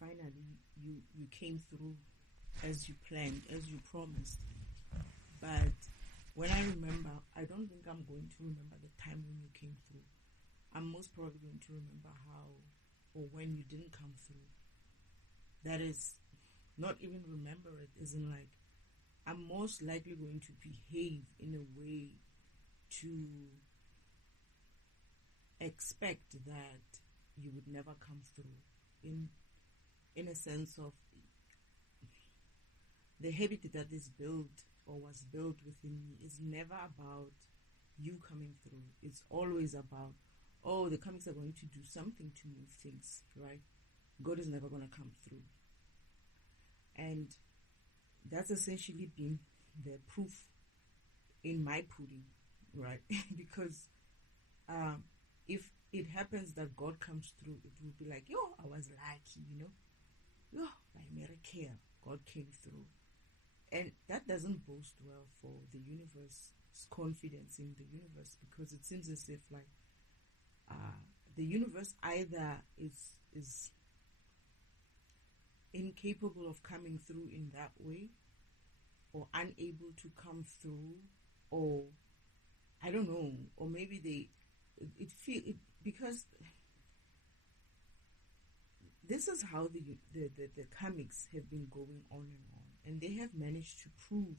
finally you came through as you planned, as you promised. But when I remember, I don't think I'm going to remember the time when you came through. I'm most probably going to remember how or when you didn't come through. That is, not even remember it, isn't like, I'm most likely going to behave in a way to expect that you would never come through. In a sense of the habit that is built or was built within me is never about you coming through. It's always about, oh, the comics are going to do something to move things, right? God is never going to come through. And that's essentially been the proof in my pudding, right? Because if it happens that God comes through, it will be like, yo, I was lucky, Yo, by miracle, God came through. And that doesn't boast well for the universe's confidence in the universe, because it seems as if like the universe either is incapable of coming through in that way, or unable to come through, or I don't know, or maybe because this is how the comics have been going on, and they have managed to prove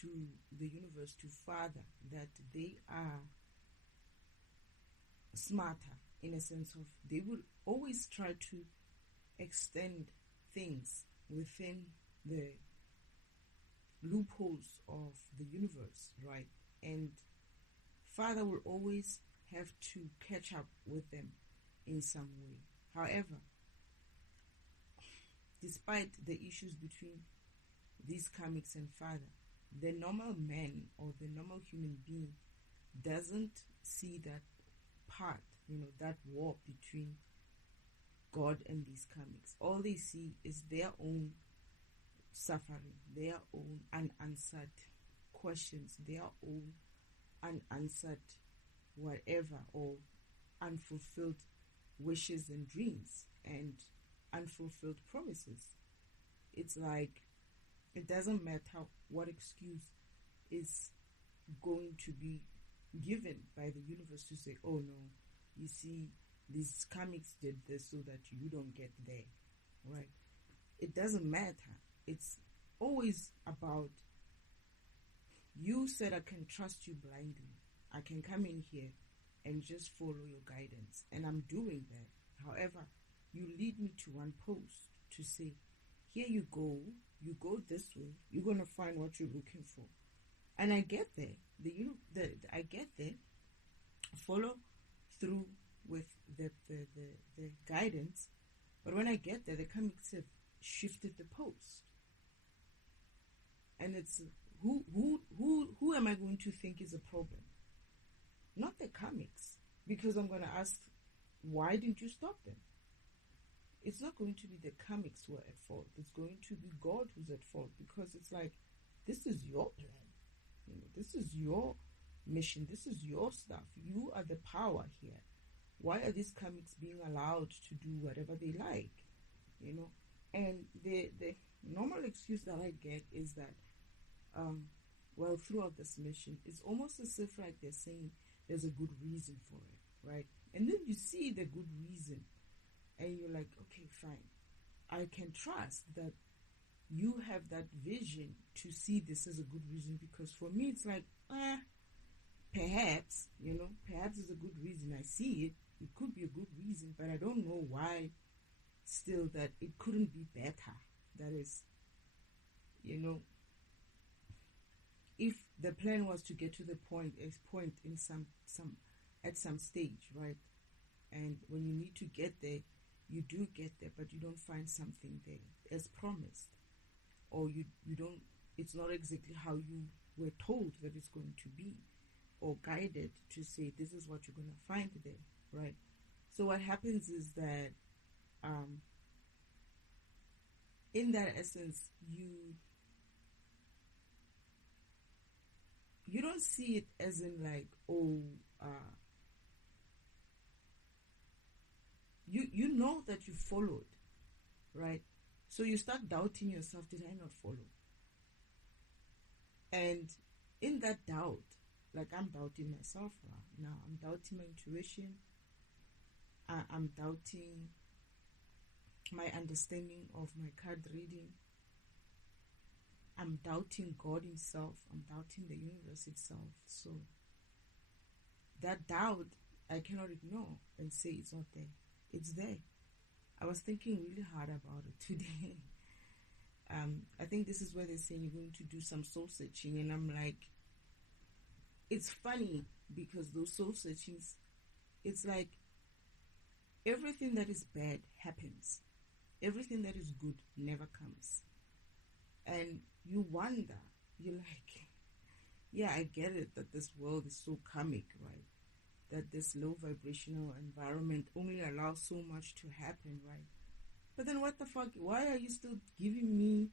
to the universe, to Father, that they are smarter, in a sense of they will always try to extend things within the loopholes of the universe, right? And Father will always have to catch up with them in some way. However, despite the issues between these comics and Father, the normal man or the normal human being doesn't see that part, that war between God and these comics. All they see is their own suffering, their own unanswered questions, their own unanswered whatever, or unfulfilled wishes and dreams and unfulfilled promises. It's like, it doesn't matter what excuse is going to be given by the universe to say, oh no, you see, these comics did this so that you don't get there, right? It doesn't matter. It's always about, you said I can trust you blindly. I can come in here and just follow your guidance, and I'm doing that. However, you lead me to one post to say, here you go this way, you're going to find what you're looking for. And I get there. I get there, follow through with the guidance, but when I get there, the comics have shifted the post. And it's, who am I going to think is a problem? Not the comics, because I'm going to ask, why didn't you stop them? It's not going to be the comics who are at fault. It's going to be God who's at fault, because it's like, this is your plan. This is your mission. This is your stuff. You are the power here. Why are these comics being allowed to do whatever they like? And the normal excuse that I get is that, throughout this mission, it's almost as if like they're saying there's a good reason for it, right? And then you see the good reason, and you're like, okay, fine. I can trust that you have that vision to see this as a good reason, because for me, it's like, perhaps it's a good reason. I see it. It could be a good reason, but I don't know why still that it couldn't be better. That is, if the plan was to get to the point in at some stage, right? And when you need to get there, you do get there, but you don't find something there as promised, or you don't. It's not exactly how you were told that it's going to be, or guided to say this is what you're going to find there, right? So what happens is that, in that essence, you don't see it as in like, you know that you followed right? So you start doubting yourself, did I not follow? And in that doubt, like I'm doubting myself now. I'm doubting my intuition. I'm doubting my understanding of my card reading. I'm doubting God himself. I'm doubting the universe itself. So that doubt, I cannot ignore and say it's not there. It's there. I was thinking really hard about it today. I think this is where they're saying you're going to do some soul searching, and I'm like, it's funny because those soul searchings, it's like everything that is bad happens. Everything that is good never comes. And you wonder, you're like, yeah, I get it that this world is so karmic, right? That this low vibrational environment only allows so much to happen, right? But then what the fuck? Why are you still giving me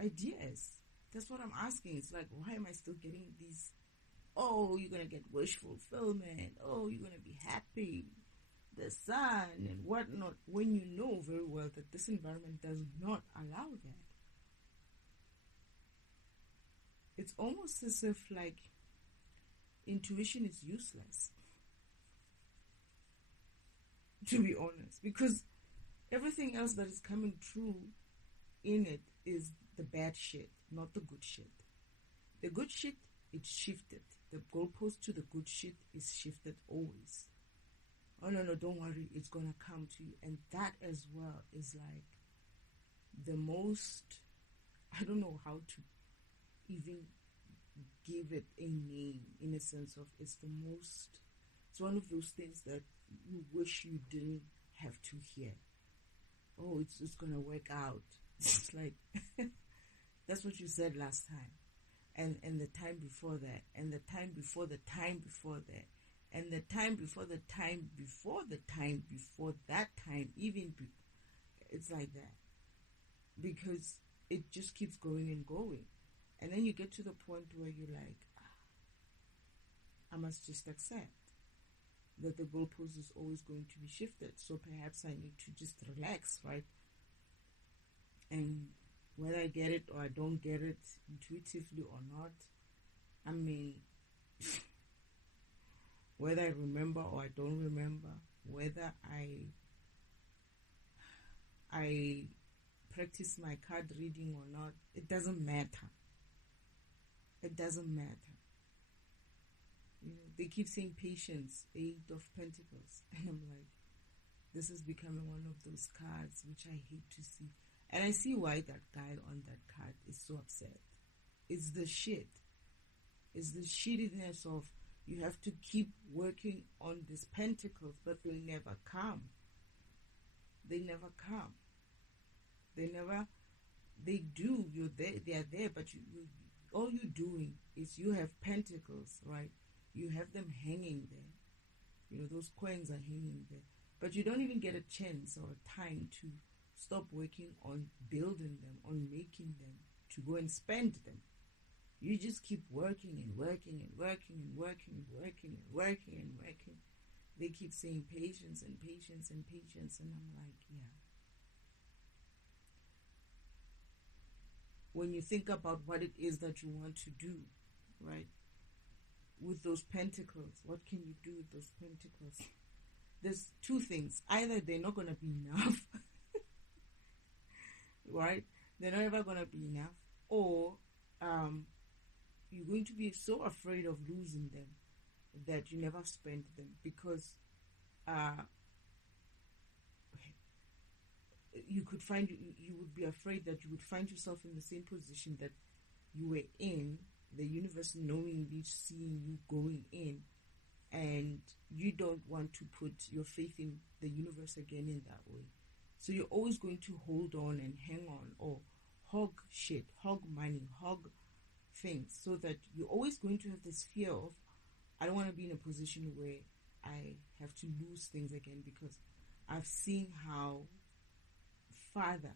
ideas? That's what I'm asking. It's like, why am I still getting these? Oh, you're going to get wish fulfillment. Oh, you're going to be happy. The sun and whatnot. When you know very well that this environment does not allow that. It's almost as if like intuition is useless. To be honest. Because everything else that is coming true in it is the bad shit, not the good shit. The good shit, it's shifted. The goalpost to the good shit is shifted always. Oh, no, don't worry, it's going to come to you. And that as well is like the most, I don't know how to even give it a name, in a sense of it's one of those things that you wish you didn't have to hear. Oh, it's just going to work out. It's like, that's what you said last time. And the time before that, and the time before the time before that, and the time before the time before the time before that time, it's like that. Because it just keeps going and going. And then you get to the point where you're like, I must just accept that the goalpost is always going to be shifted. So perhaps I need to just relax, right? And whether I get it or I don't get it intuitively or not, I mean, whether I remember or I don't remember, whether I practice my card reading or not, it doesn't matter. It doesn't matter. You know, they keep saying patience, 8 of Pentacles, and I'm like, this is becoming one of those cards which I hate to see. And I see why that guy on that card is so upset. It's the shit. It's the shittiness of you have to keep working on these pentacles, but they never come. They never come. They do. You're there. They are there, but all you're doing is you have pentacles, right? You have them hanging there. You know, those coins are hanging there. But you don't even get a chance or a time to stop working on building them, on making them, to go and spend them. You just keep working and working and working and working and working and working and working. They keep saying patience and patience and patience, and I'm like, yeah. When you think about what it is that you want to do, right, with those pentacles, what can you do with those pentacles? There's two things. Either they're not going to be enough, right? They're not ever going to be enough, or you're going to be so afraid of losing them that you never spend them, because you would be afraid that you would find yourself in the same position that you were in, the universe knowingly seeing you going in, and you don't want to put your faith in the universe again in that way. So you're always going to hold on and hang on, or hog shit, hog money, hog things, so that you're always going to have this fear of, I don't want to be in a position where I have to lose things again, because I've seen how Father,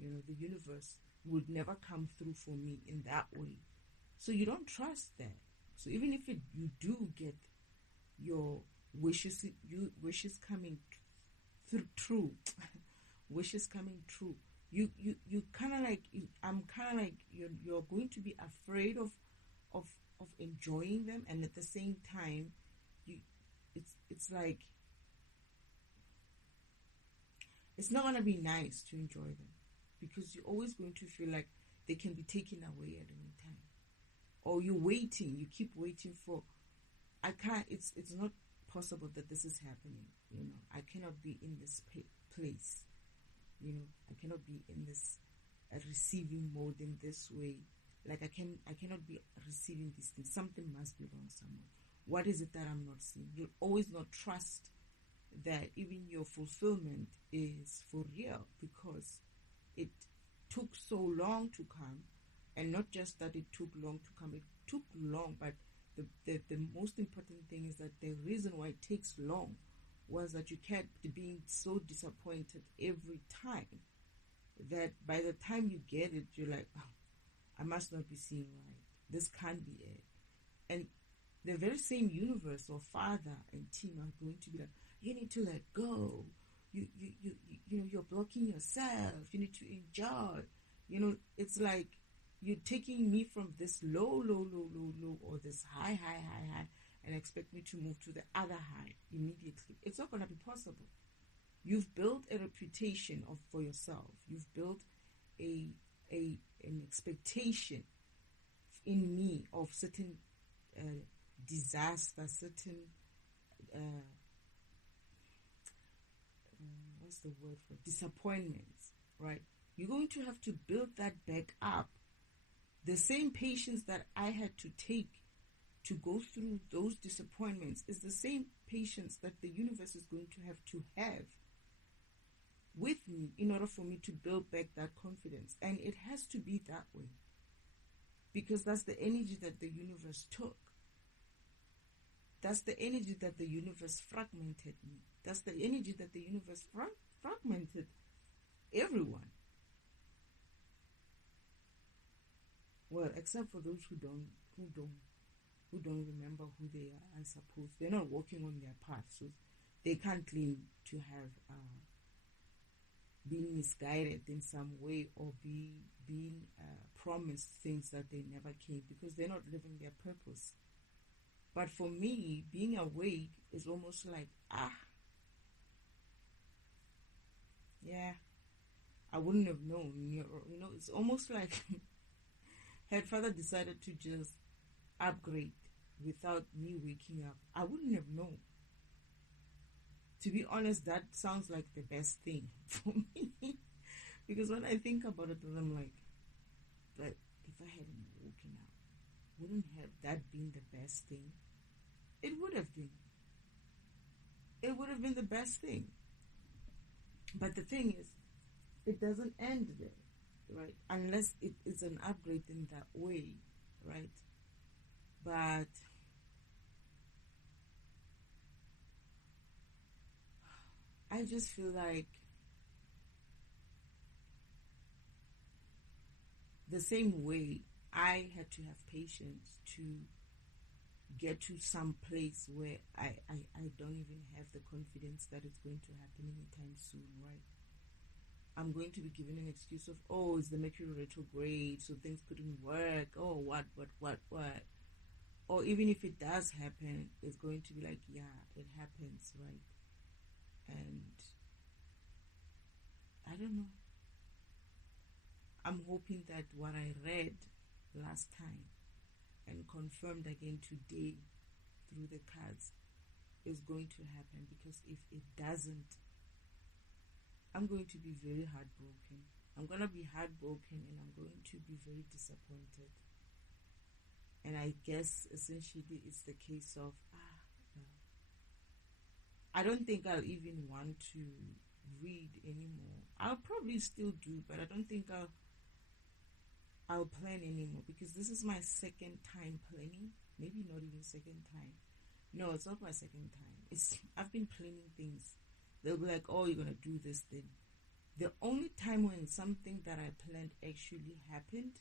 you know, the universe would never come through for me in that way. So you don't trust that. So even if you do get your wishes coming true, wishes coming true, you kind of like, I'm kind of like, you're going to be afraid of of enjoying them, and at the same time, you it's like it's not gonna be nice to enjoy them, because you're always going to feel like they can be taken away at any time, or you keep waiting for, I can't, it's not possible that this is happening, I cannot be in this place, I cannot be in this receiving mode in this way, like I cannot be receiving these things, something must be wrong somewhere. What is it that I'm not seeing? You'll always not trust that even your fulfillment is for real, because it took so long to come, and not just that it took long to come, it took long, but the most important thing is that the reason why it takes long was that you kept being so disappointed every time, that by the time you get it, you're like, oh, I must not be seeing right, this can't be it. And the very same universe or father and team are going to be like, you need to let go, you're blocking yourself, you need to enjoy, it's like you're taking me from this low, or this high, and expect me to move to the other high immediately. It's not going to be possible. You've built a reputation for yourself. You've built an expectation in me of certain disaster, certain what's the word for disappointments, right? You're going to have to build that back up. The same patience that I had to take to go through those disappointments is the same patience that the universe is going to have with me in order for me to build back that confidence. And it has to be that way, because that's the energy that the universe took. That's the energy that the universe fragmented me. That's the energy that the universe fragmented everyone. Well, except for those who don't remember who they are, I suppose. They're not walking on their path, so they can't claim to have been misguided in some way, or being promised things that they never came, because they're not living their purpose. But for me, being awake is almost like, yeah, I wouldn't have known. It's almost like had father decided to just upgrade without me waking up, I wouldn't have known. To be honest, that sounds like the best thing for me. Because when I think about it, I'm like, but if I hadn't woken up, wouldn't have that been the best thing? It would have been. It would have been the best thing. But the thing is, it doesn't end there, right? Unless it is an upgrade in that way, right? But I just feel like the same way I had to have patience to get to some place where I don't even have the confidence that it's going to happen anytime soon, right? I'm going to be given an excuse of, oh, it's the Mercury retrograde, so things couldn't work, oh, what. Or even if it does happen, it's going to be like, yeah, it happens, right? And I don't know. I'm hoping that what I read last time and confirmed again today through the cards is going to happen, because if it doesn't, I'm going to be very heartbroken. I'm going to be heartbroken, and I'm going to be very disappointed. And I guess essentially it's the case of, no. I don't think I'll even want to read anymore. I'll probably still do, but I don't think I'll plan anymore, because this is my second time planning. Maybe not even second time. No, it's not my second time. I've been planning things. They'll be like, oh, you're going to do this thing. The only time when something that I planned actually happened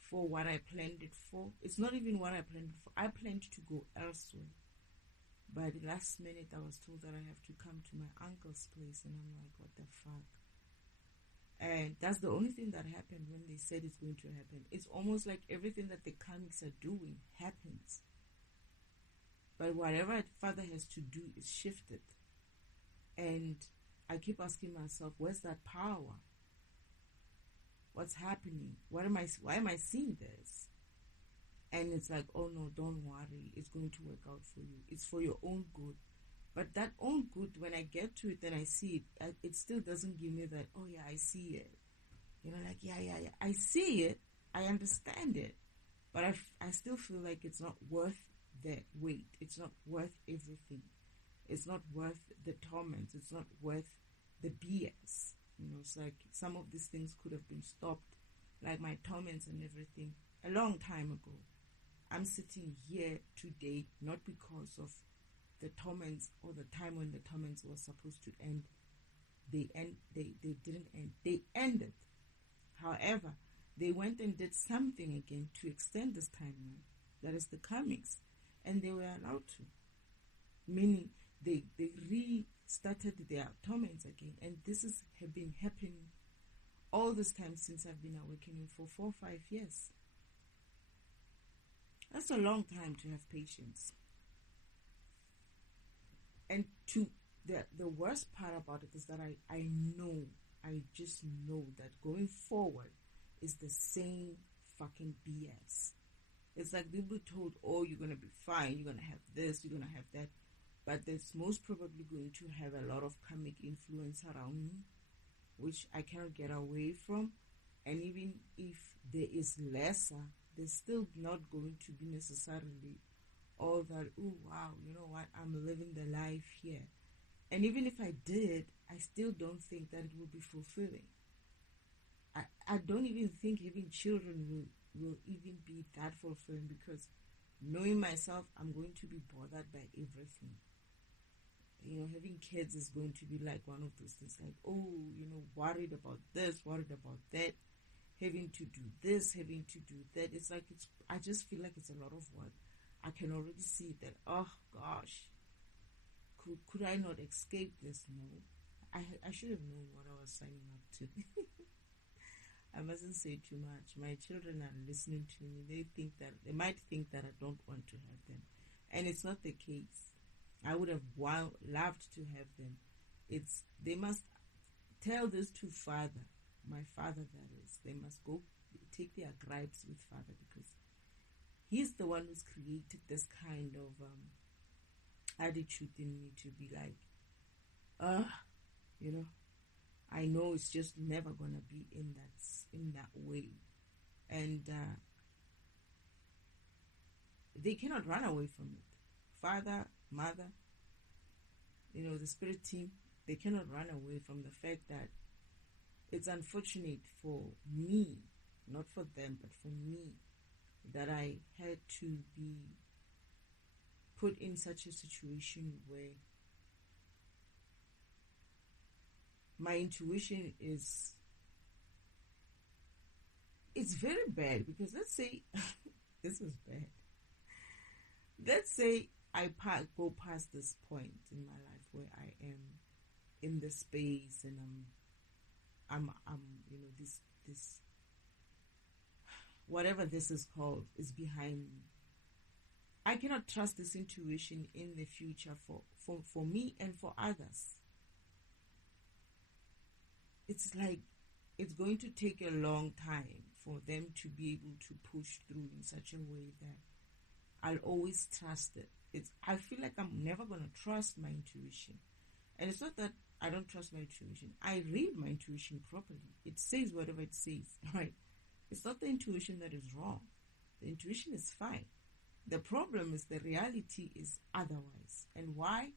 for what I planned it for, it's not even what I planned it for. I planned to go elsewhere. By the last minute, I was told that I have to come to my uncle's place, and I'm like, what the fuck? And that's the only thing that happened when they said it's going to happen. It's almost like everything that the comics are doing happens. But whatever father has to do is shifted. And I keep asking myself, where's that power? What's happening? Why am I seeing this? And it's like, oh no, don't worry. It's going to work out for you. It's for your own good. But that own good, when I get to it and I see it, it still doesn't give me that, oh yeah, I see it. Like, yeah. I see it. I understand it. But I still feel like it's not worth the wait. It's not worth everything. It's not worth the torment. It's not worth the BS. It's like some of these things could have been stopped, like my torments and everything, a long time ago. I'm sitting here today not because of the torments or the time when the torments were supposed to end. They didn't end. They ended. However, they went and did something again to extend this timeline. That is the comics. And they were allowed to. Meaning they restarted their torments again. And this have been happening all this time since I've been awakening for 4 or 5 years. That's a long time to have patience. And the worst part about it is that I just know that going forward is the same fucking BS. It's like people told, oh, you're going to be fine, you're going to have this, you're going to have that. But there's most probably going to have a lot of karmic influence around me, which I cannot get away from. And even if there is lesser, there's still not going to be necessarily all that, oh, wow, you know what, I'm living the life here. And even if I did, I still don't think that it will be fulfilling. I don't even think having children will even be that fulfilling, because knowing myself, I'm going to be bothered by everything. Having kids is going to be like one of those things, like, oh, worried about this, worried about that, having to do this, having to do that. It's like, I just feel like it's a lot of work. I can already see that, oh gosh, could I not escape this? No. I should have known what I was signing up to. I mustn't say too much. My children are listening to me. They might think that I don't want to have them. And it's not the case. I would have loved to have them. They must tell this to father, my father that is. They must go take their gripes with father, because he's the one who's created this kind of attitude in me to be like, I know it's just never gonna be in that way, and they cannot run away from it. Father, mother, the spirit team, they cannot run away from the fact that it's unfortunate for me, not for them, but for me, that I had to be put in such a situation where my intuition it's very bad. Because let's say this is bad. Let's say I go past this point in my life where I am in the space and I'm this whatever this is called is behind me. I cannot trust this intuition in the future for me and for others. It's like it's going to take a long time for them to be able to push through in such a way that I'll always trust it. I feel like I'm never going to trust my intuition. And it's not that I don't trust my intuition. I read my intuition properly. It says whatever it says, right? It's not the intuition that is wrong. The intuition is fine. The problem is the reality is otherwise. And why?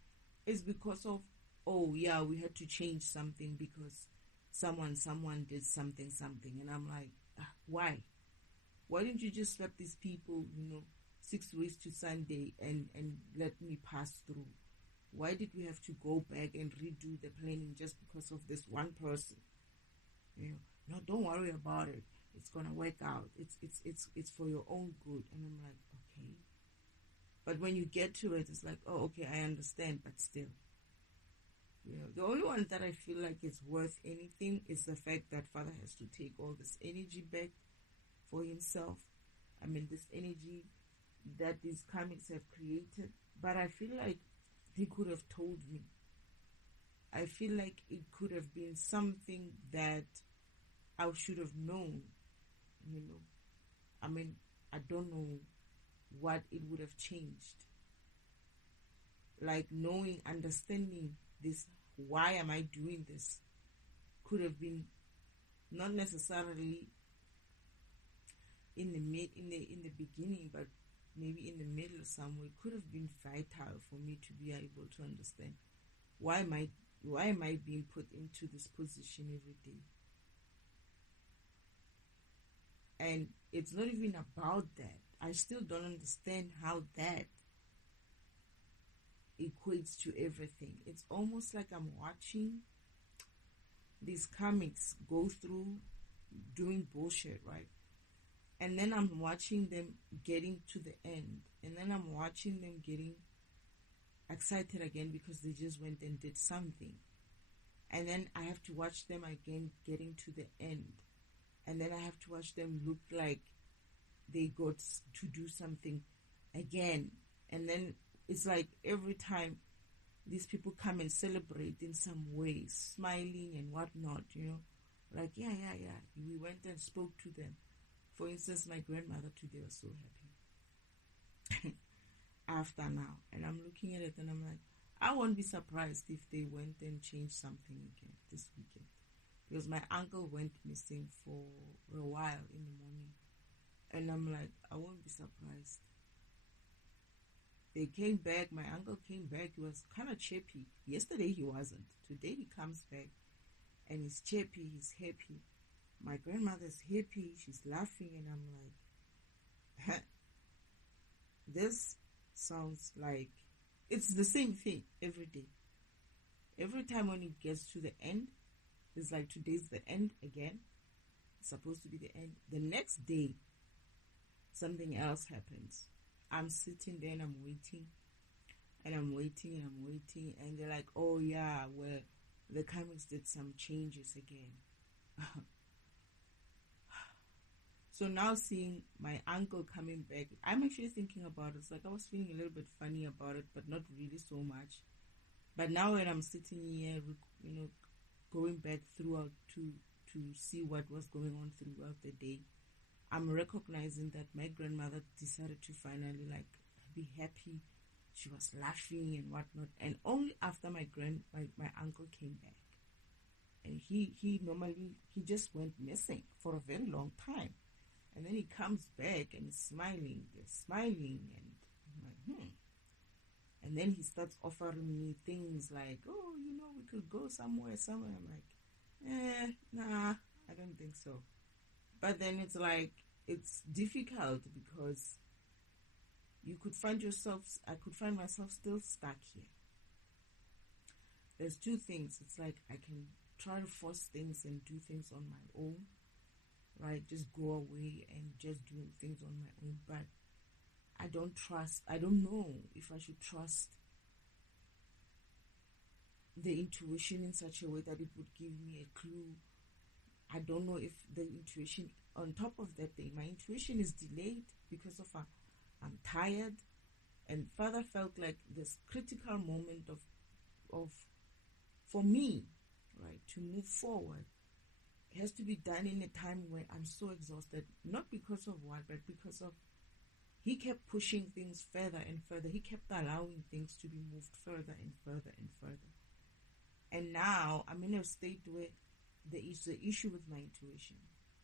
It's because of, oh yeah, we had to change something because someone did something. And I'm like, why? Why didn't you just let these people, 6 ways to Sunday and let me pass through? Why did we have to go back and redo the planning just because of this one person? No, don't worry about it. It's gonna work out. It's for your own good. And I'm like, okay. But when you get to it, it's like, oh, okay, I understand, but still. You know, the only one that I feel like is worth anything is the fact that father has to take all this energy back for himself. I mean, this energy that these comics have created. But I feel like he could have told me. I feel like it could have been something that I should have known, you know. I mean, I don't know what it would have changed. Like knowing, understanding this, why am I doing this, could have been not necessarily in the beginning, but maybe in the middle somewhere. It could have been vital for me to be able to understand why am I being put into this position every day. And it's not even about that. I still don't understand how that equates to everything. It's almost like I'm watching these comics go through doing bullshit, right? And then I'm watching them getting to the end. And then I'm watching them getting excited again because they just went and did something. And then I have to watch them again getting to the end. And then I have to watch them look like they got to do something again. And then it's like every time these people come and celebrate in some way, smiling and whatnot, you know. Like, yeah. We went and spoke to them. For instance, my grandmother today was so happy. After now. And I'm looking at it and I'm like, I won't be surprised if they went and changed something again this weekend. Because my uncle went missing for a while in the morning. And I'm like, I won't be surprised. They came back. My uncle came back. He was kind of chirpy. Yesterday he wasn't. Today he comes back and he's chirpy. He's happy. My grandmother's happy. She's laughing. And I'm like, this sounds like it's the same thing every day. Every time when it gets to the end, it's like today's the end again. It's supposed to be the end. The next day, something else happens. I'm sitting there and I'm waiting. And I'm waiting and I'm waiting. And they're like, oh yeah, well, the comics did some changes again. So now seeing my uncle coming back, I'm actually thinking about it. It's like I was feeling a little bit funny about it, but not really so much. But now when I'm sitting here, you know, going back throughout to see what was going on throughout the day, I'm recognizing that my grandmother decided to finally like be happy. She was laughing and whatnot, and only after my uncle came back, and he normally just went missing for a very long time, and then he comes back and he's smiling. They're smiling, and I'm like, And then he starts offering me things like, oh, you know, we could go somewhere. I'm like, nah, I don't think so. But then it's like, it's difficult because I could find myself still stuck here. There's two things. It's like I can try to force things and do things on my own, right? Just go away and just do things on my own. But I don't know if I should trust the intuition in such a way that it would give me a clue. I don't know if the intuition, on top of that thing, my intuition is delayed because of I'm tired, and father felt like this critical moment of for me, right, to move forward. It has to be done in a time where I'm so exhausted, not because of what, but because of he kept pushing things further and further. He kept allowing things to be moved further and further and further. And now I'm in a state where there is the issue with my intuition,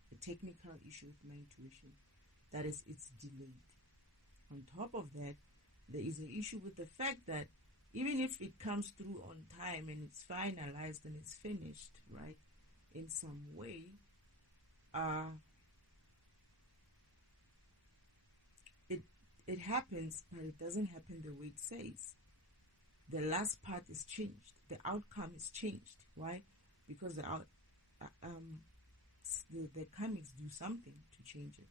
the technical issue with my intuition, that is, it's delayed. On top of that, there is an issue with the fact that even if it comes through on time and it's finalized and it's finished, right, in some way, it happens, but it doesn't happen the way it says. The last part is changed. The outcome is changed. Why? Because the comics do something to change it.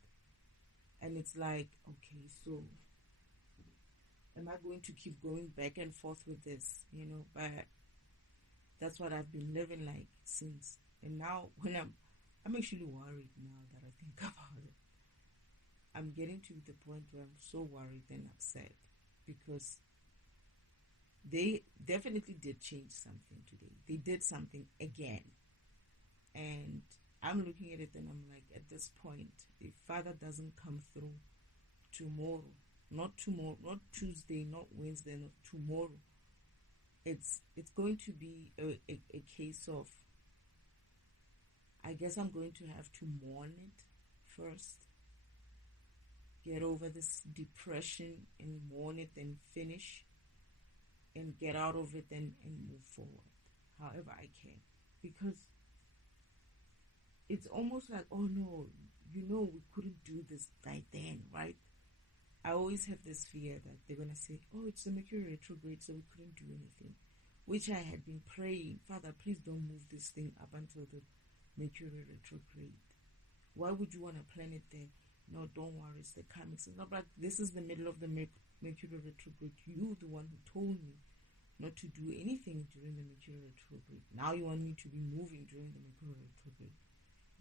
And it's like, okay, so am I going to keep going back and forth with this? You know, but That's what I've been living like since. And now when I'm actually worried now that I think about it. I'm getting to the point where I'm so worried and upset because they definitely did change something today. They did something again. And I'm looking at it and I'm like, at this point, if Father doesn't come through tomorrow, not Tuesday, not Wednesday, not tomorrow, it's going to be a case of, I guess I'm going to have to mourn it first, get over this depression and mourn it and finish and get out of it and move forward however I can. Because it's almost like, oh no, we couldn't do this right then, right? I always have this fear that they're going to say, oh, it's the Mercury retrograde, so we couldn't do anything. Which I had been praying, Father, please don't move this thing up until the Mercury retrograde. Why would you want to plan it there? No, don't worry, it's the karmic. No, but this is the middle of the Mercury retrograde. You, the one who told me not to do anything during the Mercury retrograde. Now you want me to be moving during the Mercury retrograde.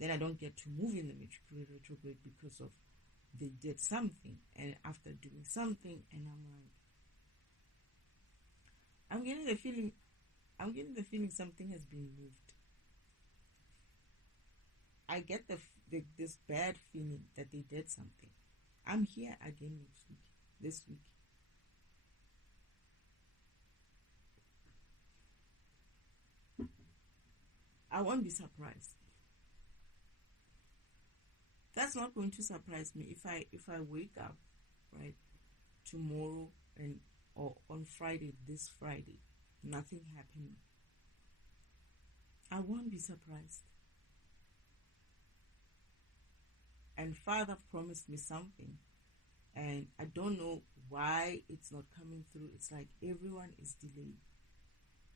Then I don't get to move in the Mercury retrograde because of they did something, and after doing something, and I'm like, I'm getting the feeling something has been moved. I get this bad feeling that they did something. I'm here again this week. I won't be surprised. That's not going to surprise me if I wake up right tomorrow or on Friday, this Friday, nothing happening. I won't be surprised. And Father promised me something, and I don't know why it's not coming through. It's like everyone is delayed,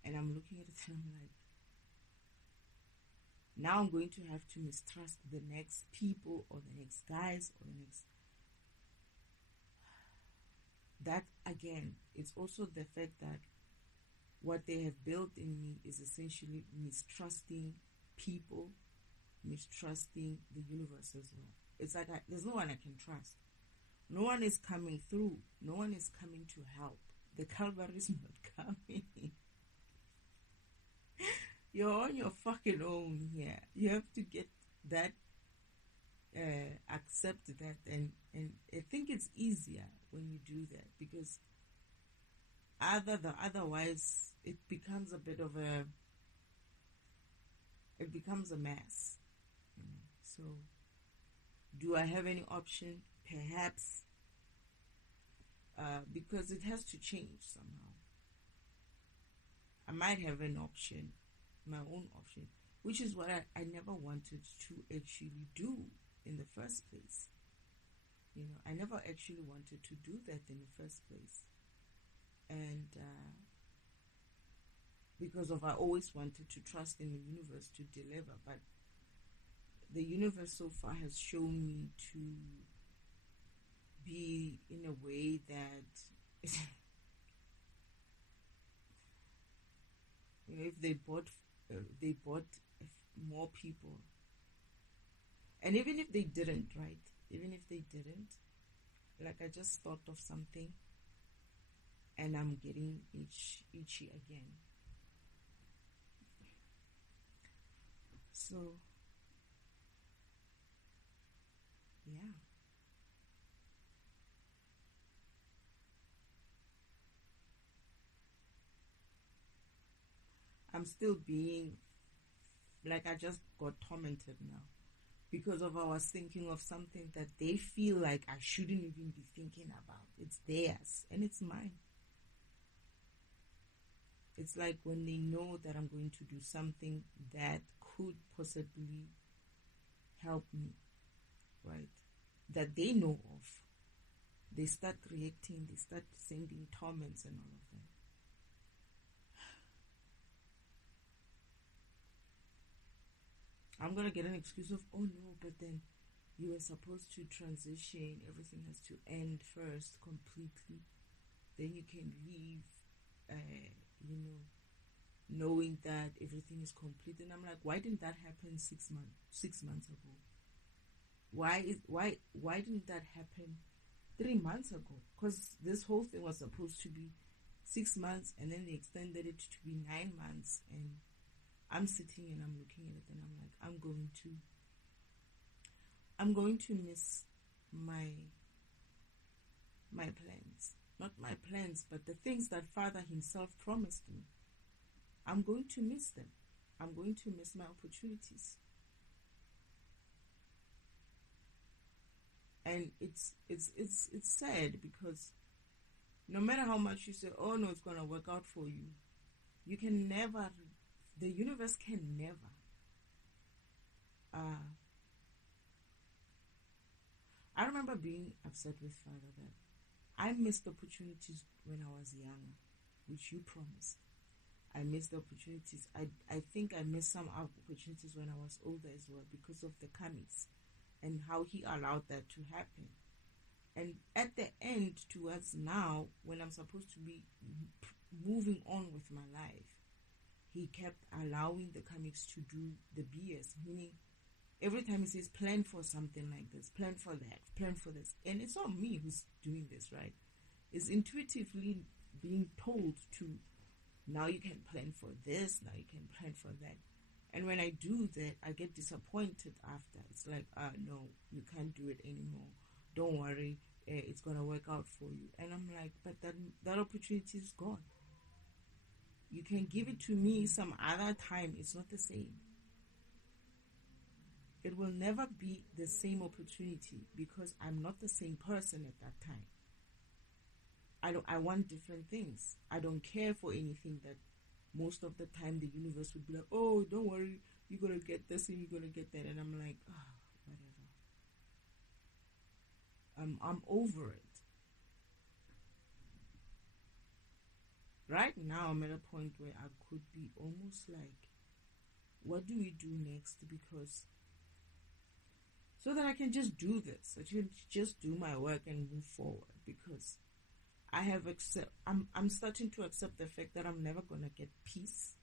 and I'm looking at it and I'm like, now I'm going to have to mistrust the next people or the next guys or the next. That again, it's also the fact that what they have built in me is essentially mistrusting people, mistrusting the universe as well. It's like there's no one I can trust. No one is coming through. No one is coming to help. The Calvary is not coming. You're on your fucking own here. You have to get that, accept that, and I think it's easier when you do that because otherwise it becomes a bit of it becomes a mess. So, do I have any option? Perhaps, because it has to change somehow. I might have an option, my own option, which is what I never wanted to actually do in the first place. I never actually wanted to do that in the first place. And because I always wanted to trust in the universe to deliver, but the universe so far has shown me to be in a way that if they bought more people, and even if they didn't, right? Even if they didn't, like I just thought of something, and I'm getting itchy again. So, yeah. I'm still being, like I just got tormented now because of I was thinking of something that they feel like I shouldn't even be thinking about. It's theirs and it's mine. It's like when they know that I'm going to do something that could possibly help me, right? That they know of. They start reacting, they start sending torments and all of that. I'm going to get an excuse of, oh no, but then you were supposed to transition. Everything has to end first completely. Then you can leave, knowing that everything is complete. And I'm like, why didn't that happen 6 months ago? Why didn't that happen 3 months ago? Because this whole thing was supposed to be 6 months, and then they extended it to be 9 months. And I'm sitting and I'm looking at it, and I'm like, I'm going to miss my plans. Not my plans, but the things that Father himself promised me. I'm going to miss them. I'm going to miss my opportunities. And it's sad, because no matter how much you say, oh no, it's going to work out for you, you can never, the universe can never I remember being upset with Father that I missed opportunities when I was younger, which you promised. I missed the opportunities. I think I missed some opportunities when I was older as well, because of the comings and how he allowed that to happen. And at the end, towards now, when I'm supposed to be moving on with my life, he kept allowing the comics to do the BS, meaning every time he says, plan for something like this, plan for that, plan for this. And it's not me who's doing this, right? It's intuitively being told to, now you can plan for this, now you can plan for that. And when I do that, I get disappointed after. It's like, no, you can't do it anymore. Don't worry, it's going to work out for you. And I'm like, but that opportunity is gone. You can give it to me some other time. It's not the same. It will never be the same opportunity, because I'm not the same person at that time. I want different things. I don't care for anything that most of the time the universe would be like, oh, don't worry, you're going to get this and you're going to get that. And I'm like, whatever. I'm over it. Right now, I'm at a point where I could be almost like, what do we do next? Because so that I can just do this. I can just do my work and move forward, because I'm starting to accept the fact that I'm never going to get peace.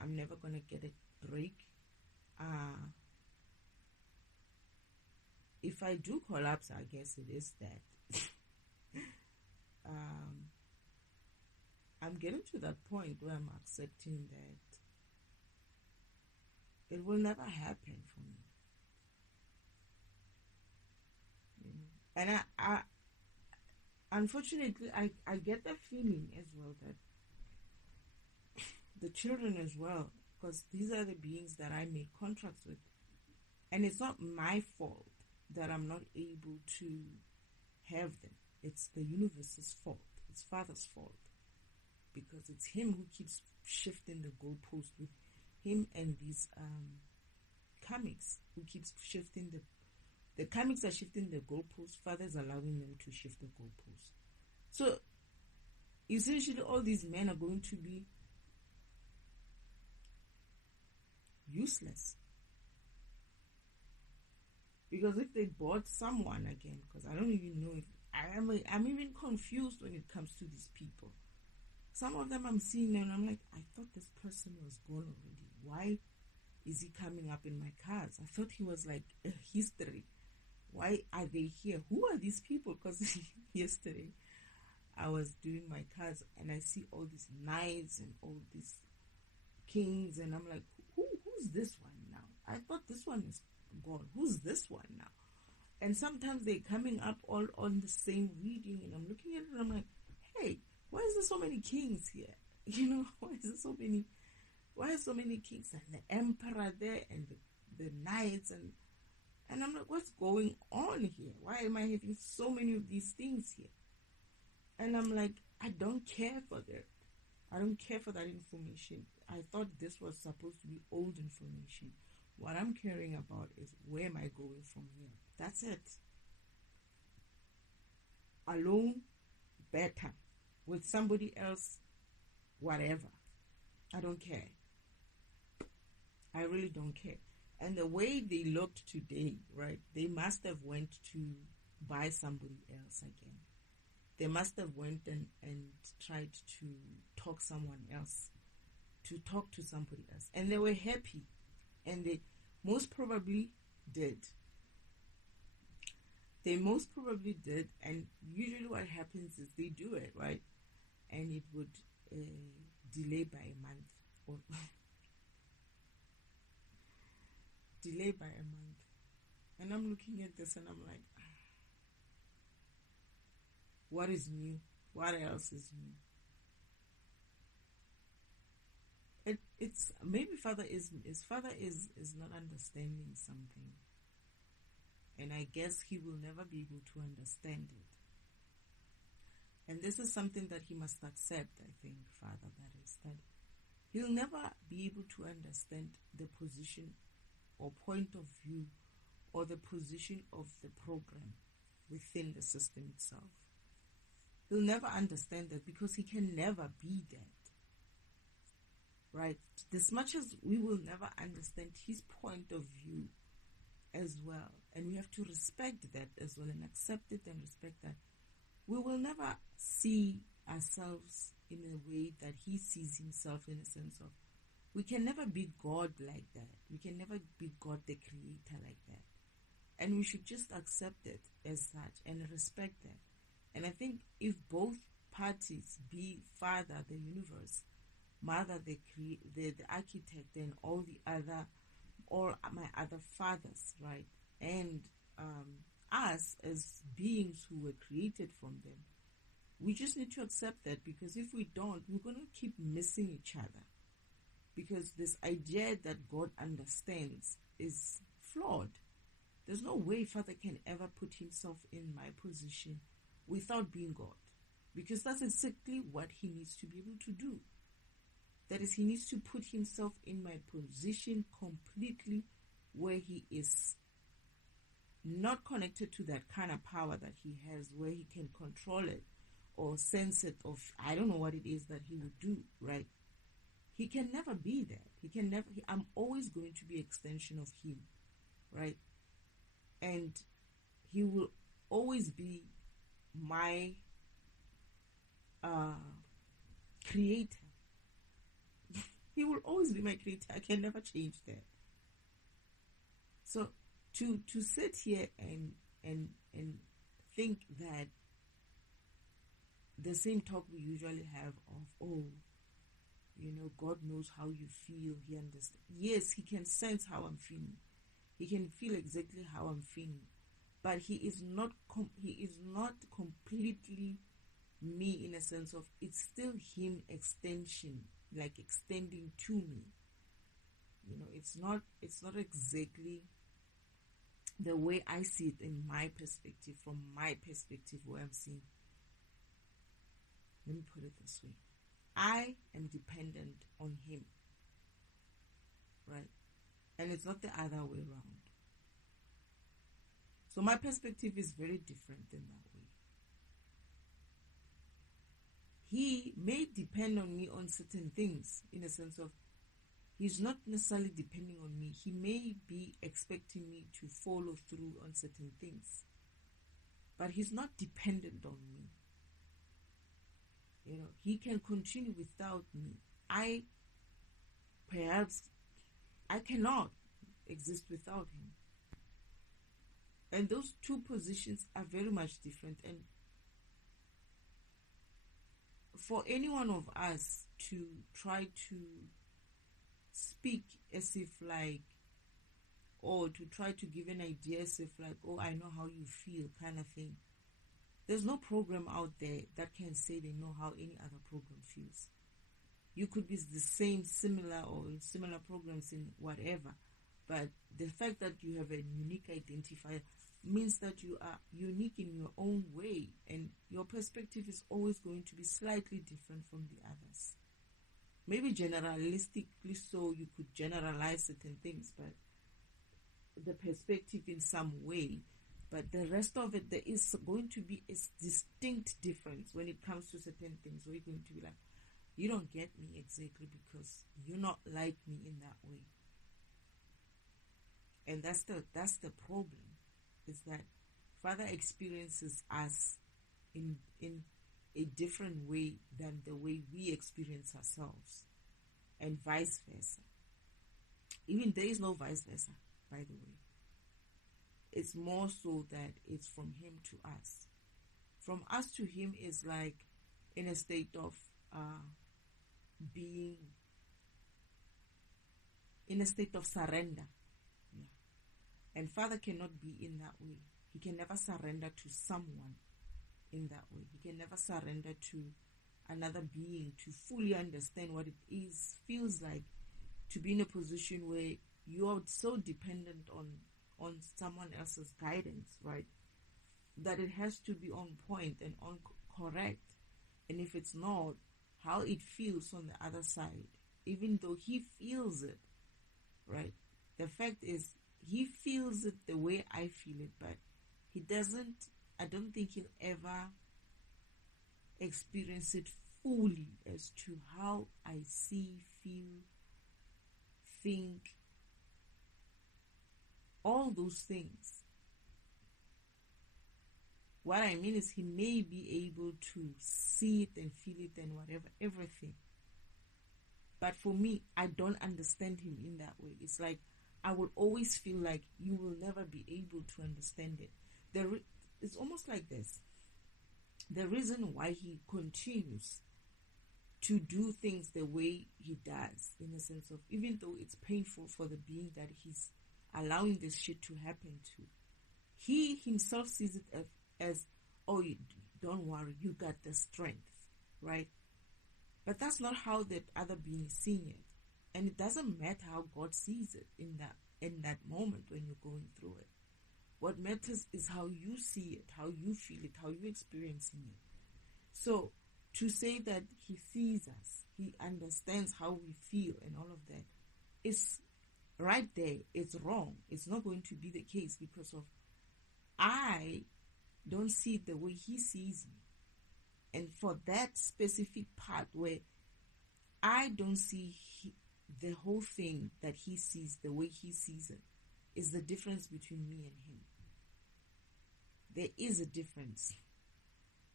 I'm never going to get a break. If I do collapse, I guess it is that. I'm getting to that point where I'm accepting that it will never happen for me. And I unfortunately, I get the feeling as well that the children as well, because these are the beings that I made contracts with, and it's not my fault that I'm not able to have them. It's the universe's fault. It's Father's fault, because it's him who keeps shifting the goalpost with him and these comics, who keeps shifting the comics are shifting the goalpost. Father's allowing them to shift the goalpost. So essentially, all these men are going to be useless, because if they bought someone again, because I don't even know if I'm even confused when it comes to these people. Some of them I'm seeing and I'm like, I thought this person was gone already. Why is he coming up in my cards? I thought he was like a history. Why are they here? Who are these people? Because yesterday I was doing my cards and I see all these knights and all these kings, and I'm like, who's this one now? I thought this one is gone. Who's this one now? And sometimes they're coming up all on the same reading, and I'm looking at it and I'm like, hey, why is there so many kings here? Why is there so many? Why are so many kings and the emperor there and the knights and I'm like, what's going on here? Why am I having so many of these things here? And I'm like, I don't care for that. I don't care for that information. I thought this was supposed to be old information. What I'm caring about is, where am I going from here? That's it. Alone, better. With somebody else, whatever. I don't care. I really don't care. And the way they looked today, right, they must have went to buy somebody else again. They must have went and tried to talk someone else to talk to somebody else. And they were happy. And they most probably did. They most probably did. And usually what happens is they do it, right? And it would delay by a month. Or delay by a month. And I'm looking at this and I'm like, what is new? What else is new? It's maybe father is not understanding something, and I guess he will never be able to understand it. And this is something that he must accept. I think father, that he'll never be able to understand the position or point of view or the position of the program within the system itself. He'll never understand that because he can never be that. Right? As much as we will never understand his point of view as well. And we have to respect that as well and accept it and respect that. We will never see ourselves in a way that he sees himself, in a sense of, we can never be God like that. We can never be God the creator like that. And we should just accept it as such and respect that. And I think if both parties, be Father, the universe, Mother, the architect, and all my other fathers, right? And us as beings who were created from them, we just need to accept that, because if we don't, we're going to keep missing each other. Because this idea that God understands is flawed. There's no way Father can ever put himself in my position without being God. Because that's exactly what he needs to be able to do. That is, he needs to put himself in my position completely, where he is not connected to that kind of power that he has, where he can control it or sense it, or I don't know what it is that he would do, right? He can never be that. I'm always going to be an extension of him, right? And he will always be my creator. He will always be my creator. I can never change that. So to sit here and think that the same talk we usually have of, God knows how you feel. He understands. Yes, he can sense how I'm feeling. He can feel exactly how I'm feeling. But he is not completely me, in a sense of, it's still him extension, like extending to me. It's not exactly the way I see it in my perspective, from my perspective, where I'm seeing. Let me put it this way. I am dependent on him, right? And it's not the other way around. So my perspective is very different than that way. He may depend on me on certain things, in a sense of, he's not necessarily depending on me. He may be expecting me to follow through on certain things, but he's not dependent on me. He can continue without me. I cannot exist without him. And those two positions are very much different. And for any one of us to try to speak as if like, or to try to give an idea as if like, oh, I know how you feel, kind of thing. There's no program out there that can say they know how any other program feels. You could be the same, similar programs in whatever, but the fact that you have a unique identifier means that you are unique in your own way, and your perspective is always going to be slightly different from the others. Maybe generalistically so, you could generalize certain things, but the perspective in some way. But the rest of it, there is going to be a distinct difference when it comes to certain things. Where you're going to be like, you don't get me exactly because you're not like me in that way. And that's the problem, is that Father experiences us in a different way than the way we experience ourselves. and vice versa. Even there is no vice versa, by the way. It's more so that it's from him to us. From us to him is like in a state of being in a state of surrender. Yeah. And Father cannot be in that way. He can never surrender to someone in that way. He can never surrender to another being to fully understand what it feels like to be in a position where you are so dependent on someone else's guidance, right? That it has to be on point and on correct. And if it's not, how it feels on the other side, even though he feels it, right? The fact is, he feels it the way I feel it, but I don't think he'll ever experience it fully as to how I see, feel, think, all those things. What I mean is he may be able to see it and feel it and whatever, everything. But for me, I don't understand him in that way. It's like I will always feel like you will never be able to understand it. It's almost like this. The reason why he continues to do things the way he does, in the sense of, even though it's painful for the being that he's allowing this shit to happen to, he himself sees it as oh, don't worry, you got the strength, right? But that's not how that other being is seeing it. And it doesn't matter how God sees it in that moment when you're going through it. What matters is how you see it, how you feel it, how you're experiencing it. So to say that he sees us, he understands how we feel and all of that, is right there. It's wrong. It's not going to be the case because of I don't see it the way he sees me. And for that specific part where I don't see the whole thing that he sees the way he sees it, is the difference between me and him. There is a difference.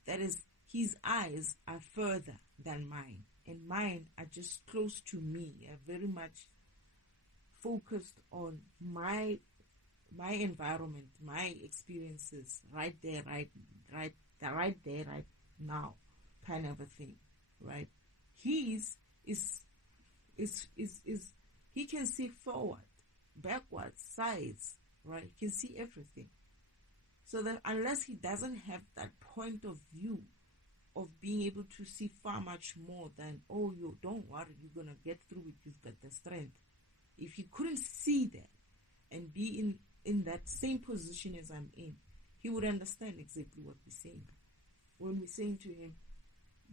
That is, his eyes are further than mine, and mine are just close to me, are very much focused on my environment, my experiences, right there, right now, kind of a thing, right? His is he can see forward, backwards, sides, right? He can see everything. So that unless he doesn't have that point of view of being able to see far much more than, oh, you don't worry, you're gonna get through it, you've got the strength. If he couldn't see that and be in that same position as I'm in, he would understand exactly what we're saying. When we're saying to him,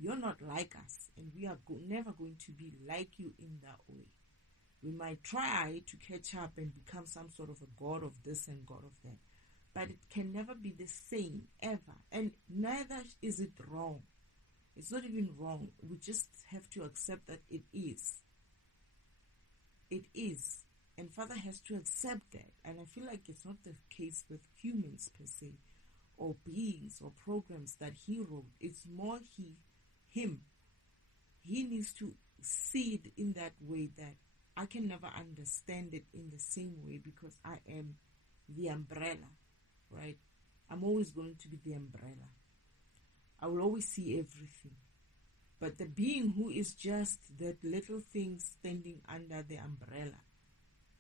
you're not like us, and we are never going to be like you in that way. We might try to catch up and become some sort of a god of this and god of that, but it can never be the same, ever. And neither is it wrong. It's not even wrong. We just have to accept that it is. It is. And Father has to accept that. And I feel like it's not the case with humans per se, or beings or programs that he wrote. It's more him. He needs to see it in that way that I can never understand it in the same way because I am the umbrella, right? I'm always going to be the umbrella. I will always see everything. But the being who is just that little thing standing under the umbrella,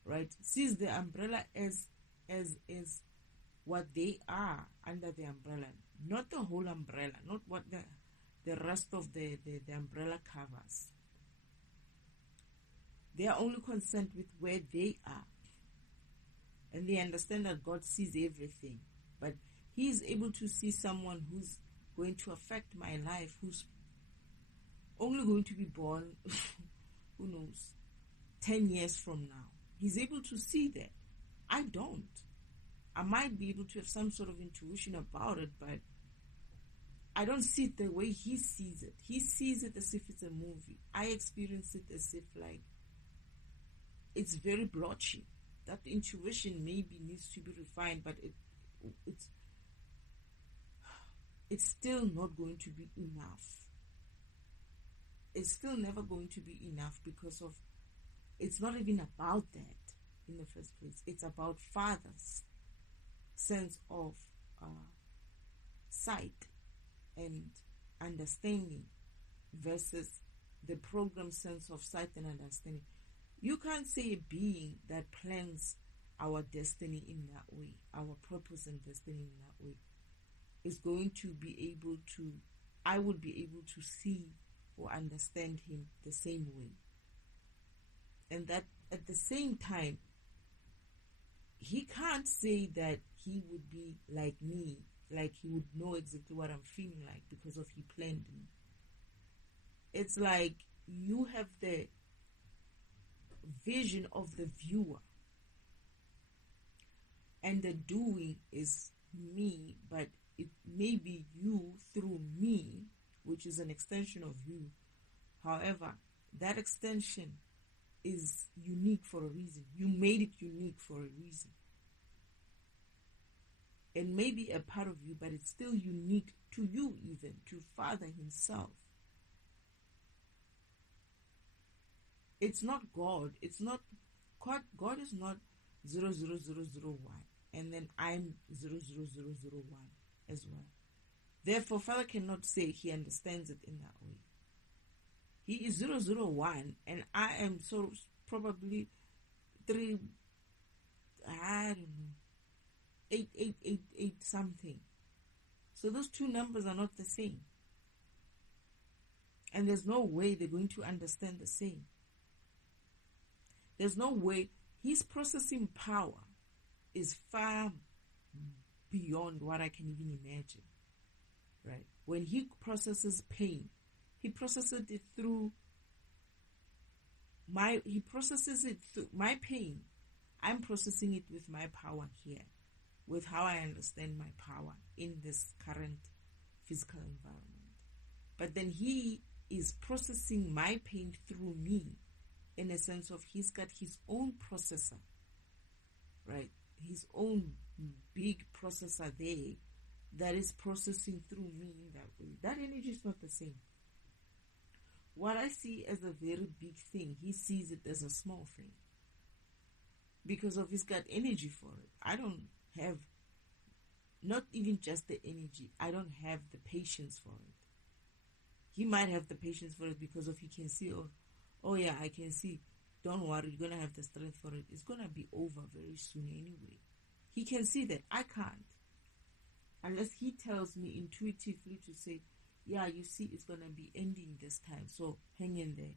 right, sees the umbrella as what they are under the umbrella, not the whole umbrella, not what the rest of the umbrella covers. They are only concerned with where they are. And they understand that God sees everything. But he is able to see someone who's going to affect my life, who's only going to be born, who knows, 10 years from now. He's able to see that. I don't. I might be able to have some sort of intuition about it, but I don't see it the way he sees it. He sees it as if it's a movie. I experience it as if like it's very blotchy. That intuition maybe needs to be refined, but it's still not going to be enough. it's still never going to be enough, because of it's not even about that in the first place. It's about father's sense of sight and understanding versus the program's sense of sight and understanding. You can't say a being that plans our destiny in that way, our purpose and destiny in that way, is going to be able to, I would be able to see or understand him the same way. And that at the same time, he can't say that he would be like me, like he would know exactly what I'm feeling like because of he planned me. It's like you have the vision of the viewer, and the doing is me, but it may be you through me, which is an extension of you. However, that extension is unique for a reason. You made it unique for a reason. It may be a part of you, but it's still unique to you, even to Father himself. It's not God. It's not God. God is not 00001, and then I'm 00001 as well. Therefore, Father cannot say he understands it in that way. He is 001, and I am so probably 3, I don't know, 8888 something. So those two numbers are not the same. And there's no way they're going to understand the same. There's no way. His processing power is far beyond what I can even imagine. Right? When he processes pain, he processes it through my pain. I'm processing it with my power here, with how I understand my power in this current physical environment. But then he is processing my pain through me, in a sense of he's got his own processor, right? His own big processor there that is processing through me in that way. That energy is not the same. What I see as a very big thing, he sees it as a small thing. Because of he's got energy for it. I don't have, not even just the energy, I don't have the patience for it. He might have the patience for it because of he can see, oh yeah, I can see. Don't worry, you're going to have the strength for it. It's going to be over very soon anyway. He can see that. I can't. Unless he tells me intuitively to say, yeah, you see, it's going to be ending this time. So hang in there.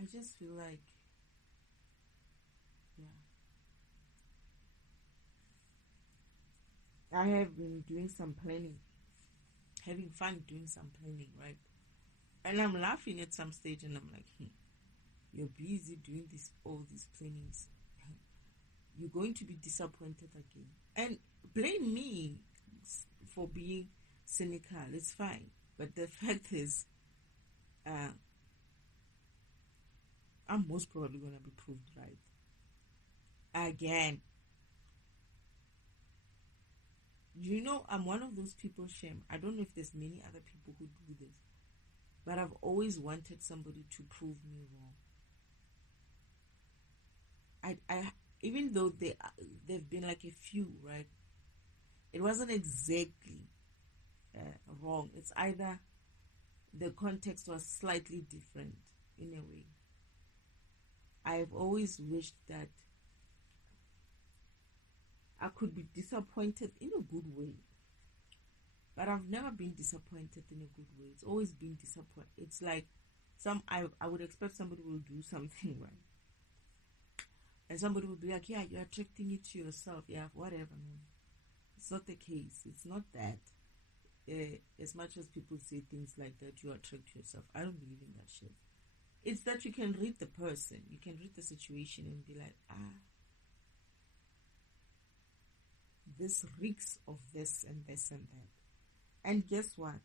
I just feel like, yeah. I have been doing some planning. Having fun doing some planning, right? And I'm laughing at some stage and I'm like, you're busy doing all these plannings. You're going to be disappointed again. And blame me for being cynical. It's fine. But the fact is, I'm most probably going to be proved right. Again. You know, I'm one of those people, Shem. I don't know if there's many other people who do this, but I've always wanted somebody to prove me wrong. I even though they've been like a few, right? It wasn't exactly wrong. It's either the context was slightly different in a way. I've always wished that I could be disappointed in a good way. But I've never been disappointed in a good way. It's always been disappointed. It's like I would expect somebody will do something right. And somebody will be like, yeah, you're attracting it to yourself. Yeah, whatever. No. It's not the case. It's not that. As much as people say things like that, you attract yourself. I don't believe in that shit. It's that you can read the person. You can read the situation and be like, this reeks of this and this and that. And guess what?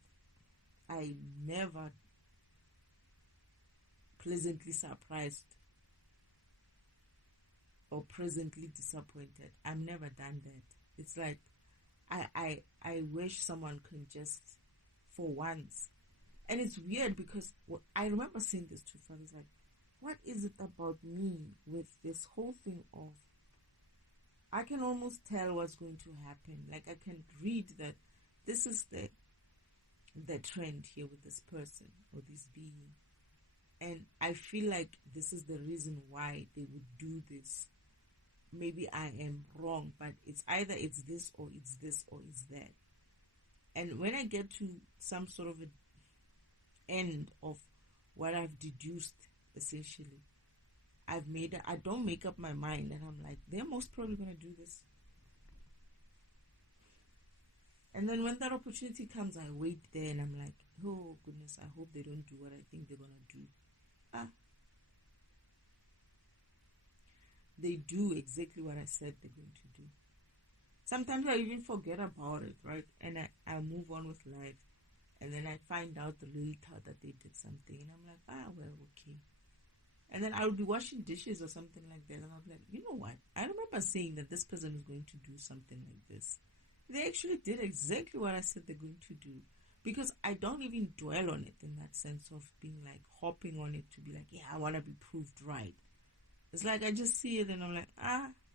I never pleasantly surprised or presently disappointed. I've never done that. It's like I wish someone can just, for once. And it's weird because I remember saying this to fathers, like, what is it about me with this whole thing of, I can almost tell what's going to happen. Like, I can read that this is the trend here with this person or this being. And I feel like this is the reason why they would do this. Maybe I am wrong, but it's either it's this or it's this or it's that. And when I get to some sort of an end of what I've deduced, essentially, I don't make up my mind, and I'm like, they're most probably going to do this. And then when that opportunity comes, I wait there and I'm like, oh goodness, I hope they don't do what I think they're going to do. They do exactly what I said they're going to do. Sometimes I even forget about it, right? And I move on with life. And then I find out later that they did something. And I'm like, well, okay. And then I'll be washing dishes or something like that. And I'm like, you know what? I remember saying that this person is going to do something like this. They actually did exactly what I said they're going to do. Because I don't even dwell on it in that sense of being like hopping on it to be like, yeah, I want to be proved right. It's like I just see it and I'm like,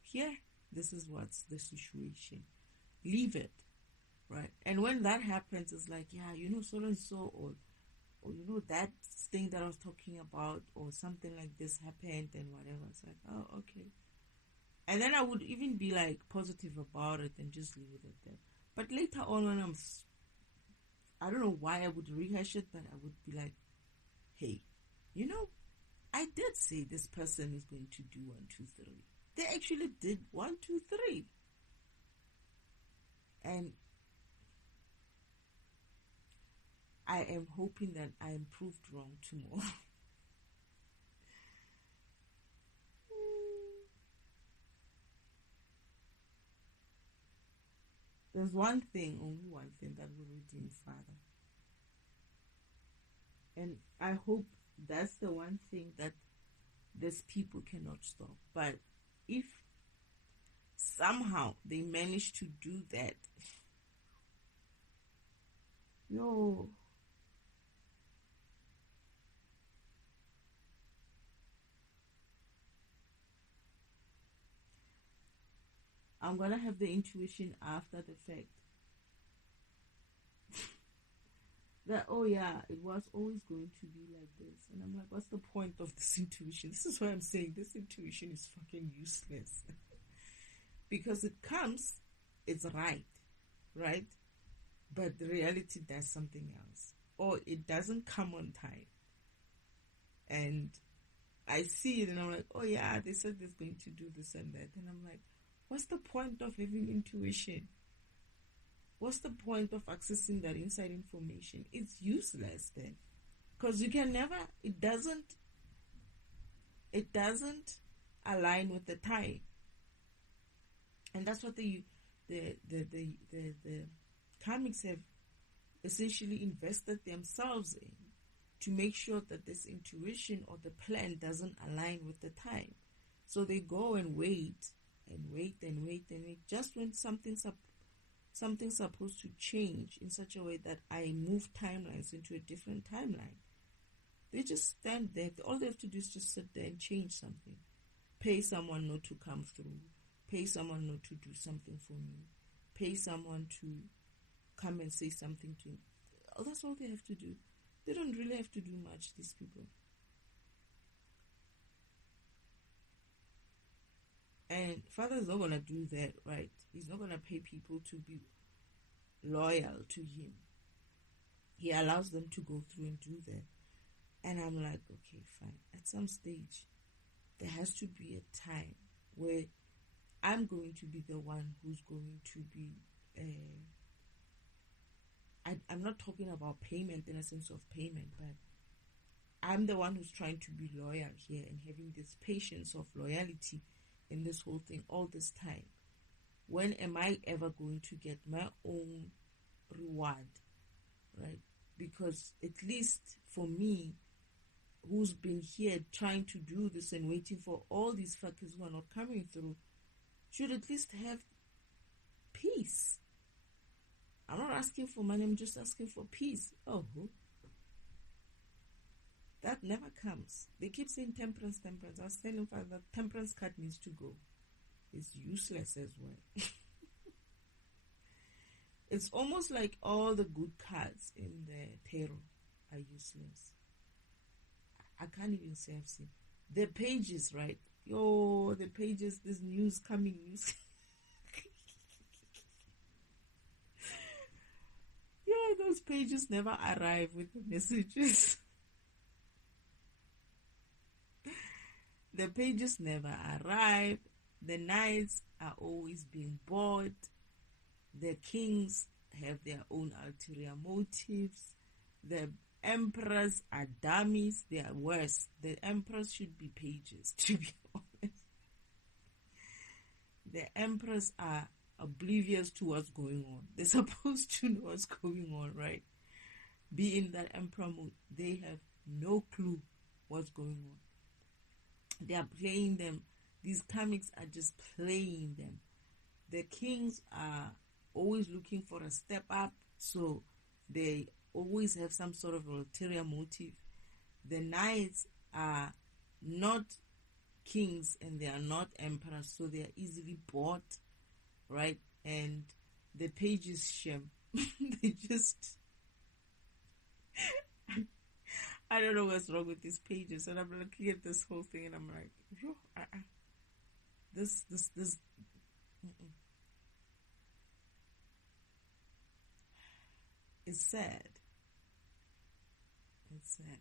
here, this is what's the situation. Leave it, right? And when that happens, it's like, yeah, so and so, or that thing that I was talking about, or something like this happened and whatever. It's like, oh, okay. And then I would even be like positive about it and just leave it at that. But later on, when I don't know why I would rehash it, but I would be like, hey, I did say this person is going to do 1, 2, 3. They actually did 1, 2, 3. And I am hoping that I am proved wrong tomorrow. There's one thing, only one thing that will redeem Father. And I hope that's the one thing that these people cannot stop. But if somehow they manage to do that, I'm going to have the intuition after the fact that, oh yeah, it was always going to be like this. And I'm like, what's the point of this intuition? This is why I'm saying this intuition is fucking useless. Because it comes, it's right? But the reality does something else. Or it doesn't come on time. And I see it and I'm like, oh yeah, they said they're going to do this and that. And I'm like, what's the point of having intuition? What's the point of accessing that inside information? It's useless then. Because you can never, it doesn't align with the time. And that's what the karmics have essentially invested themselves in, to make sure that this intuition or the plan doesn't align with the time. So they go and wait and wait and wait and wait, just when something's supposed to change in such a way that I move timelines into a different timeline. They just stand there. All they have to do is just sit there and change something. Pay someone not to come through. Pay someone not to do something for me. Pay someone to come and say something to me. Oh, that's all they have to do. They don't really have to do much, these people. And Father is not going to do that, right? He's not going to pay people to be loyal to him. He allows them to go through and do that. And I'm like, okay, fine. At some stage, there has to be a time where I'm going to be the one who's going to be... I'm not talking about payment in a sense of payment, but I'm the one who's trying to be loyal here and having this patience of loyalty in this whole thing all this time. When am I ever going to get my own reward, right? Because at least for me, who's been here trying to do this and waiting for all these fuckers who are not coming through, should at least have peace. I'm not asking for money, I'm just asking for peace. Oh, that never comes. They keep saying temperance, temperance. I was telling Father that temperance card needs to go. It's useless as well. It's almost like all the good cards in the tarot are useless. I can't even say I've seen. The pages, right? Yo, the pages, there's news coming, news. Yeah, those pages never arrive with the messages. The pages never arrive. The knights are always being bought. The kings have their own ulterior motives. The emperors are dummies. They are worse. The emperors should be pages, to be honest. The emperors are oblivious to what's going on. They're supposed to know what's going on, right? Be in that emperor mode. They have no clue what's going on. They are playing them. These comics are just playing them. The kings are always looking for a step up, so they always have some sort of ulterior motive. The knights are not kings and they are not emperors, so they are easily bought, right? And the pages shame. They just I don't know what's wrong with these pages, and I'm looking at this whole thing and I'm like, this it's sad. It's sad.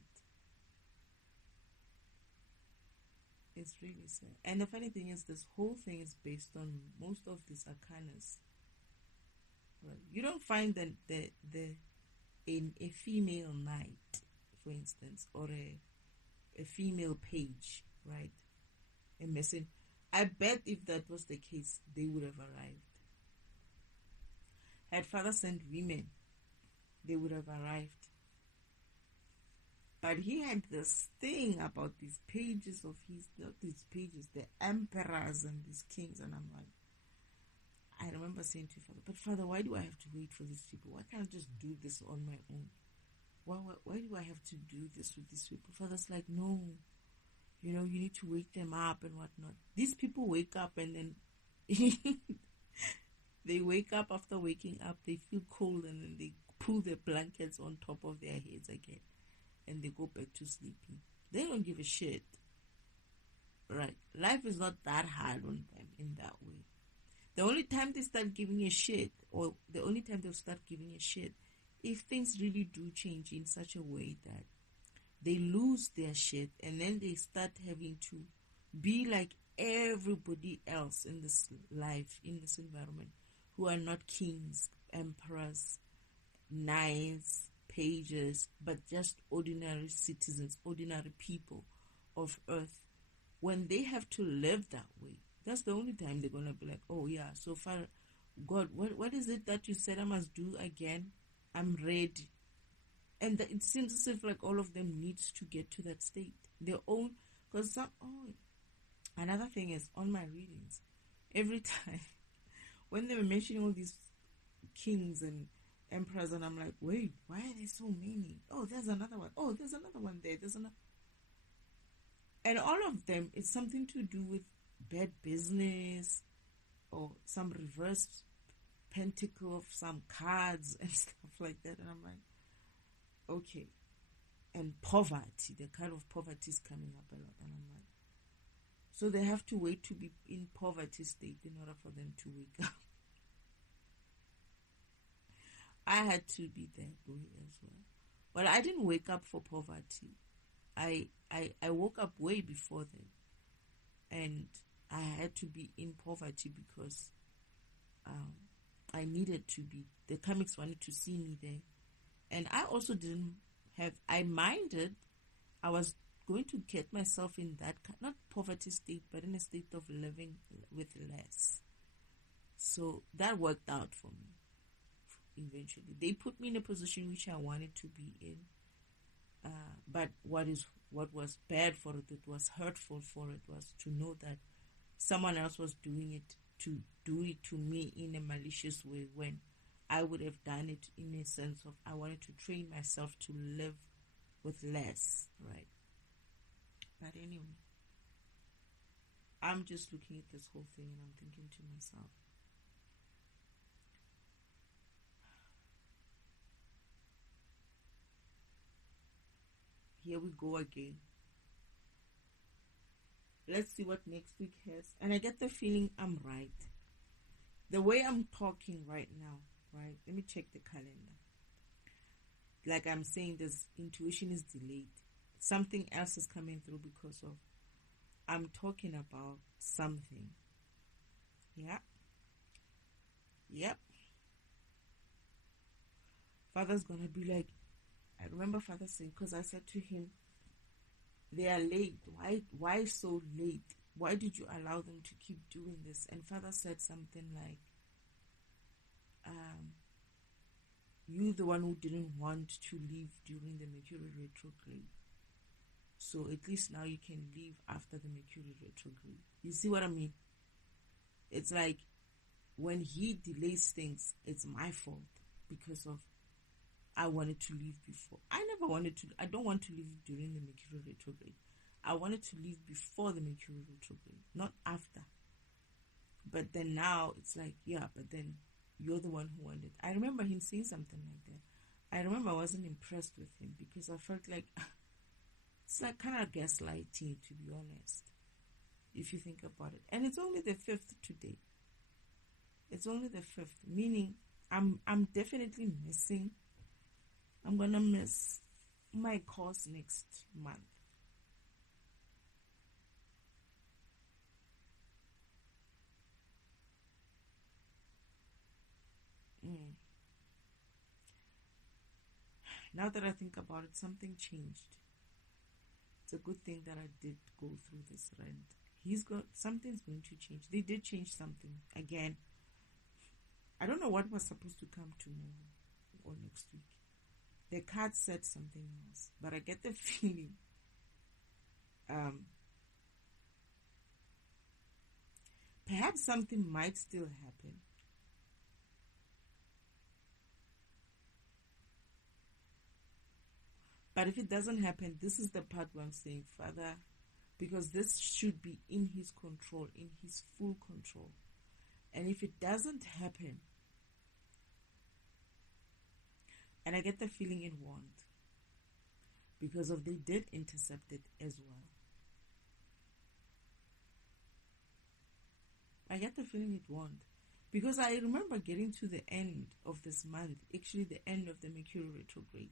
It's really sad. And the funny thing is, this whole thing is based on most of these arcanas. Right? You don't find that in a female knight, for instance, or a female page, right? A messenger. I bet if that was the case, they would have arrived. Had Father sent women, they would have arrived. But he had this thing about these pages of his, not these pages, the emperors and these kings. And I'm like, I remember saying to Father, but Father, why do I have to wait for these people? Why can't I just do this on my own? Why do I have to do this with these people? Father's like, no, you need to wake them up and whatnot. These people wake up and then they wake up after waking up, they feel cold and then they pull their blankets on top of their heads again and they go back to sleeping. They don't give a shit. Right? Life is not that hard on them in that way. The only time they start giving a shit, or the only time they'll start giving a shit, if things really do change in such a way that they lose their shit and then they start having to be like everybody else in this life, in this environment, who are not kings, emperors, knights, pages, but just ordinary citizens, ordinary people of earth. When they have to live that way, that's the only time they're going to be like, oh yeah, so far, God, what is it that you said I must do again? I'm ready. And it seems as if like all of them needs to get to that state. Their own, because another thing is, on my readings, every time, when they were mentioning all these kings and emperors, and I'm like, wait, why are there so many? Oh, there's another one. Oh, there's another one there. There's another. And all of them, it's something to do with bad business or some reverse pentacle of some cards and stuff like that. And I'm like, okay. And poverty, the card of poverty is coming up a lot. And I'm like, so they have to wait to be in poverty state in order for them to wake up. I had to be that way as well. Well, I didn't wake up for poverty. I woke up way before then. And I had to be in poverty because I needed to be. The comics wanted to see me there. And I also didn't have, I minded, I was going to get myself in that, not poverty state, but in a state of living with less. So that worked out for me eventually. They put me in a position which I wanted to be in. But what was bad for it, it was hurtful for it, was to know that someone else was doing it to me in a malicious way when I would have done it in a sense of I wanted to train myself to live with less, right? But anyway, I'm just looking at this whole thing and I'm thinking to myself, here we go again. Let's see what next week has. And I get the feeling I'm right. The way I'm talking right now, right? Let me check the calendar. Like I'm saying, this intuition is delayed. Something else is coming through because of I'm talking about something. Yeah. Yep. Father's gonna be like, I remember Father saying, because I said to him, they are late. Why so late? Why did you allow them to keep doing this? And Father said something like, you the one who didn't want to leave during the Mercury retrograde. So at least now you can leave after the Mercury retrograde. You see what I mean? It's like when he delays things, it's my fault because of I wanted to leave before. I don't want to leave during the Mercury retrograde. I wanted to leave before the Mercury retrograde, not after. But then now it's like, yeah, but then you're the one who wanted. I remember him saying something like that. I remember I wasn't impressed with him because I felt like it's like kind of gaslighting, to be honest, if you think about it. And it's only the 5th today. It's only the 5th, meaning I'm definitely missing. I'm gonna miss my course next month. Now that I think about it, something changed. It's a good thing that I did go through this rant. Something's going to change. They did change something again. I don't know what was supposed to come tomorrow or next week. The card said something else, but I get the feeling perhaps something might still happen. But if it doesn't happen, this is the part where I'm saying, Father, because this should be in his control, in his full control. And if it doesn't happen, and I get the feeling it won't, because of they did intercept it as well. I get the feeling it won't. Because I remember getting to the end of this month, actually the end of the Mercury retrograde.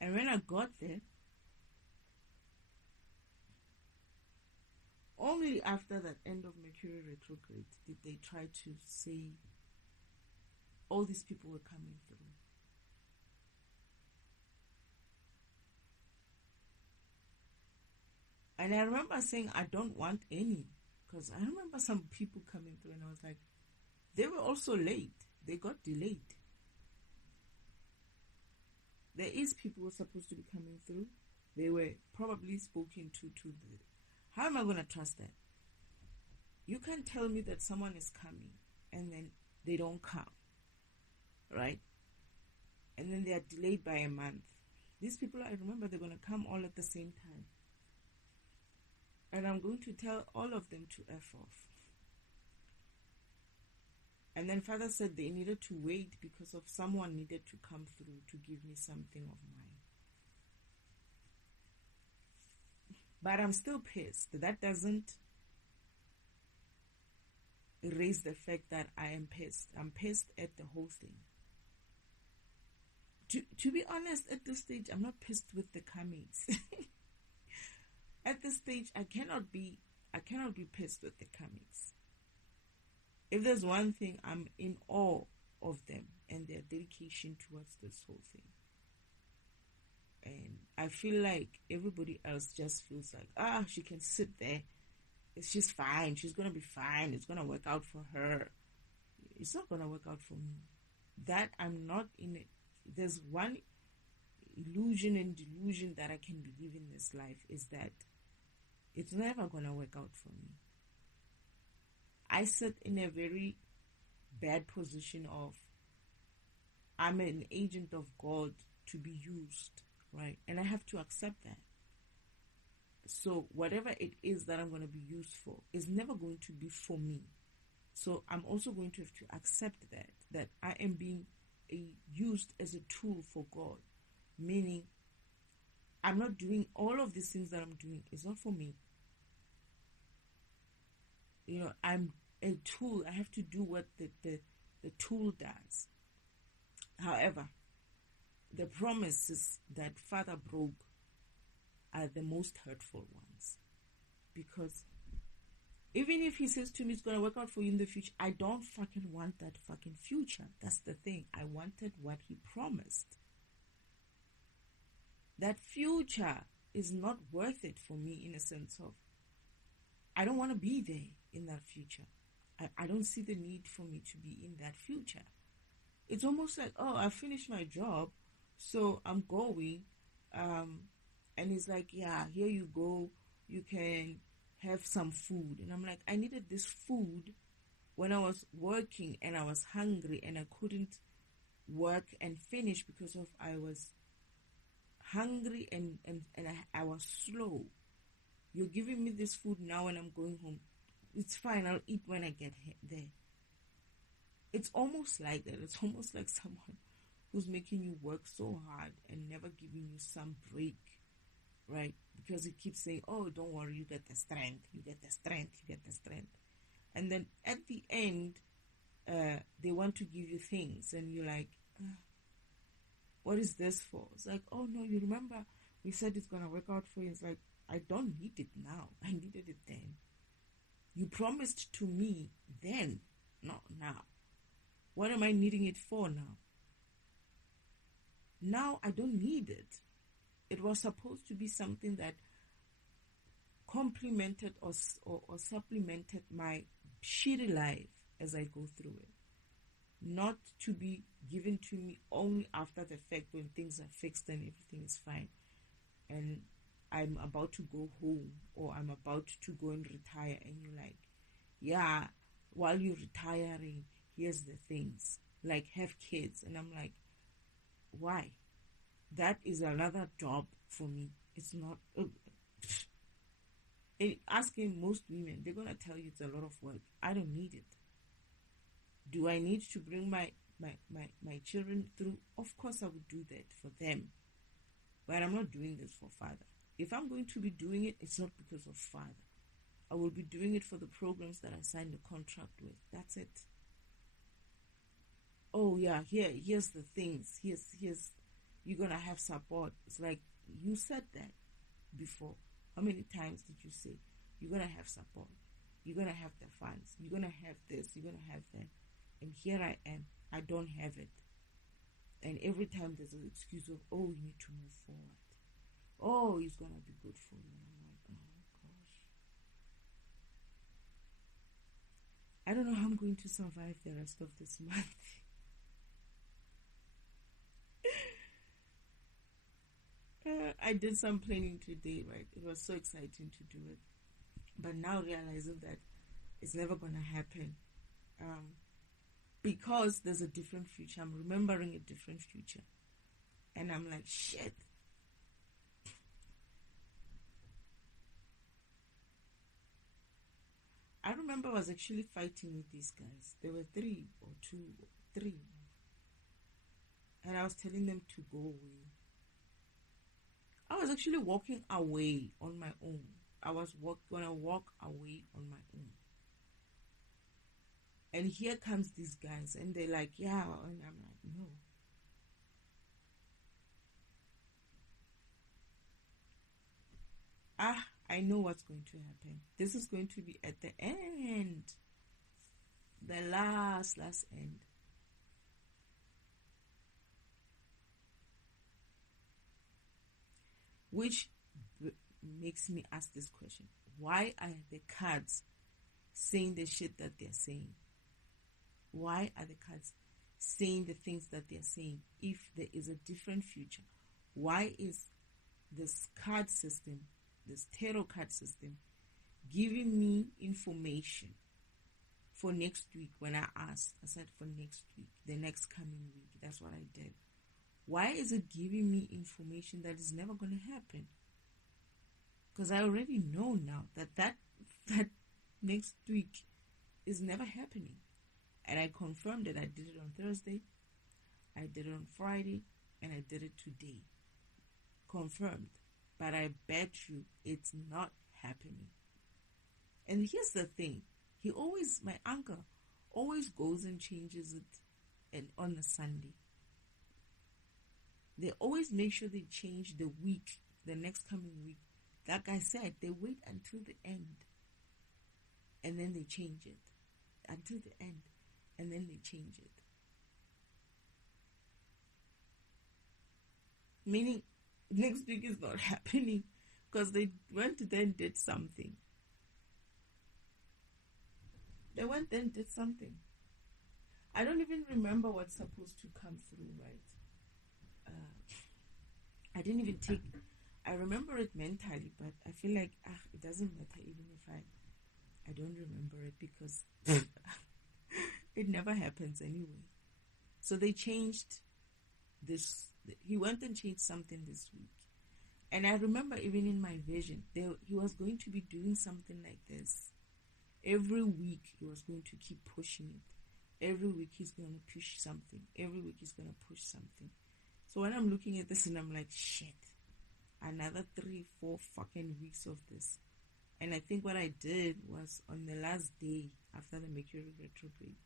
And when I got there, only after that end of Mercury retrograde did they try to say all these people were coming through. And I remember saying, I don't want any. Because I remember some people coming through and I was like, they were also late. They got delayed. There is people who are supposed to be coming through. They were probably spoken to the... How am I going to trust that? You can't tell me that someone is coming and then they don't come. Right? And then they are delayed by a month. These people, I remember they're going to come all at the same time. And I'm going to tell all of them to F off. And then Father said they needed to wait because of someone needed to come through to give me something of mine. But I'm still pissed. That doesn't erase the fact that I am pissed. I'm pissed at the whole thing. To be honest, at this stage, I'm not pissed with the comings. At this stage, I cannot be pissed with the comings. If there's one thing, I'm in awe of them and their dedication towards this whole thing. And I feel like everybody else just feels like, she can sit there. She's fine. She's going to be fine. It's going to work out for her. It's not going to work out for me. That I'm not in it. There's one illusion and delusion that I can believe in this life is that it's never going to work out for me. I sit in a very bad position of I'm an agent of God to be used, right? And I have to accept that. So whatever it is that I'm going to be used for is never going to be for me. So I'm also going to have to accept that I am being used as a tool for God, meaning I'm not doing all of these things that I'm doing. It's not for me. I'm a tool. I have to do what the tool does. However, the promises that Father broke are the most hurtful ones. Because even if he says to me, it's going to work out for you in the future, I don't fucking want that fucking future. That's the thing. I wanted what he promised. That future is not worth it for me in a sense of, I don't want to be there in that future. I don't see the need for me to be in that future. It's almost like, oh, I finished my job, so I'm going. And he's like, yeah, here you go. You can have some food. And I'm like, I needed this food when I was working and I was hungry and I couldn't work and finish because of I was hungry and I was slow. You're giving me this food now when I'm going home. It's fine. I'll eat when I get there. It's almost like that. It's almost like someone who's making you work so hard and never giving you some break, right? Because he keeps saying, oh, don't worry, you get the strength, you get the strength, you get the strength. And then at the end, they want to give you things and you're like, what is this for? It's like, oh no, you remember we said it's going to work out for you. It's like, I don't need it now. I needed it then. You promised to me then, not now. What am I needing it for now? Now I don't need it. It was supposed to be something that complemented or supplemented my shitty life as I go through it. Not to be given to me only after the fact when things are fixed and everything is fine. And I'm about to go home or I'm about to go and retire and you're like, yeah, while you're retiring, here's the things. Like have kids. And I'm like, why? That is another job for me. It's not... asking most women, they're going to tell you it's a lot of work. I don't need it. Do I need to bring my children through? Of course I would do that for them. But I'm not doing this for Father. If I'm going to be doing it, it's not because of Father. I will be doing it for the programs that I signed the contract with. That's it. Oh yeah, here's the things. Here's you're gonna have support. It's like you said that before. How many times did you say you're gonna have support? You're gonna have the funds. You're gonna have this. You're gonna have that. And here I am. I don't have it. And every time there's an excuse of, oh, you need to move forward. Oh, it's gonna be good for you. And I'm like, oh gosh. I don't know how I'm going to survive the rest of this month. I did some planning today, right? It was so exciting to do it. But now realizing that it's never going to happen. Because there's a different future. I'm remembering a different future. And I'm like, shit. I remember I was actually fighting with these guys. There were three. And I was telling them to go away. I was actually walking away on my own. I was gonna walk away on my own. And here comes these guys and they're like, yeah. And I'm like, no. I know what's going to happen. This is going to be at the end. The last end. Which makes me ask this question. Why are the cards saying the shit that they're saying? Why are the cards saying the things that they're saying if there is a different future? Why is this card system, this tarot card system, giving me information for next week, when I asked, I said for next week, the next coming week. That's what I did. Why is it giving me information that is never going to happen? Because I already know now that next week is never happening. And I confirmed that I did it on Thursday, I did it on Friday, and I did it today. Confirmed. But I bet you it's not happening. And here's the thing. My uncle always goes and changes it on a Sunday. They always make sure they change the week, the next coming week. Like I said, they wait until the end. And then they change it. Until the end. And then they change it. Meaning, next week is not happening. Because they went then did something. They went then did something. I don't even remember what's supposed to come through, right? I didn't even take... I remember it mentally, but I feel like it doesn't matter even if I don't remember it, because it never happens anyway. So they changed this. He went and changed something this week. And I remember even in my vision, he was going to be doing something like this. Every week he was going to keep pushing it. Every week he's going to push something. Every week he's going to push something. So when I'm looking at this and I'm like, shit, another 3-4 fucking weeks of this. And I think what I did was, on the last day after the Mercury retrograde,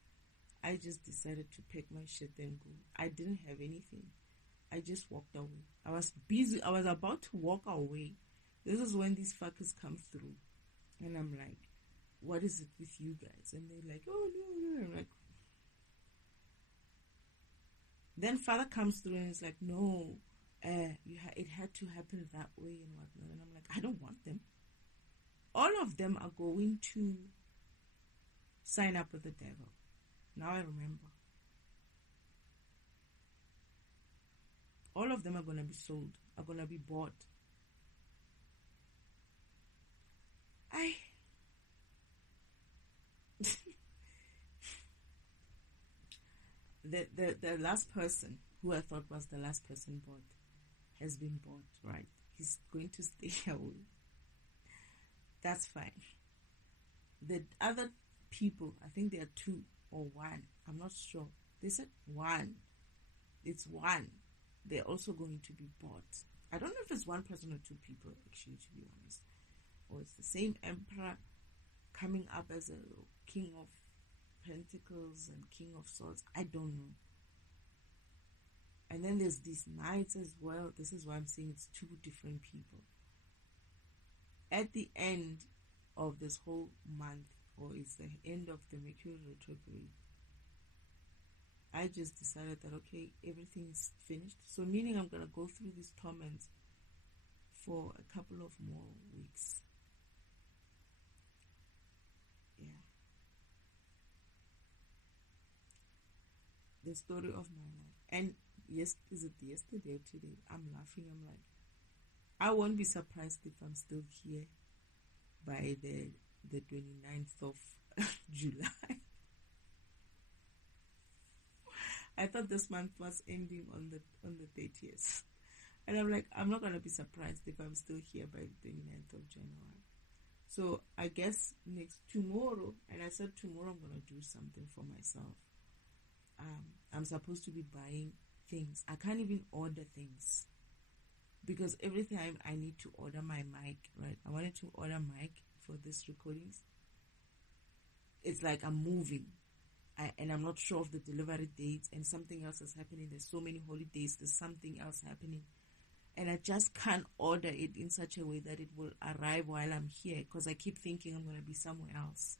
I just decided to pack my shit and go. I didn't have anything. I just walked away. I was busy. I was about to walk away. This is when these fuckers come through. And I'm like, what is it with you guys? And they're like, oh, no. I'm like... Then father comes through and is like, no, it had to happen that way and whatnot. And I'm like, I don't want them. All of them are going to sign up with the devil. Now I remember. All of them are going to be sold, are going to be bought. The last person who I thought was the last person bought has been bought, right? He's going to stay away. That's fine. The other people, I think there are 2 or 1. I'm not sure. They said 1. It's 1. They're also going to be bought. I don't know if it's 1 person or 2 people, actually, to be honest. Or it's the same emperor coming up as a king of pentacles and king of swords. I don't know. And then there's these knights as well. This is why I'm saying it's 2 different people. At the end of this whole month, or it's the end of the Mercury retrograde, I just decided that, okay, everything is finished. So meaning I'm going to go through these torments for a couple of more weeks. Yeah. The story of my life. And yes, is it yesterday or today? I'm laughing. I'm like, I won't be surprised if I'm still here by the 29th of July. I thought this month was ending on the 30th. And I'm like, I'm not going to be surprised if I'm still here by the 29th of January. So I guess tomorrow, and I said tomorrow I'm going to do something for myself. I'm supposed to be buying things. I can't even order things. Because every time I need to order my mic, right? I wanted to order mic for this recordings. It's like I'm moving. And I'm not sure of the delivery dates, and something else is happening. There's so many holidays. There's something else happening. And I just can't order it in such a way that it will arrive while I'm here, because I keep thinking I'm going to be somewhere else.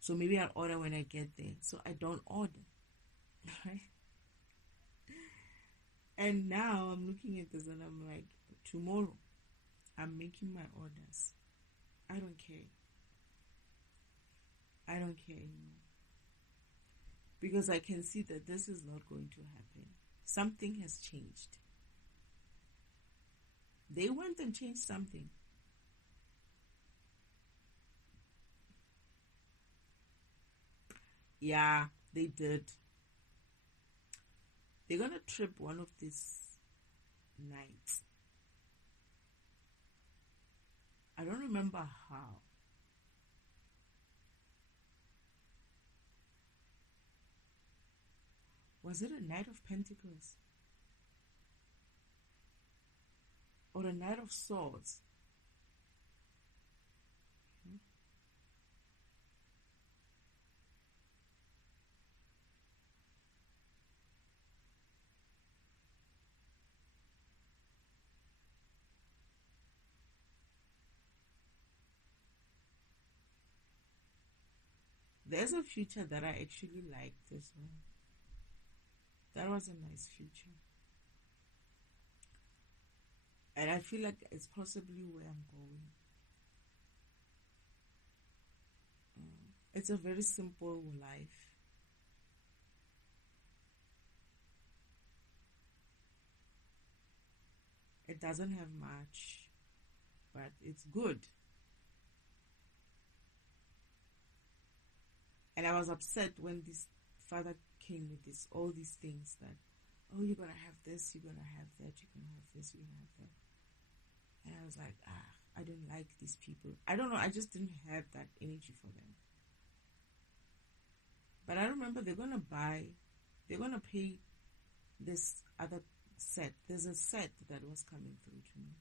So maybe I'll order when I get there. So I don't order. Right? And now I'm looking at this and I'm like, tomorrow I'm making my orders. I don't care. I don't care anymore. Because I can see that this is not going to happen. Something has changed. They went and changed something. Yeah, they did. They're gonna trip one of these nights. I don't remember how. Was it a night of Pentecost? Or a night of swords? Hmm? There's a future that I actually liked as well. That was a nice future. And I feel like it's possibly where I'm going. It's a very simple life. It doesn't have much, but it's good. And I was upset when this father came with all these things that, oh, you're gonna have this, you're gonna have that, you're gonna have this, you're gonna have that. And I was like, I don't like these people. I don't know, I just didn't have that energy for them. But I remember they're gonna pay this other set. There's a set that was coming through to me.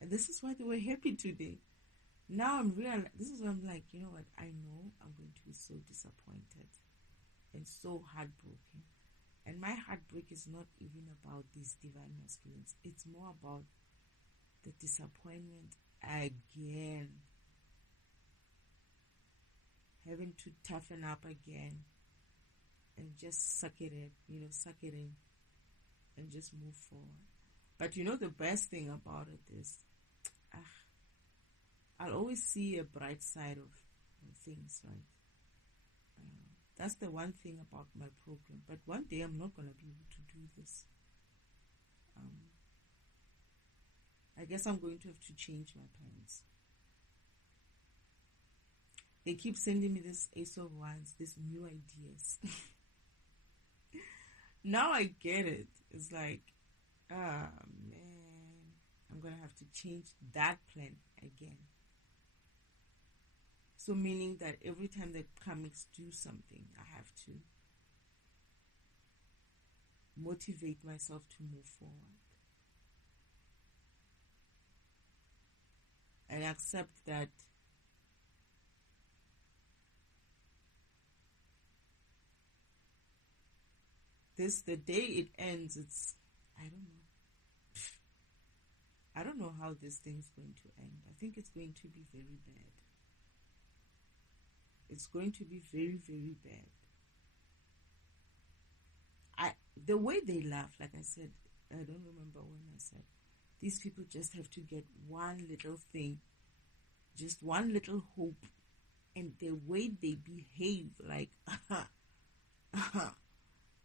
And this is why they were happy today. Now this is why I'm like, you know what, I know I'm going to be so disappointed and so heartbroken. And my heartbreak is not even about these divine masculines. It's more about the disappointment again. Having to toughen up again and just suck it in and just move forward. But the best thing about it is, I'll always see a bright side of things, right? That's the one thing about my program. But one day I'm not going to be able to do this. I guess I'm going to have to change my plans. They keep sending me this Ace of Wands, these new ideas. Now I get it. It's like, man, I'm going to have to change that plan again. So meaning that every time the comics do something, I have to motivate myself to move forward. And accept that the day it ends, I don't know. I don't know how this thing's going to end. I think it's going to be very bad. It's going to be very, very bad. The way they laugh, like I said, I don't remember when I said, these people just have to get one little thing, just one little hope, and the way they behave, like,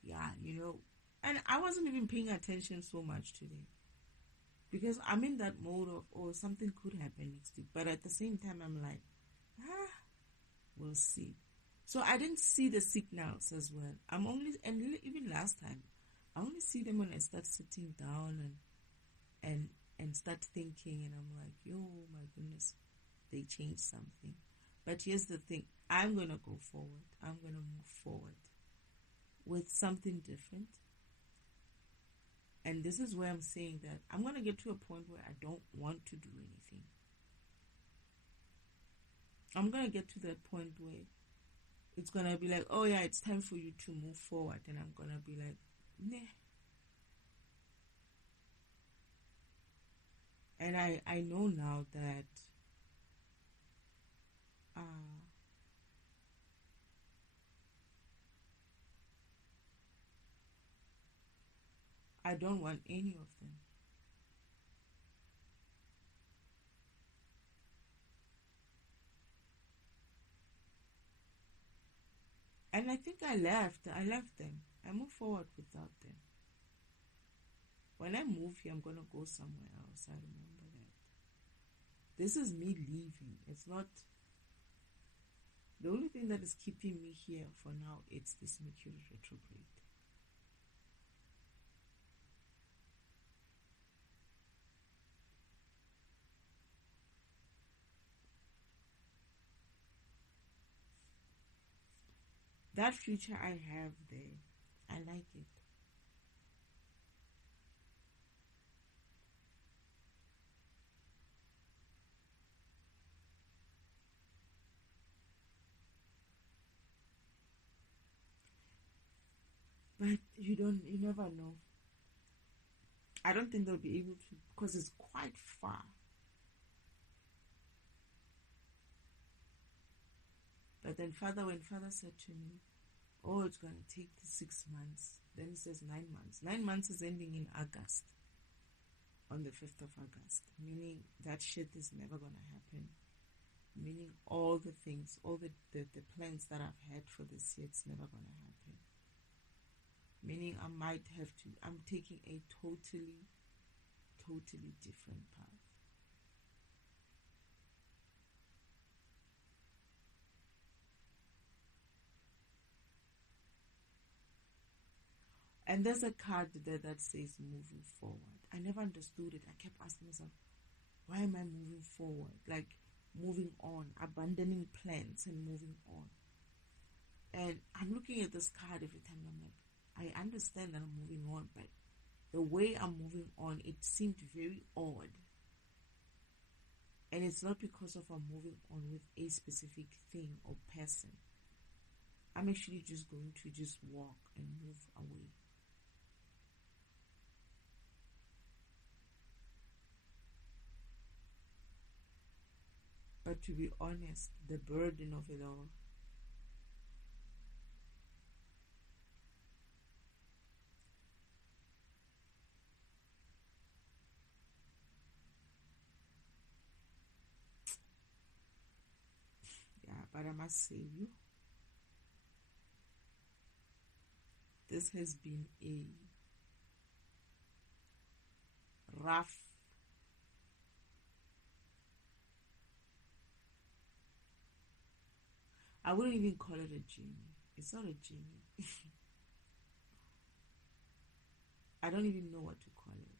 yeah, and I wasn't even paying attention so much today, because I'm in that mode of, oh, something could happen next week, but at the same time, I'm like, we'll see. So I didn't see the signals as well. And even last time, I only see them when I start sitting down and start thinking, and I'm like, yo, my goodness, they changed something. But here's the thing, I'm going to go forward. I'm going to move forward with something different. And this is where I'm saying that I'm going to get to a point where I don't want to do anything. I'm going to get to that point where it's going to be like, oh yeah, it's time for you to move forward. And I'm going to be like, nah. And I know now that I don't want any of them. And I think I left them. I moved forward without them. When I move here, I'm going to go somewhere else. I remember that. This is me leaving. It's not The only thing that is keeping me here for now, it's this Mercury retrograde. That future I have there, I like it. But you never know. I don't think they'll be able to, because it's quite far. But then when father said to me, oh, it's going to take 6 months. Then he says 9 months. 9 months is ending in August, on the 5th of August, meaning that shit is never going to happen. Meaning all the things, all the plans that I've had for this year, it's never going to happen. Meaning I might have to, I'm taking a totally different path. And there's a card there that says moving forward. I never understood it. I kept asking myself, why am I moving forward? Like moving on, abandoning plans and moving on. And I'm looking at this card every time. I'm like, I understand that I'm moving on, but the way I'm moving on, it seemed very odd. And it's not because of I'm moving on with a specific thing or person. I'm actually just going to just walk and move away. But to be honest, the burden of it all, yeah, but I must say you, this has been a rough, I wouldn't even call it a journey. It's not a journey. I don't even know what to call it.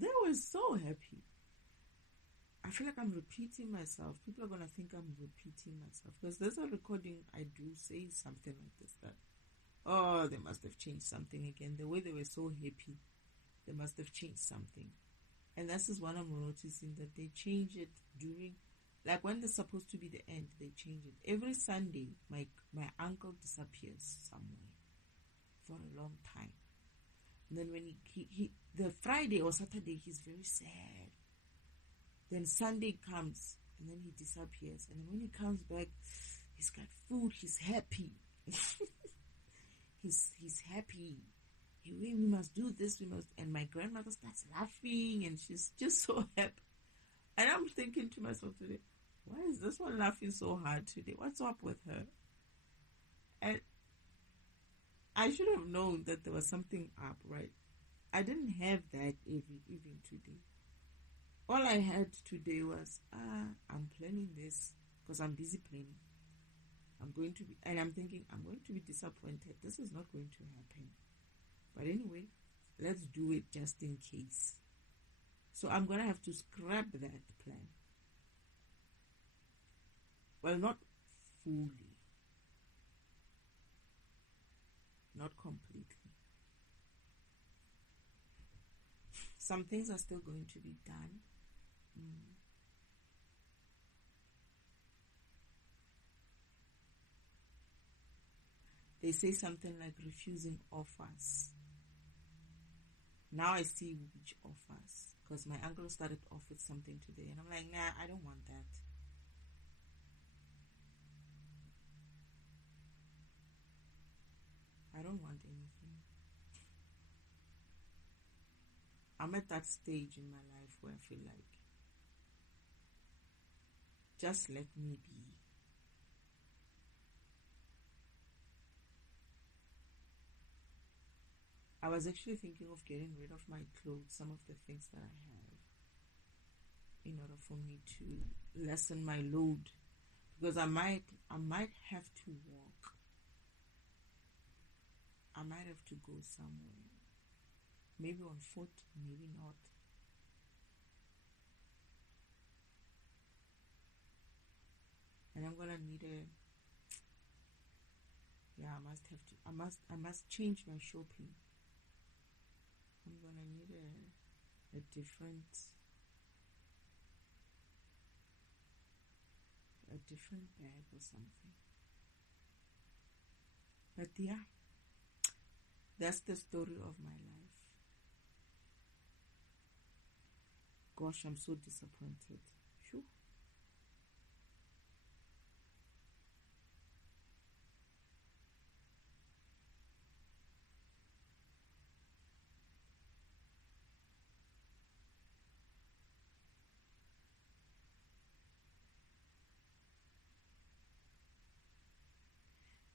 They were so happy. I feel like I'm repeating myself. People are going to think I'm repeating myself. Because there's a recording I do say something like this. That, oh, they must have changed something again. The way they were so happy, they must have changed something. And this is what I'm noticing, that they change it during, like when there's supposed to be the end, they change it. Every Sunday, my uncle disappears somewhere for a long time. And then when he the Friday or Saturday, he's very sad. Then Sunday comes, and then he disappears. And then when he comes back, he's got food, he's happy. he's happy. We must do this, we must. And my grandmother starts laughing, and she's just so happy. And I'm thinking to myself today, why is this one laughing so hard today? What's up with her? And I should have known that there was something up, right? I didn't have that even today. All I had today was, I'm planning this because I'm busy planning. I'm going to be, and I'm thinking, I'm going to be disappointed. This is not going to happen. But anyway, let's do it just in case. So I'm going to have to scrap that plan. Well, not fully. Not completely. Some things are still going to be done. They say something like refusing offers. Now I see which offers, because my uncle started off with something today, and I'm like, nah, I don't want that. I don't want anything. I'm at that stage in my life where I feel like, just let me be. I was actually thinking of getting rid of my clothes, some of the things that I have. in order for me to lessen my load, because I might have to walk. I might have to go somewhere, maybe on foot, maybe not. And I'm gonna need I must change my shopping. I'm gonna need a different bag or something. But yeah, that's the story of my life. Gosh, I'm so disappointed. Phew.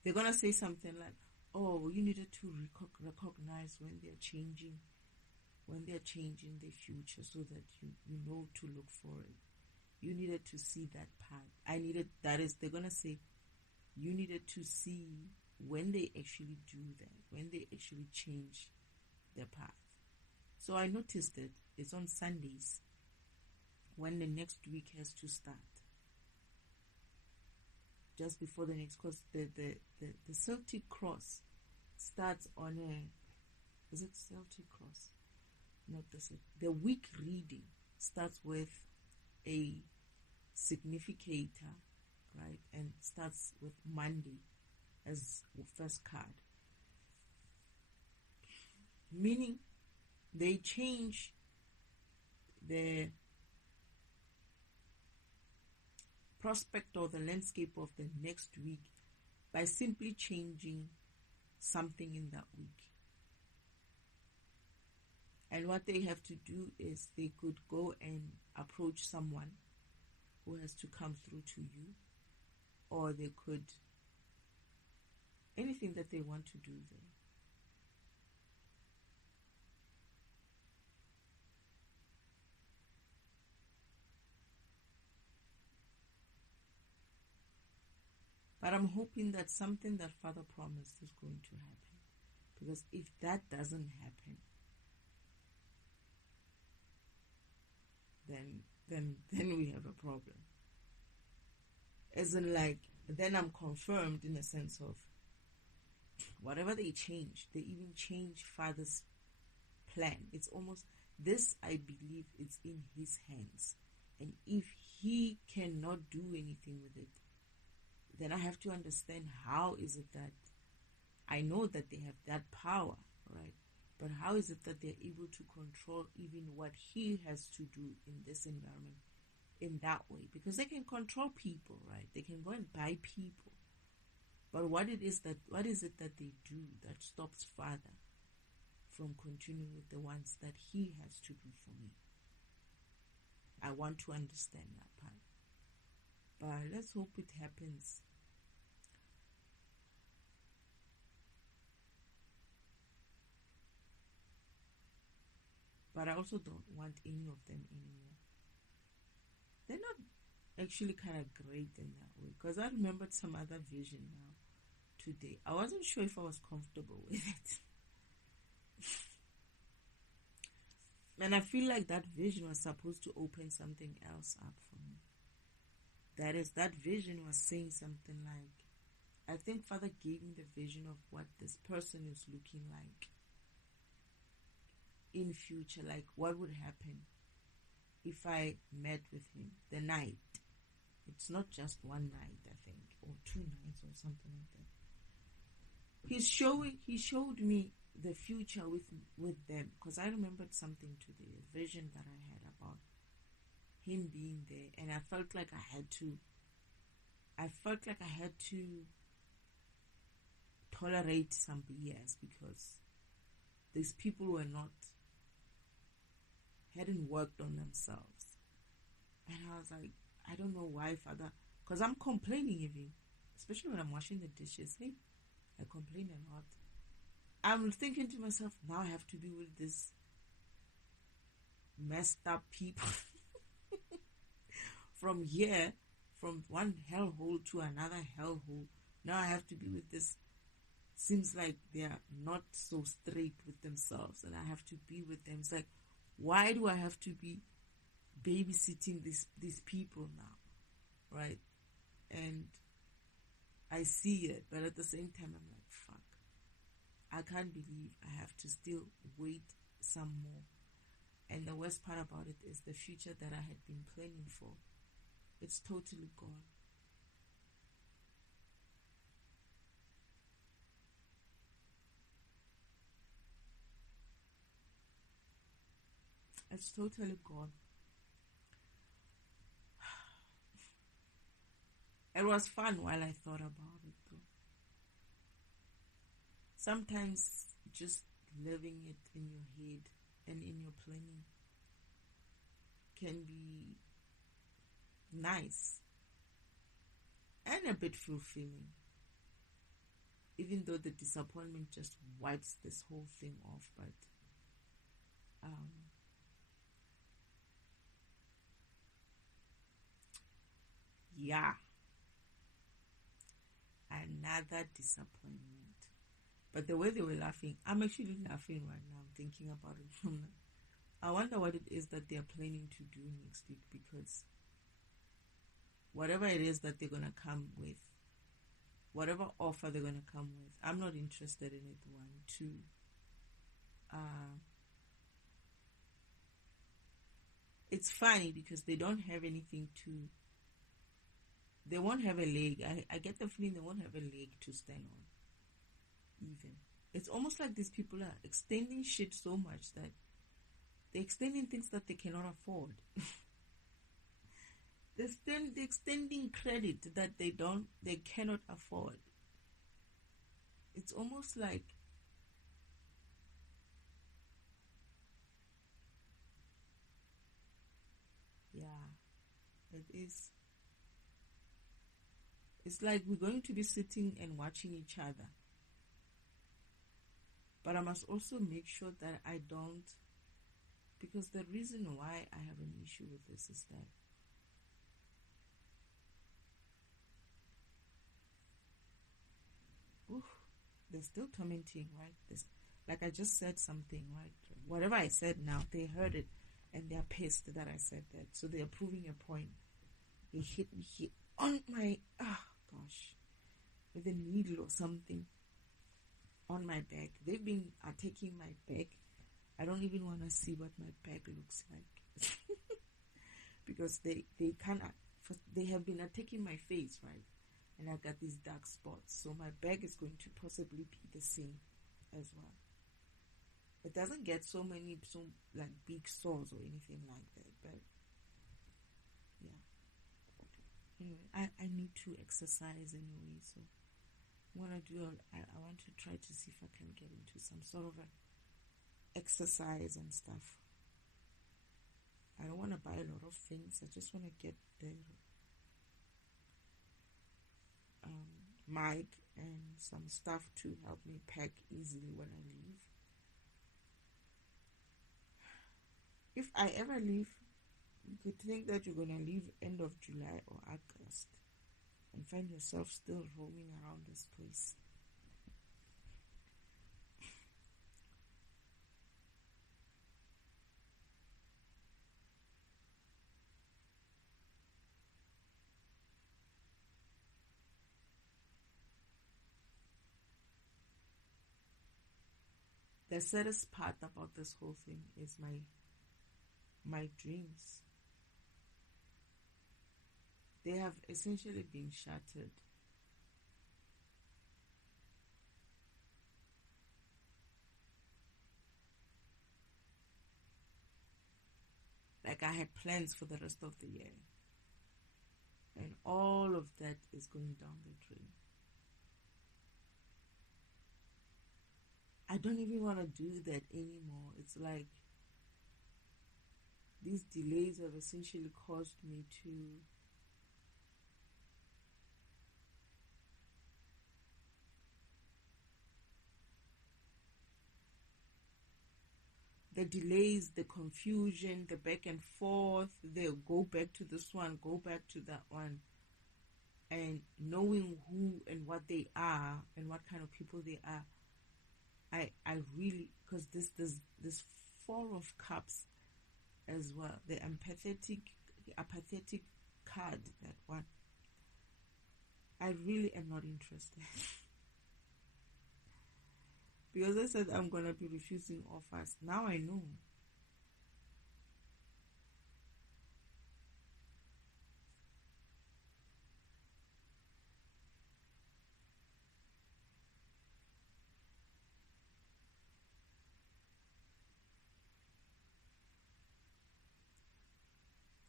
They're gonna say something like, "Oh, you needed to recognize when they're changing their future, so that you know to look for it. You needed to see that part. They're gonna say, you needed to see when they actually do that, when they actually change their path." So I noticed that it's on Sundays when the next week has to start. Just before the next, because the Celtic Cross starts on is it Celtic Cross? Not the week reading starts with a significator, right? And starts with Monday as first card. Meaning they change the prospect or the landscape of the next week by simply changing something in that week. And what they have to do is they could go and approach someone who has to come through to you, or they could, anything that they want to do there. But I'm hoping that something that Father promised is going to happen. Because if that doesn't happen, then we have a problem. As in, like, then I'm confirmed in a sense of whatever they change, they even change Father's plan. It's almost, this I believe it's in his hands. And if he cannot do anything with it, then I have to understand, how is it that I know that they have that power, right? But how is it that they're able to control even what he has to do in this environment in that way? Because they can control people, right? They can go and buy people. But what is it that they do that stops Father from continuing with the ones that he has to do for me? I want to understand that part. But let's hope it happens. But I also don't want any of them anymore. They're not actually kind of great in that way. Because I remembered some other vision now today. I wasn't sure if I was comfortable with it. And I feel like that vision was supposed to open something else up for me. That is, that vision was saying something like, I think Father gave me the vision of what this person is looking like in future, like what would happen if I met with him the night. It's not just one night, I think, or 2 nights or something like that. He showed me the future with them, because I remembered something today, a vision that I had about him being there, and I felt like I had to tolerate some BS, because these people hadn't worked on themselves. And I was like, I don't know why, Father, because I'm complaining even, especially when I'm washing the dishes. Hey, I complain a lot. I'm thinking to myself, now I have to be with this messed up people. from here, from one hellhole to another hellhole. Now I have to be with this. Seems like they are not so straight with themselves, and I have to be with them. It's like, why do I have to be babysitting these people now, right? And I see it, but at the same time, I'm like, fuck. I can't believe I have to still wait some more. And the worst part about it is the future that I had been planning for. It's totally gone. It's totally gone. It was fun while I thought about it, though. Sometimes just living it in your head and in your planning can be nice and a bit fulfilling, even though the disappointment just wipes this whole thing off. But yeah, another disappointment. But the way they were laughing, I'm actually laughing right now. I'm thinking about it from now. I wonder what it is that they're planning to do next week, because whatever it is that they're going to come with, whatever offer they're going to come with, I'm not interested in it. 1, 2. It's funny because they don't have anything to, they won't have a leg. I get the feeling they won't have a leg to stand on. Even. It's almost like these people are extending shit so much that they're extending things that they cannot afford. They're extending credit that they cannot afford. It's almost like, yeah, it is. It's like we're going to be sitting and watching each other. But I must also make sure that I don't, because the reason why I have an issue with this is that they're still tormenting, right? This, like I just said something, right? Whatever I said now, they heard it and they're pissed that I said that. So they're proving a point. They hit me here on my, gosh, with a needle or something on my back. They've been attacking my back. I don't even want to see what my back looks like. Because they have been attacking my face, right? And I got these dark spots. So my back is going to possibly be the same as well. It doesn't get so like big sores or anything like that, but yeah. Anyway, I need to exercise anyway, so what I do, I want to try to see if I can get into some sort of a exercise and stuff. I don't want to buy a lot of things. I just want to get the mic and some stuff to help me pack easily when I leave. If I ever leave, you could think that you're going to leave end of July or August and find yourself still roaming around this place. The saddest part about this whole thing is my dreams. They have essentially been shattered. Like I had plans for the rest of the year. And all of that is going down the drain. I don't even want to do that anymore. It's like these delays have essentially caused me to the delays, the confusion, the back and forth, they'll go back to this one, go back to that one, and knowing who and what they are and what kind of people they are, I really, because this Four of Cups as well, the apathetic card, that one, I really am not interested. Because I said I'm gonna be refusing offers. Now I know.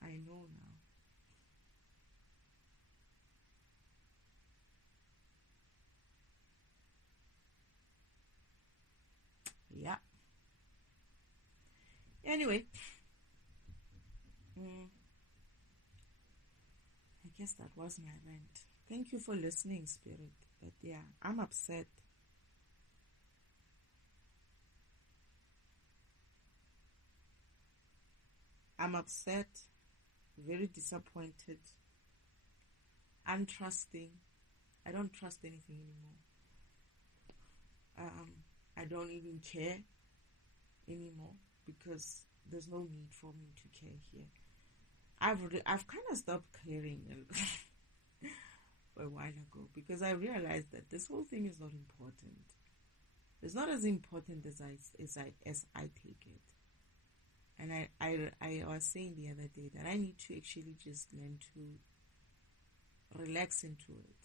I know now. Yeah. Anyway, I guess that was my rant. Thank you for listening, Spirit. But yeah, I'm upset. I'm upset, very disappointed, untrusting. I don't trust anything anymore. I don't even care anymore because there's no need for me to care here. I've kind of stopped caring a while ago because I realized that this whole thing is not important. It's not as important as I take it. And I was saying the other day that I need to actually just learn to relax into it,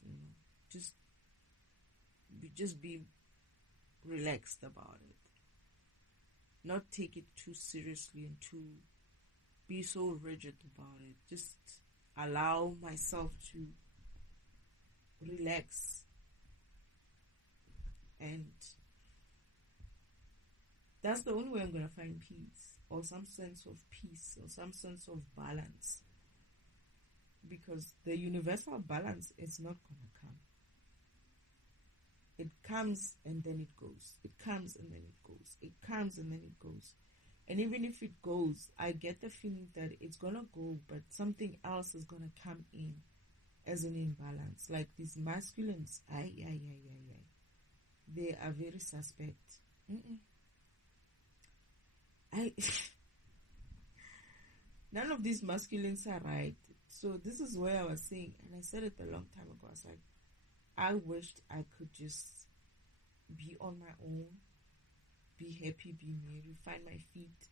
just be relaxed about it, not take it too seriously and to be so rigid about it. Just allow myself to relax, and that's the only way I'm gonna find peace, or some sense of peace, or some sense of balance, because the universal balance is not gonna come. It comes and then it goes. It comes and then it goes. It comes and then it goes. And even if it goes, I get the feeling that it's gonna go, but something else is gonna come in as an imbalance. Like these masculines, they are very suspect. None of these masculines are right. So this is where I was saying, and I said it a long time ago, I was like, I wished I could just be on my own, be happy, be merry, find my feet,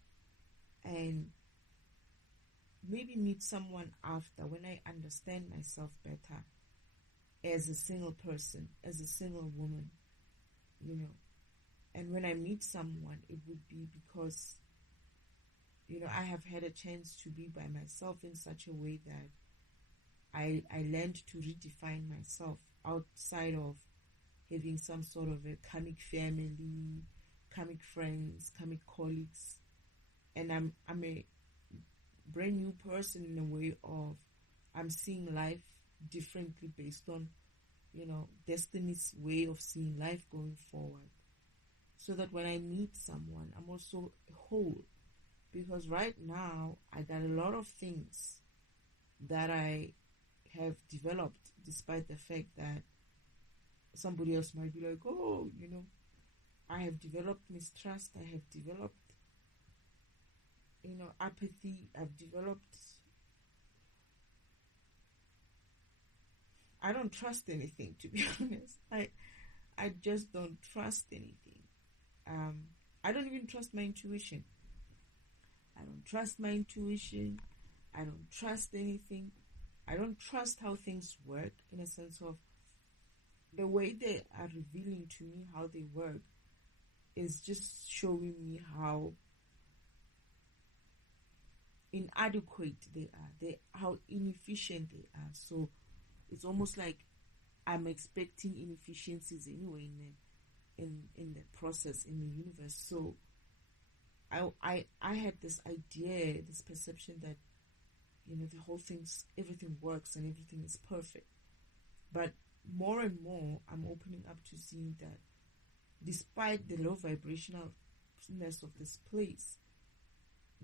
and maybe meet someone after, when I understand myself better as a single person, as a single woman, and when I meet someone, it would be because, I have had a chance to be by myself in such a way that I learned to redefine myself outside of having some sort of a karmic family, karmic friends, karmic colleagues. And I'm a brand new person in a way of I'm seeing life differently based on, destiny's way of seeing life going forward. So that when I meet someone, I'm also whole. Because right now, I got a lot of things that I have developed, despite the fact that somebody else might be like, oh, I have developed mistrust, I have developed, apathy, I've developed, I don't trust anything, to be honest. I just don't trust anything. I don't even trust my intuition. I don't trust my intuition. I don't trust anything. I don't trust how things work, in a sense of the way they are revealing to me how they work is just showing me how inadequate they are, how inefficient they are. So it's almost like I'm expecting inefficiencies anyway in the process, in the universe. So I had this idea, this perception that the whole everything works and everything is perfect. But more and more, I'm opening up to seeing that despite the low vibrational 2Dness of this place,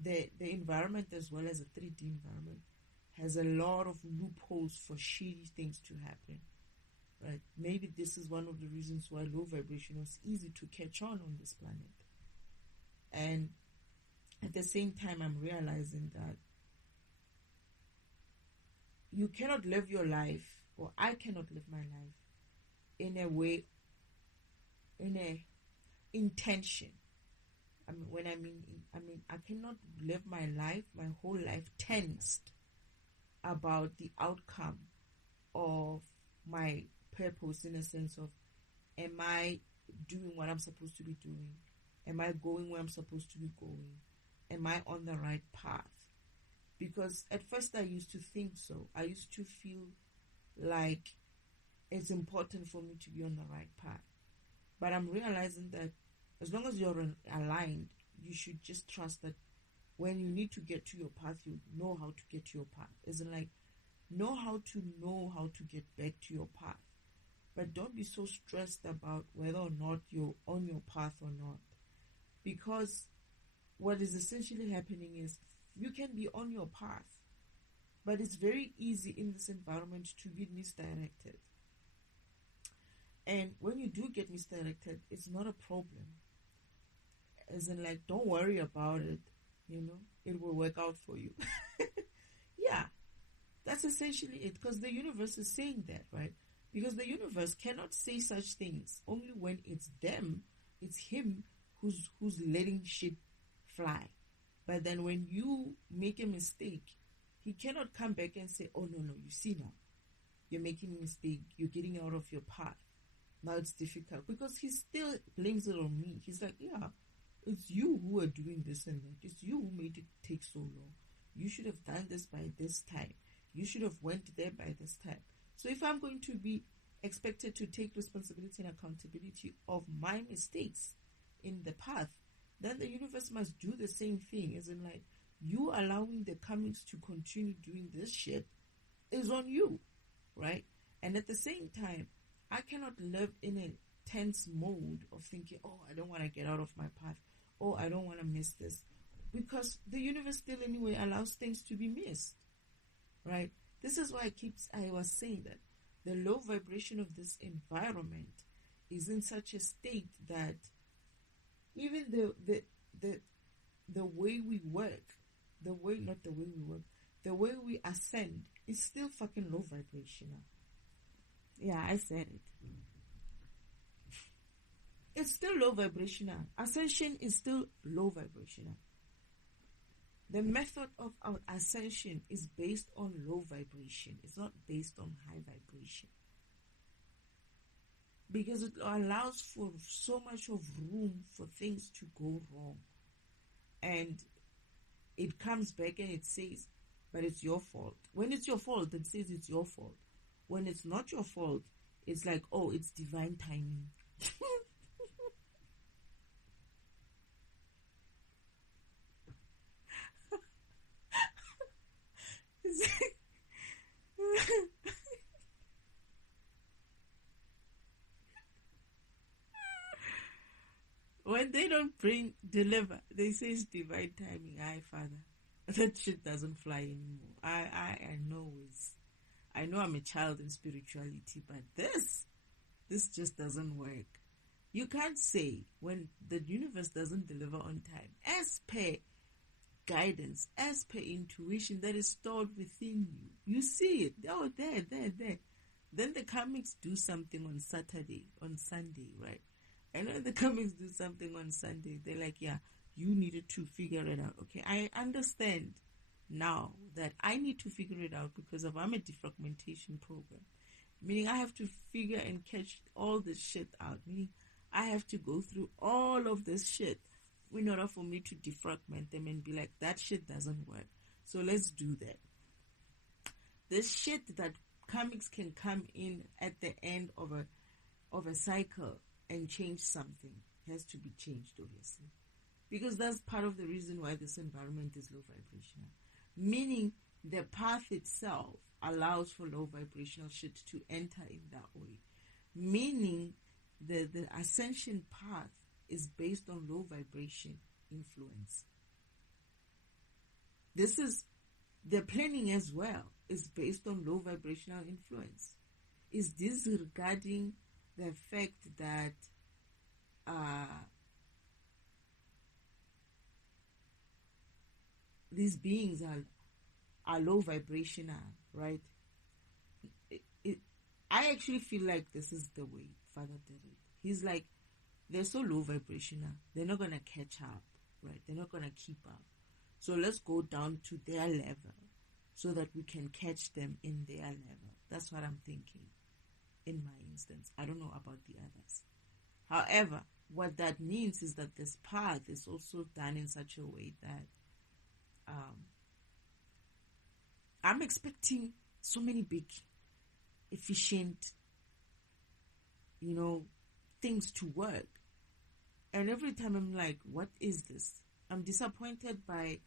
the environment as well as a 3D environment has a lot of loopholes for shitty things to happen. Right? Maybe this is one of the reasons why low vibration was easy to catch on this planet. And at the same time, I'm realizing that you cannot live your life, or I cannot live my life in a way, in a intention. I cannot live my life, my whole life tensed about the outcome of my purpose, in a sense of, am I doing what I'm supposed to be doing? Am I going where I'm supposed to be going? Am I on the right path? Because at first I used to think so. I used to feel like it's important for me to be on the right path. But I'm realizing that as long as you're aligned, you should just trust that when you need to get to your path, you know how to get to your path. Isn't like know how to get back to your path. But don't be so stressed about whether or not you're on your path or not. Because what is essentially happening is you can be on your path, but it's very easy in this environment to be misdirected. And when you do get misdirected, it's not a problem. As in, like, don't worry about it. It will work out for you. Yeah, that's essentially it. Because the universe is saying that, right? Because the universe cannot say such things only when it's them, it's him who's letting shit fly. But then when you make a mistake, he cannot come back and say, oh, no, you see now, you're making a mistake, you're getting out of your path. Now it's difficult. Because he still blames it on me. He's like, yeah, it's you who are doing this and that. It's you who made it take so long. You should have done this by this time. You should have went there by this time. So if I'm going to be expected to take responsibility and accountability of my mistakes in the path, then the universe must do the same thing. As in, like, you allowing the comings to continue doing this shit is on you, right? And at the same time, I cannot live in a tense mode of thinking, oh, I don't want to get out of my path. Oh, I don't want to miss this. Because the universe still anyway allows things to be missed, right? This is why I was saying that the low vibration of this environment is in such a state that even the way we work, the way we ascend is still fucking low vibrational. Yeah, I said it. It's still low vibrational. Ascension is still low vibrational. The method of our ascension is based on low vibration. It's not based on high vibration. Because it allows for so much of room for things to go wrong. And it comes back and it says, but it's your fault. When it's your fault, it says it's your fault. When it's not your fault, it's like, oh, it's divine timing. When they don't deliver, they say it's divine timing. Aye, Father. That shit doesn't fly anymore. I know I'm a child in spirituality, but this just doesn't work. You can't say when the universe doesn't deliver on time, as per guidance, as per intuition that is stored within you. You see it. Oh, there. Then the comics do something on Sunday, right? And when the comics do something on Sunday, they're like, yeah, you needed to figure it out. Okay, I understand now that I need to figure it out because I'm a defragmentation program. Meaning I have to figure and catch all this shit out. Meaning I have to go through all of this shit in order for me to defragment them and be like, that shit doesn't work. So let's do that. This shit that comics can come in at the end of a cycle and change something has to be changed, obviously. Because that's part of the reason why this environment is low vibrational. Meaning the path itself allows for low vibrational shit to enter in that way. Meaning the ascension path is based on low vibration influence. The planning as well is based on low vibrational influence. Is this regarding the fact that these beings are low vibrational, right? I actually feel like this is the way Father did it. He's like, they're so low vibrational, they're not going to catch up, right? They're not going to keep up. So let's go down to their level so that we can catch them in their level. That's what I'm thinking in my instance. I don't know about the others. However, what that means is that this path is also done in such a way that I'm expecting so many big, efficient, things to work. And every time I'm like, what is this? I'm disappointed by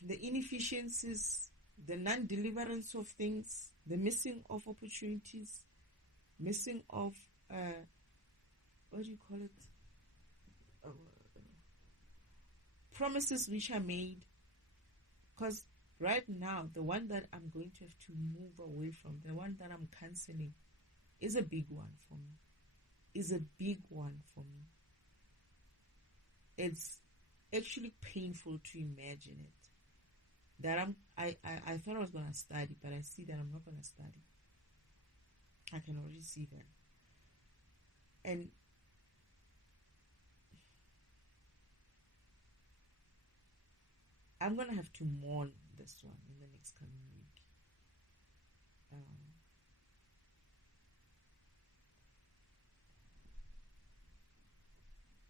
the inefficiencies, the non-deliverance of things, the missing of opportunities, missing of, what do you call it? Promises which are made. Because right now, the one that I'm going to have to move away from, the one that I'm cancelling, is a big one for me. It's actually painful to imagine it. That I thought I was going to study, but I see that I'm not going to study. I can already see that. And I'm going to have to mourn this one in the next coming week.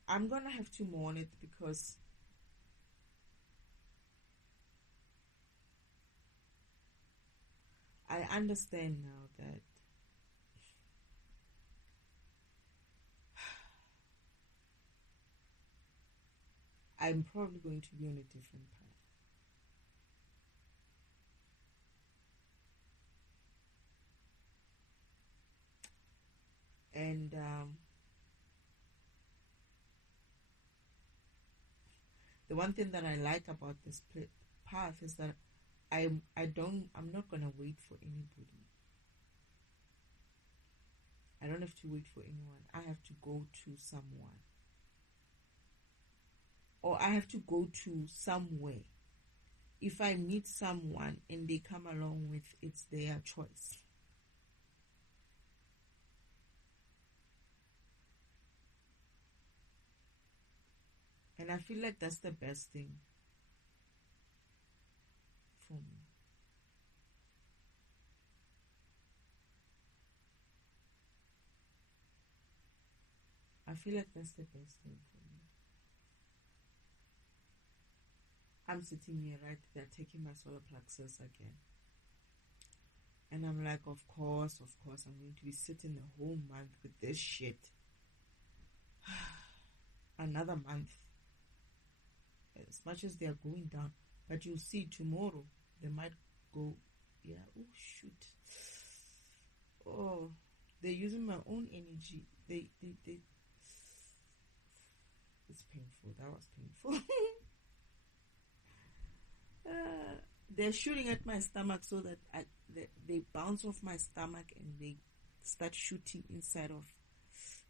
I'm going to have to mourn it because I understand now that I'm probably going to be on a different path. And the one thing that I like about this path is that I'm not gonna wait for anybody. I don't have to wait for anyone. I have to go to someone, or I have to go to somewhere. If I meet someone and they come along with, it's their choice. And I feel like that's the best thing for me. I feel like that's the best thing for me. I'm sitting here right there taking my solar plexus again. And I'm like, of course, I'm going to be sitting the whole month with this shit. Another month. As much as they are going down. But you'll see tomorrow, they might go, yeah, oh shoot. Oh, they're using my own energy. They it's painful. That was painful. They're shooting at my stomach so that they bounce off my stomach and they start shooting inside of.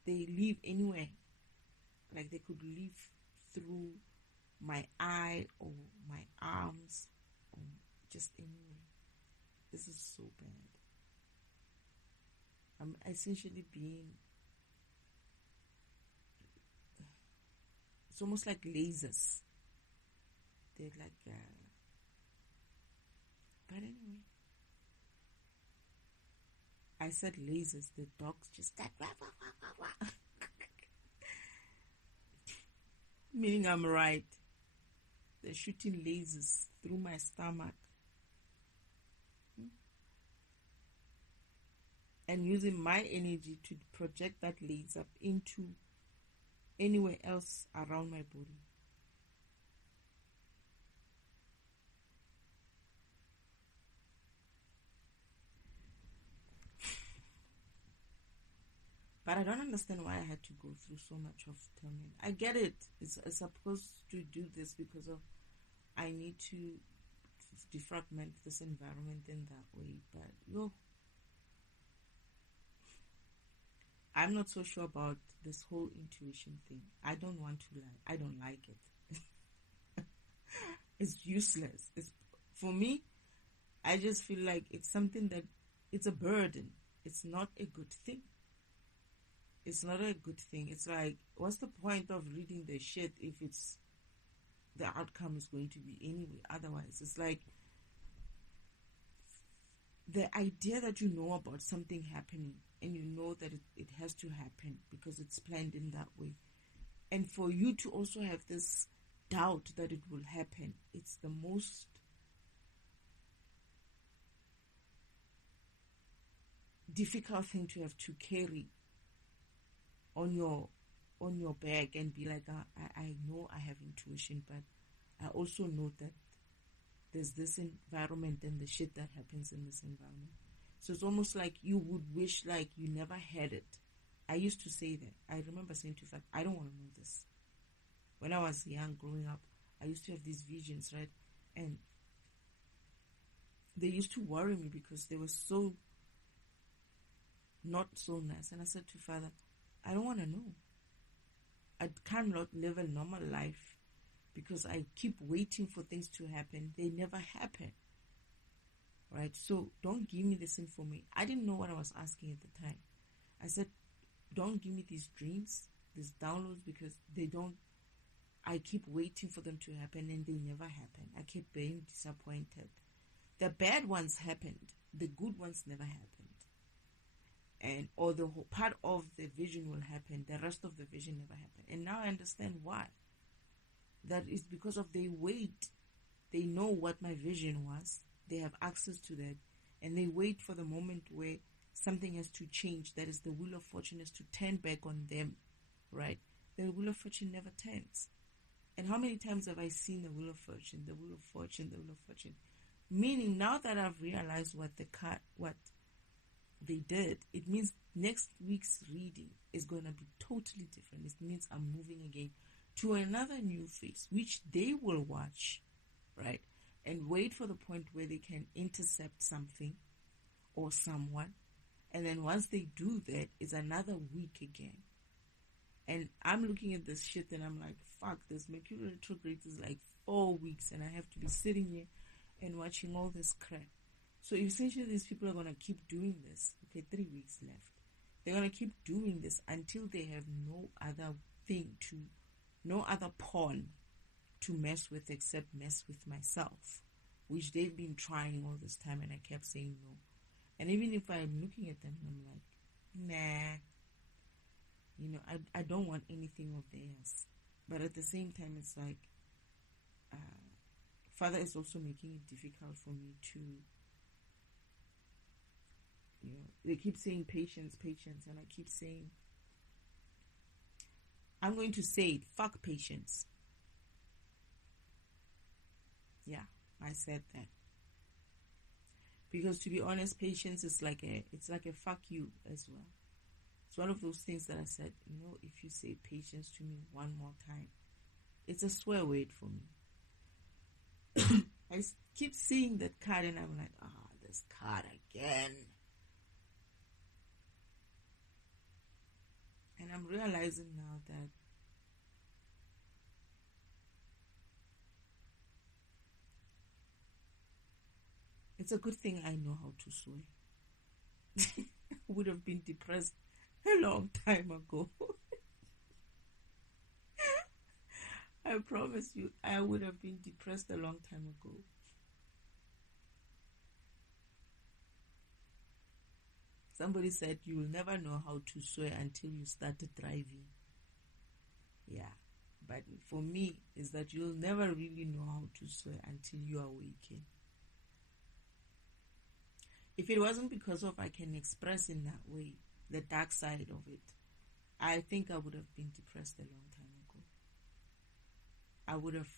They leave anywhere. Like they could leave through my eye or my arms or just anywhere. This is so bad. I'm essentially being, it's almost like lasers. They're like, but anyway, I said lasers. The dogs just start meaning I'm right. They're shooting lasers through my stomach. And using my energy to project that laser into anywhere else around my body. But I don't understand why I had to go through so much of turmoil. I get it. It's supposed to do this because of I need to defragment this environment in that way. But I'm not so sure about this whole intuition thing. I don't want to lie. I don't like it. It's useless. For me, I just feel like it's something that it's a burden. It's not a good thing. It's not a good thing. It's like, what's the point of reading the shit if the outcome is going to be anyway? Otherwise, it's like the idea that you know about something happening and you know that it has to happen because it's planned in that way. And for you to also have this doubt that it will happen, it's the most difficult thing to have to carry on your back and be like, I know I have intuition, but I also know that there's this environment and the shit that happens in this environment. So it's almost like you would wish like you never had it. I used to say that. I remember saying to fact, I don't want to know this. When I was young, growing up, I used to have these visions, right? And they used to worry me because they were so not so nice. And I said to Father, I don't want to know. I cannot live a normal life because I keep waiting for things to happen. They never happen. Right? So don't give me this information. I didn't know what I was asking at the time. I said, don't give me these dreams, these downloads, because I keep waiting for them to happen and they never happen. I keep being disappointed. The bad ones happened. The good ones never happened. Or the whole part of the vision will happen. The rest of the vision never happened. And now I understand why. That is because of they wait. They know what my vision was. They have access to that. And they wait for the moment where something has to change. That is, the wheel of fortune has to turn back on them. Right? The wheel of fortune never turns. And how many times have I seen the wheel of fortune, the wheel of fortune, the wheel of fortune? Meaning, now that I've realized what they did, it means next week's reading is going to be totally different. It means I'm moving again to another new phase, which they will watch, right? And wait for the point where they can intercept something or someone. And then once they do that, it's another week again. And I'm looking at this shit and I'm like, fuck, this Mercury retrograde is like 4 weeks and I have to be sitting here and watching all this crap. So essentially these people are going to keep doing this. Okay, 3 weeks left. They're going to keep doing this until they have no other pawn to mess with except mess with myself, which they've been trying all this time and I kept saying no. And even if I'm looking at them and I'm like, nah, I don't want anything of theirs. But at the same time, it's like, Father is also making it difficult for me to, they keep saying patience, and I keep saying, I'm going to say it, fuck patience. Yeah, I said that. Because to be honest, patience is like a fuck you as well. It's one of those things that I said, if you say patience to me one more time, it's a swear word for me. I keep seeing that card and I'm like, this card again. And I'm realizing now that it's a good thing I know how to swear. I would have been depressed a long time ago. I promise you, I would have been depressed a long time ago. Somebody said you will never know how to swear until you started driving. Yeah, but for me, is that you'll never really know how to swear until you awaken. If it wasn't because of I can express in that way the dark side of it, I think I would have been depressed a long time ago. I would have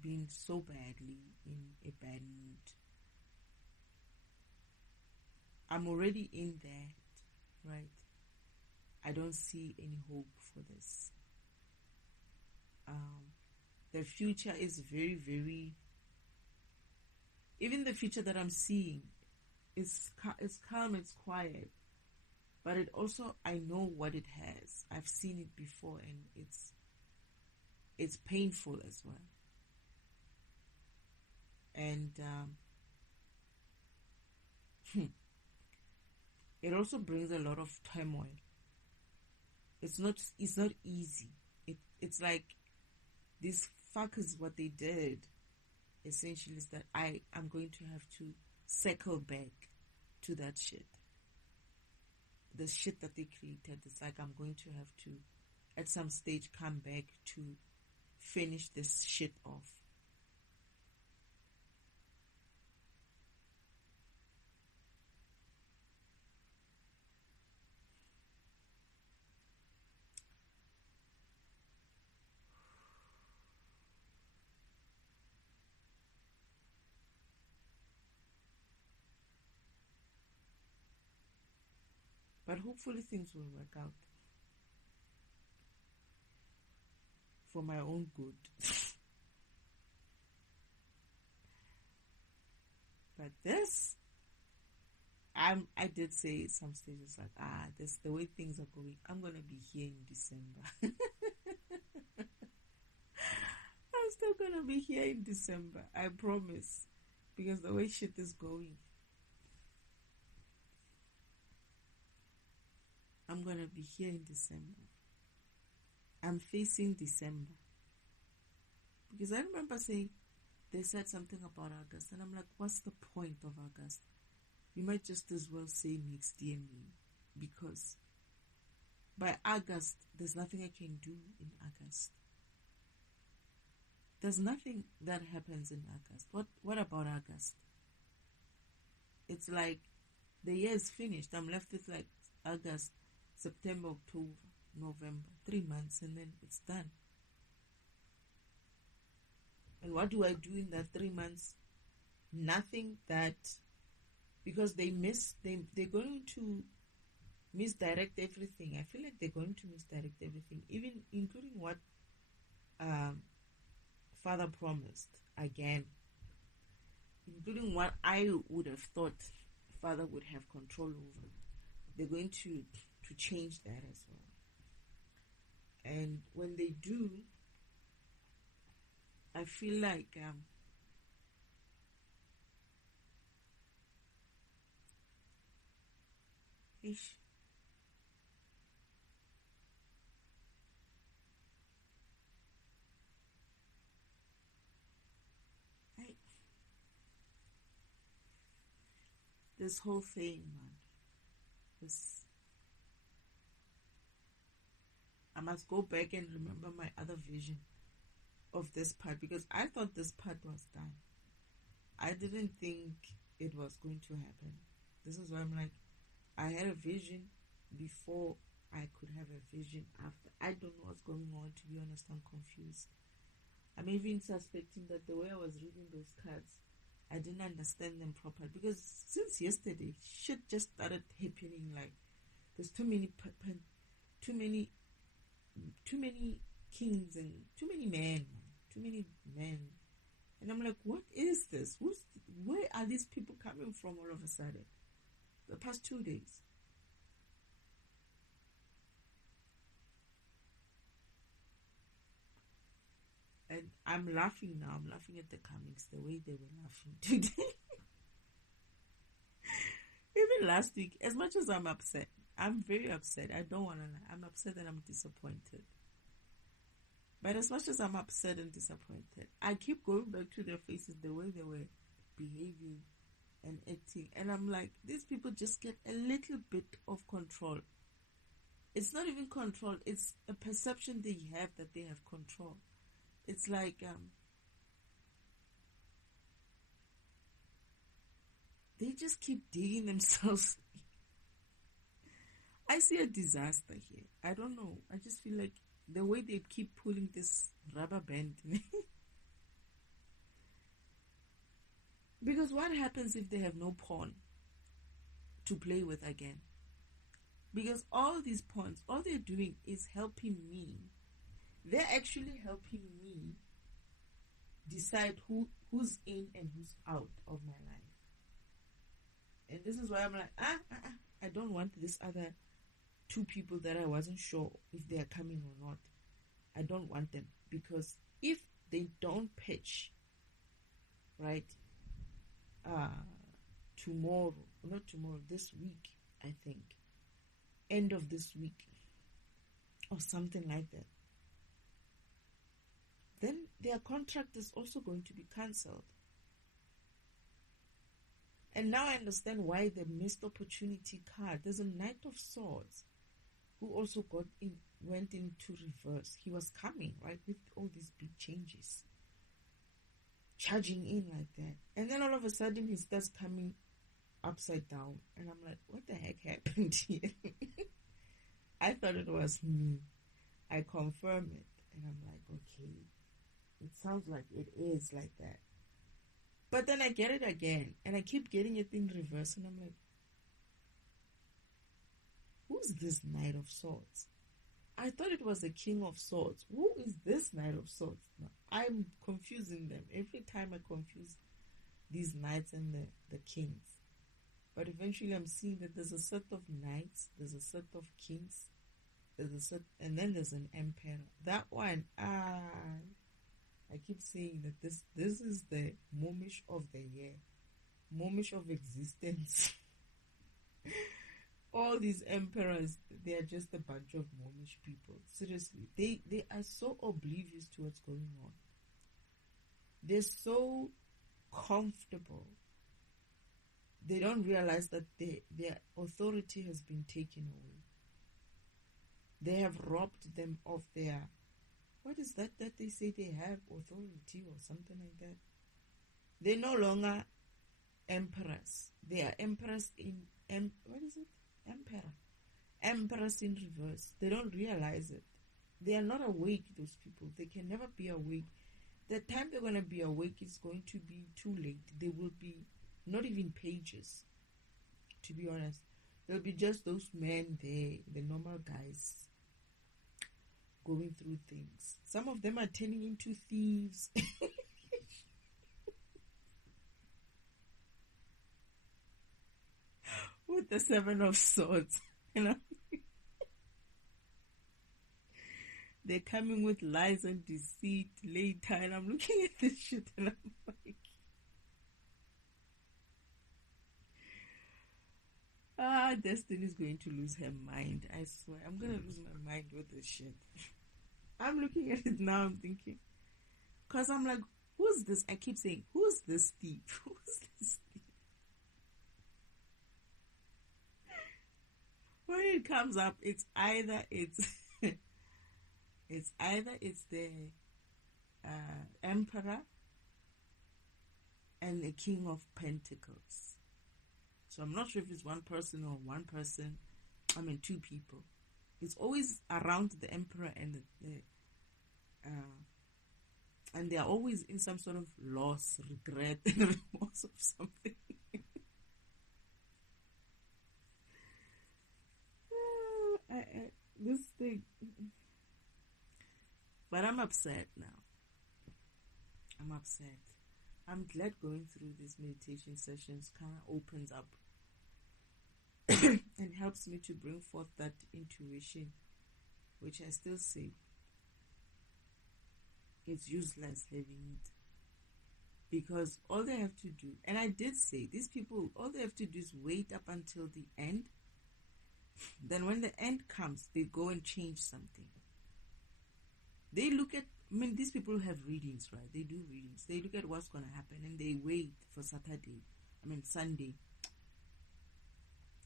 been so badly in a bad mood. I'm already in that, right? I don't see any hope for this. The future is very, very... Even the future that I'm seeing is calm, it's quiet. But it also, I know what it has. I've seen it before, and it's painful as well. And it also brings a lot of turmoil. It's not easy. It's like these fuckers, what they did essentially is that I'm going to have to circle back to that shit. The shit that they created. It's like I'm going to have to at some stage come back to finish this shit off. But hopefully things will work out for my own good. But this, I did say at some stages like, this the way things are going, I'm gonna be here in December. I'm still gonna be here in December, I promise. Because the way shit is going, I'm gonna be here in December. I'm facing December. Because I remember saying, they said something about August, and I'm like, what's the point of August? You might just as well say next year, because by August, there's nothing I can do in August. There's nothing that happens in August. What about August? It's like the year is finished. I'm left with like August, September, October, November, 3 months, and then it's done. And what do I do in that 3 months? Nothing. That, because they're going to misdirect everything. I feel like they're going to misdirect everything, even including what Father promised again, including what I would have thought Father would have control over. They're going to change that as well. And when they do, I feel like this whole thing, man. I must go back and remember my other vision of this part, because I thought this part was done. I didn't think it was going to happen. This is why I'm like, I had a vision before I could have a vision after. I don't know what's going on, to be honest. I'm confused. I'm even suspecting that the way I was reading those cards, I didn't understand them properly, because since yesterday, shit just started happening. Like, there's too many kings and too many men, and I'm like, what is this? Where are these people coming from all of a sudden? The past 2 days. And I'm laughing now. I'm laughing at the comics, the way they were laughing today. Even last week, as much as I'm upset, I'm very upset. I don't want to lie. I'm upset and I'm disappointed. But as much as I'm upset and disappointed, I keep going back to their faces, the way they were behaving and acting. And I'm like, these people just get a little bit of control. It's not even control. It's a perception they have that they have control. It's like they just keep digging themselves. I see a disaster here. I don't know. I just feel like the way they keep pulling this rubber band. Because what happens if they have no pawn to play with again? Because all these pawns, all they're doing is helping me. They're actually helping me decide who's in and who's out of my life. And this is why I'm like, I don't want this other two people that I wasn't sure if they are coming or not. I don't want them, because if they don't pitch, right, this week, I think, end of this week, or something like that, then their contract is also going to be cancelled. And now I understand why the missed opportunity card. There's a Knight of Swords who also went into reverse. He was coming, right, with all these big changes, charging in like that. And then all of a sudden he starts coming upside down. And I'm like, what the heck happened here? I thought it was me. I confirm it. And I'm like, okay, it sounds like it is like that. But then I get it again. And I keep getting it in reverse. And I'm like, who's this Knight of Swords? I thought it was the King of Swords. Who is this Knight of Swords? No, I'm confusing them. Every time I confuse these knights and the kings. But eventually I'm seeing that there's a set of knights, there's a set of kings, and then there's an emperor. That one, I keep saying that this is the momish of the year, momish of existence. All these emperors, they are just a bunch of momish people. Seriously, they are so oblivious to what's going on. They're so comfortable. They don't realize that their authority has been taken away. They have robbed them of their, what is that they say they have authority or something like that? They're no longer emperors. They are emperors what is it? Emperors in reverse. They don't realize it. They are not awake, those people. They can never be awake. The time they're going to be awake is going to be too late. They will be not even pages, to be honest. There'll be just those men there, the normal guys, going through things. Some of them are turning into thieves. With the Seven of Swords, you know. They're coming with lies and deceit later, and I'm looking at this shit and I'm like, Destiny's going to lose her mind. I swear, I'm going to lose my mind with this shit. I'm looking at it now, I'm thinking, because I'm like, who's this? I keep saying, who's this thief? Who's this thief? When it comes up, it's either the emperor and the King of Pentacles. So I'm not sure if it's one person or two people. It's always around the emperor and and they are always in some sort of loss, regret, and remorse of something. This thing. But I'm upset now. I'm upset. I'm glad going through these meditation sessions kind of opens up and helps me to bring forth that intuition, which I still say it's useless having it. Because all they have to do, and I did say, these people, all they have to do is wait up until the end. Then when the end comes, they go and change something. They look at, these people have readings, right? They do readings. They look at what's going to happen and they wait for Sunday.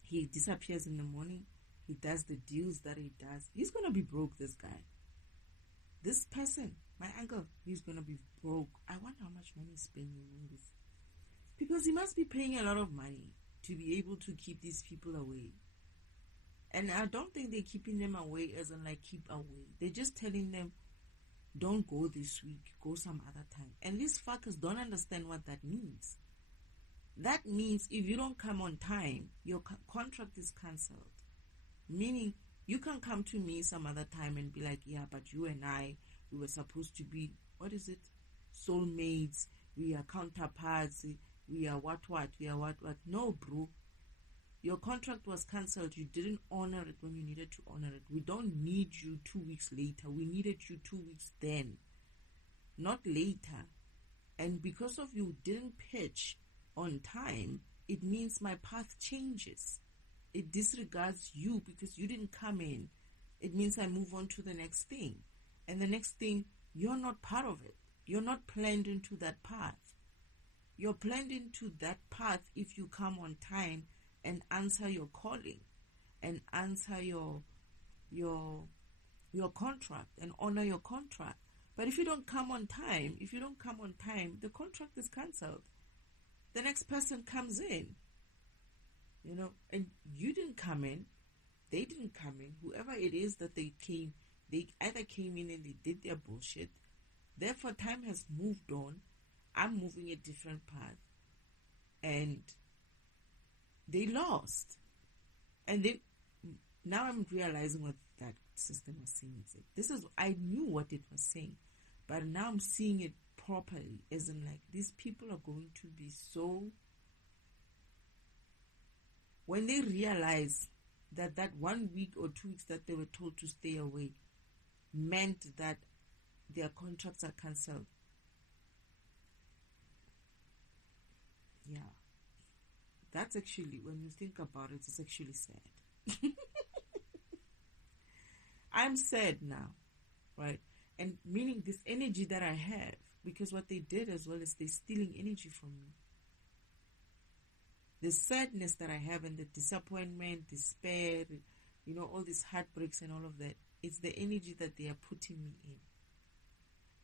He disappears in the morning. He does the deals that he does. He's going to be broke, this guy. This person, my uncle, he's going to be broke. I wonder how much money he's spending on this. Because he must be paying a lot of money to be able to keep these people away. And I don't think they're keeping them away as in like keep away. They're just telling them, don't go this week, go some other time. And these fuckers don't understand what that means. That means if you don't come on time, your contract is cancelled. Meaning, you can come to me some other time and be like, yeah, but you and I, we were supposed to be, what is it? Soulmates, we are counterparts, we are what, we are what. No, bro. Your contract was cancelled. You didn't honor it when you needed to honor it. We don't need you 2 weeks later. We needed you 2 weeks then, not later. And because of you didn't pitch on time, it means my path changes. It disregards you because you didn't come in. It means I move on to the next thing. And the next thing, you're not part of it. You're not planned into that path. You're planned into that path if you come on time and answer your calling and answer your contract and honor your contract. But if you don't come on time, the contract is cancelled. The next person comes in, and you didn't come in, they didn't come in. Whoever it is that they either came in and they did their bullshit. Therefore, time has moved on. I'm moving a different path. And they lost. And now I'm realizing what that system was saying. I knew what it was saying, but now I'm seeing it properly, as in like these people are going to be so, when they realize that 1 week or 2 weeks that they were told to stay away meant that their contracts are cancelled. Yeah. That's actually, when you think about it, it's actually sad. I'm sad now, right? And meaning this energy that I have, because what they did as well is they're stealing energy from me. The sadness that I have and the disappointment, despair, all these heartbreaks and all of that, it's the energy that they are putting me in.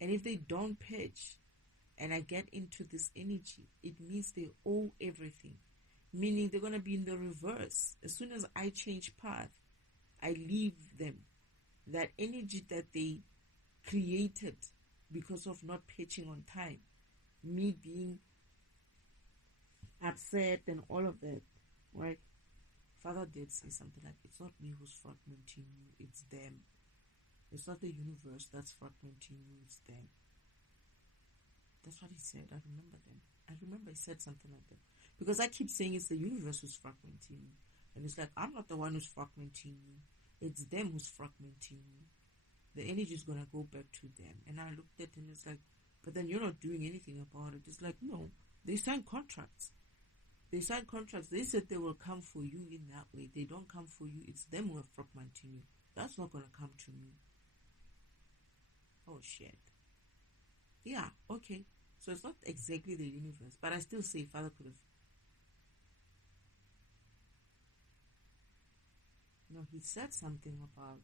And if they don't pitch and I get into this energy, it means they owe everything. Meaning they're going to be in the reverse. As soon as I change path, I leave them. That energy that they created because of not pitching on time, me being upset and all of that, right? Father did say something like, it's not me who's fragmenting you, it's them. It's not the universe that's fragmenting you, it's them. That's what he said. I remember he said something like that. Because I keep saying it's the universe who's fragmenting me. And it's like, I'm not the one who's fragmenting you. It's them who's fragmenting you. The energy is going to go back to them. And I looked at it and it's like, but then you're not doing anything about it. It's like, no, they signed contracts. They said they will come for you in that way. They don't come for you. It's them who are fragmenting you. That's not going to come to me. Oh, shit. Yeah, okay. So it's not exactly the universe. But I still say Father could have. No, he said something about.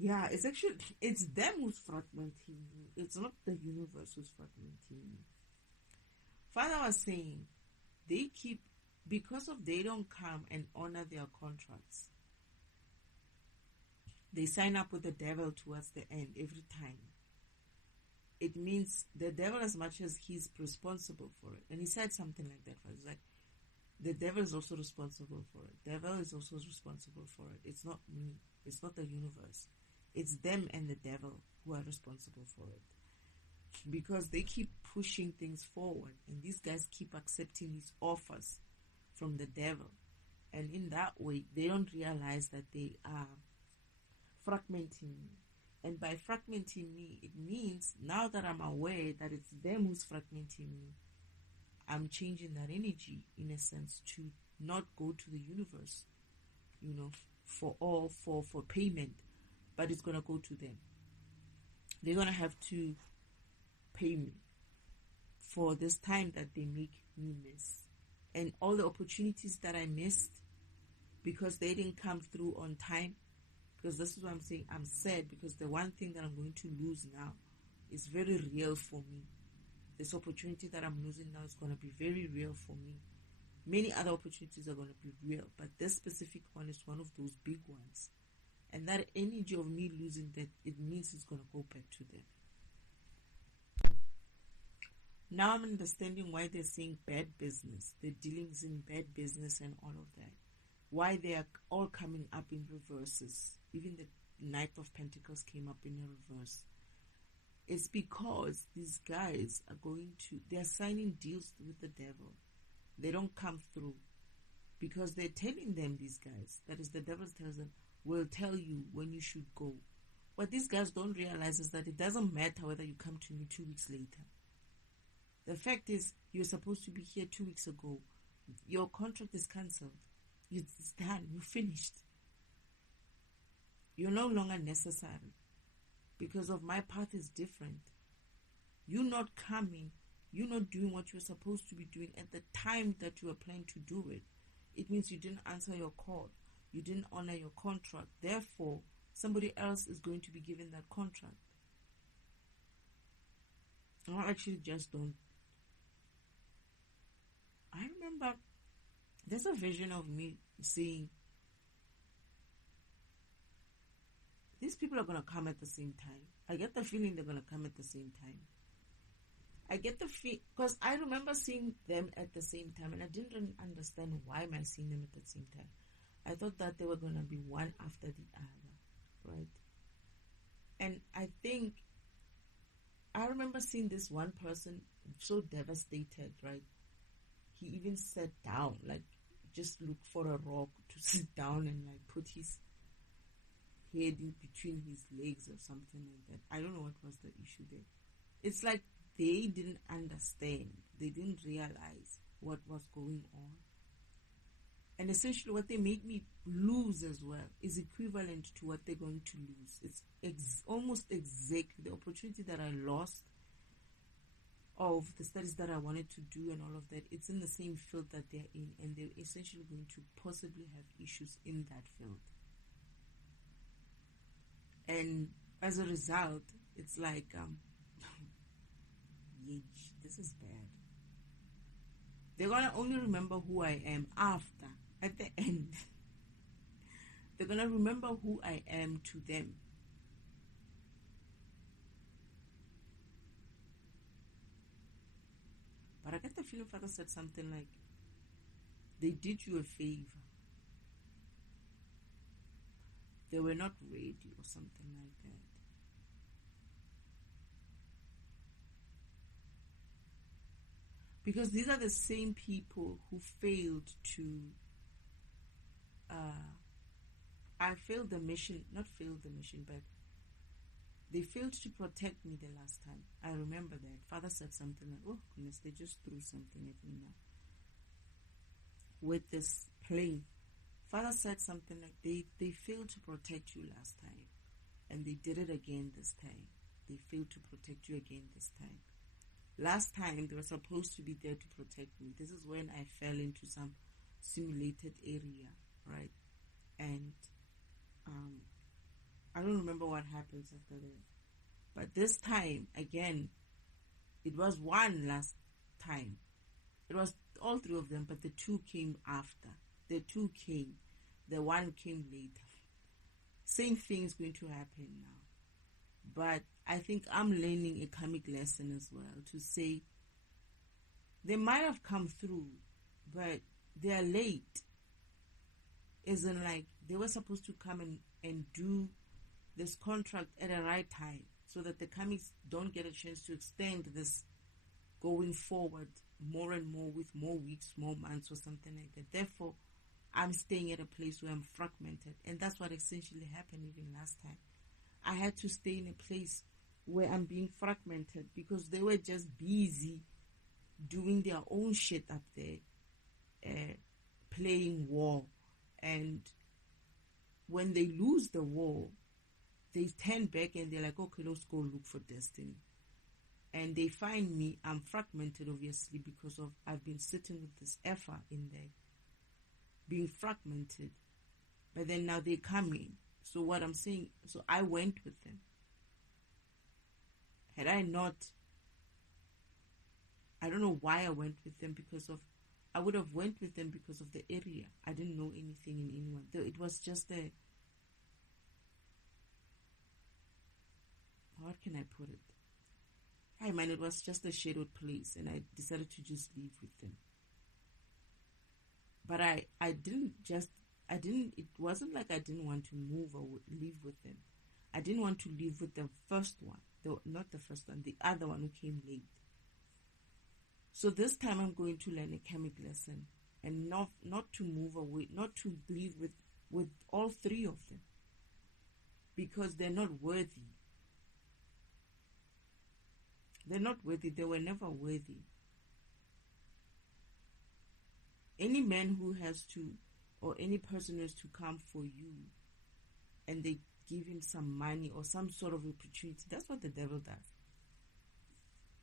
Yeah, it's them who's fragmenting you. It's not the universe who's fragmenting you. Father was saying, because they don't come and honor their contracts, they sign up with the devil towards the end every time. It means the devil, as much as he's responsible for it. And he said something like that. It's like, the devil is also responsible for it. Devil is also responsible for it. It's not me. It's not the universe. It's them and the devil who are responsible for it. Because they keep pushing things forward. And these guys keep accepting these offers from the devil. And in that way, they don't realize that they are fragmenting me. And by fragmenting me, it means now that I'm aware that it's them who's fragmenting me, I'm changing that energy, in a sense, to not go to the universe, for payment, but it's going to go to them. They're going to have to pay me for this time that they make me miss. And all the opportunities that I missed because they didn't come through on time. Because this is what I'm saying. I'm sad because the one thing that I'm going to lose now is very real for me. This opportunity that I'm losing now is going to be very real for me. Many other opportunities are going to be real, but this specific one is one of those big ones. And that energy of me losing that, it means it's going to go back to them. Now I'm understanding why they're saying bad business. The dealings in bad business and all of that. Why they are all coming up in reverses. Even the Knight of Pentacles came up in a reverse. It's because these guys they're signing deals with the devil. They don't come through. Because they're telling them, these guys, that is the devil tells them, will tell you when you should go. What these guys don't realize is that it doesn't matter whether you come to me 2 weeks later. The fact is, you're supposed to be here 2 weeks ago. Your contract is cancelled. It's done. You're finished. You're no longer necessary. Because of my path is different. You're not coming. You're not doing what you're supposed to be doing at the time that you were planning to do it. It means you didn't answer your call. You didn't honor your contract. Therefore, somebody else is going to be given that contract. I actually just don't. I remember there's a vision of me saying, these people are going to come at the same time. I get the feeling they're going to come at the same time. I get the feel, because I remember seeing them at the same time, and I didn't really understand why am I seeing them at the same time. I thought that they were going to be one after the other, right? And I remember seeing this one person so devastated, right? He even sat down, like just looked for a rock to sit down and like put his head in between his legs or something like that. I don't know what was the issue there. It's like they didn't understand. They didn't realize what was going on. And essentially what they made me lose as well is equivalent to what they're going to lose. It's almost exactly the opportunity that I lost of the studies that I wanted to do and all of that. It's in the same field that they're in, and they're essentially going to possibly have issues in that field. And as a result, it's like, this is bad. They're going to only remember who I am after, at the end. They're going to remember who I am to them. But I get the feeling Father said something like, they did you a favor. They were not ready or something like that. Because these are the same people who failed to, but they failed to protect me the last time. I remember that. Father said something like, oh goodness, they just threw something at me now. With this plane. Father said something like, they failed to protect you last time. And they did it again this time. They failed to protect you again this time. Last time, they were supposed to be there to protect me. This is when I fell into some simulated area, right? And I don't remember what happens after that. But this time, again, it was one last time. It was all three of them, but the two came after. The two came. The one came later. Same thing is going to happen now. But I think I'm learning a karmic lesson as well, to say they might have come through, but they are late. Isn't like they were supposed to come and do this contract at the right time, so that the karmics don't get a chance to extend this going forward more and more with more weeks, more months or something like that. Therefore, I'm staying at a place where I'm fragmented. And that's what essentially happened even last time. I had to stay in a place where I'm being fragmented because they were just busy doing their own shit up there, playing war. And when they lose the war, they turn back and they're like, okay, let's go look for destiny. And they find me, I'm fragmented obviously because of I've been sitting with this effort in there, being fragmented. But then now they come in. So what I'm saying, so I went with them. Had I not, I don't know why I went with them, I would have went with them because of the area. I didn't know anything in anyone. It was just how can I put it? Hey man, it was just a shadowed place, and I decided to just leave with them. But it wasn't like I didn't want to move or live with them. I didn't want to live with the first one, not the first one, the other one who came late. So this time I'm going to learn a chemic lesson, and not to move away, not to live with all three of them, because they're not worthy. They're not worthy. They were never worthy. Any man who has to, or any person who has to come for you, and they give him some money or some sort of opportunity, that's what the devil does.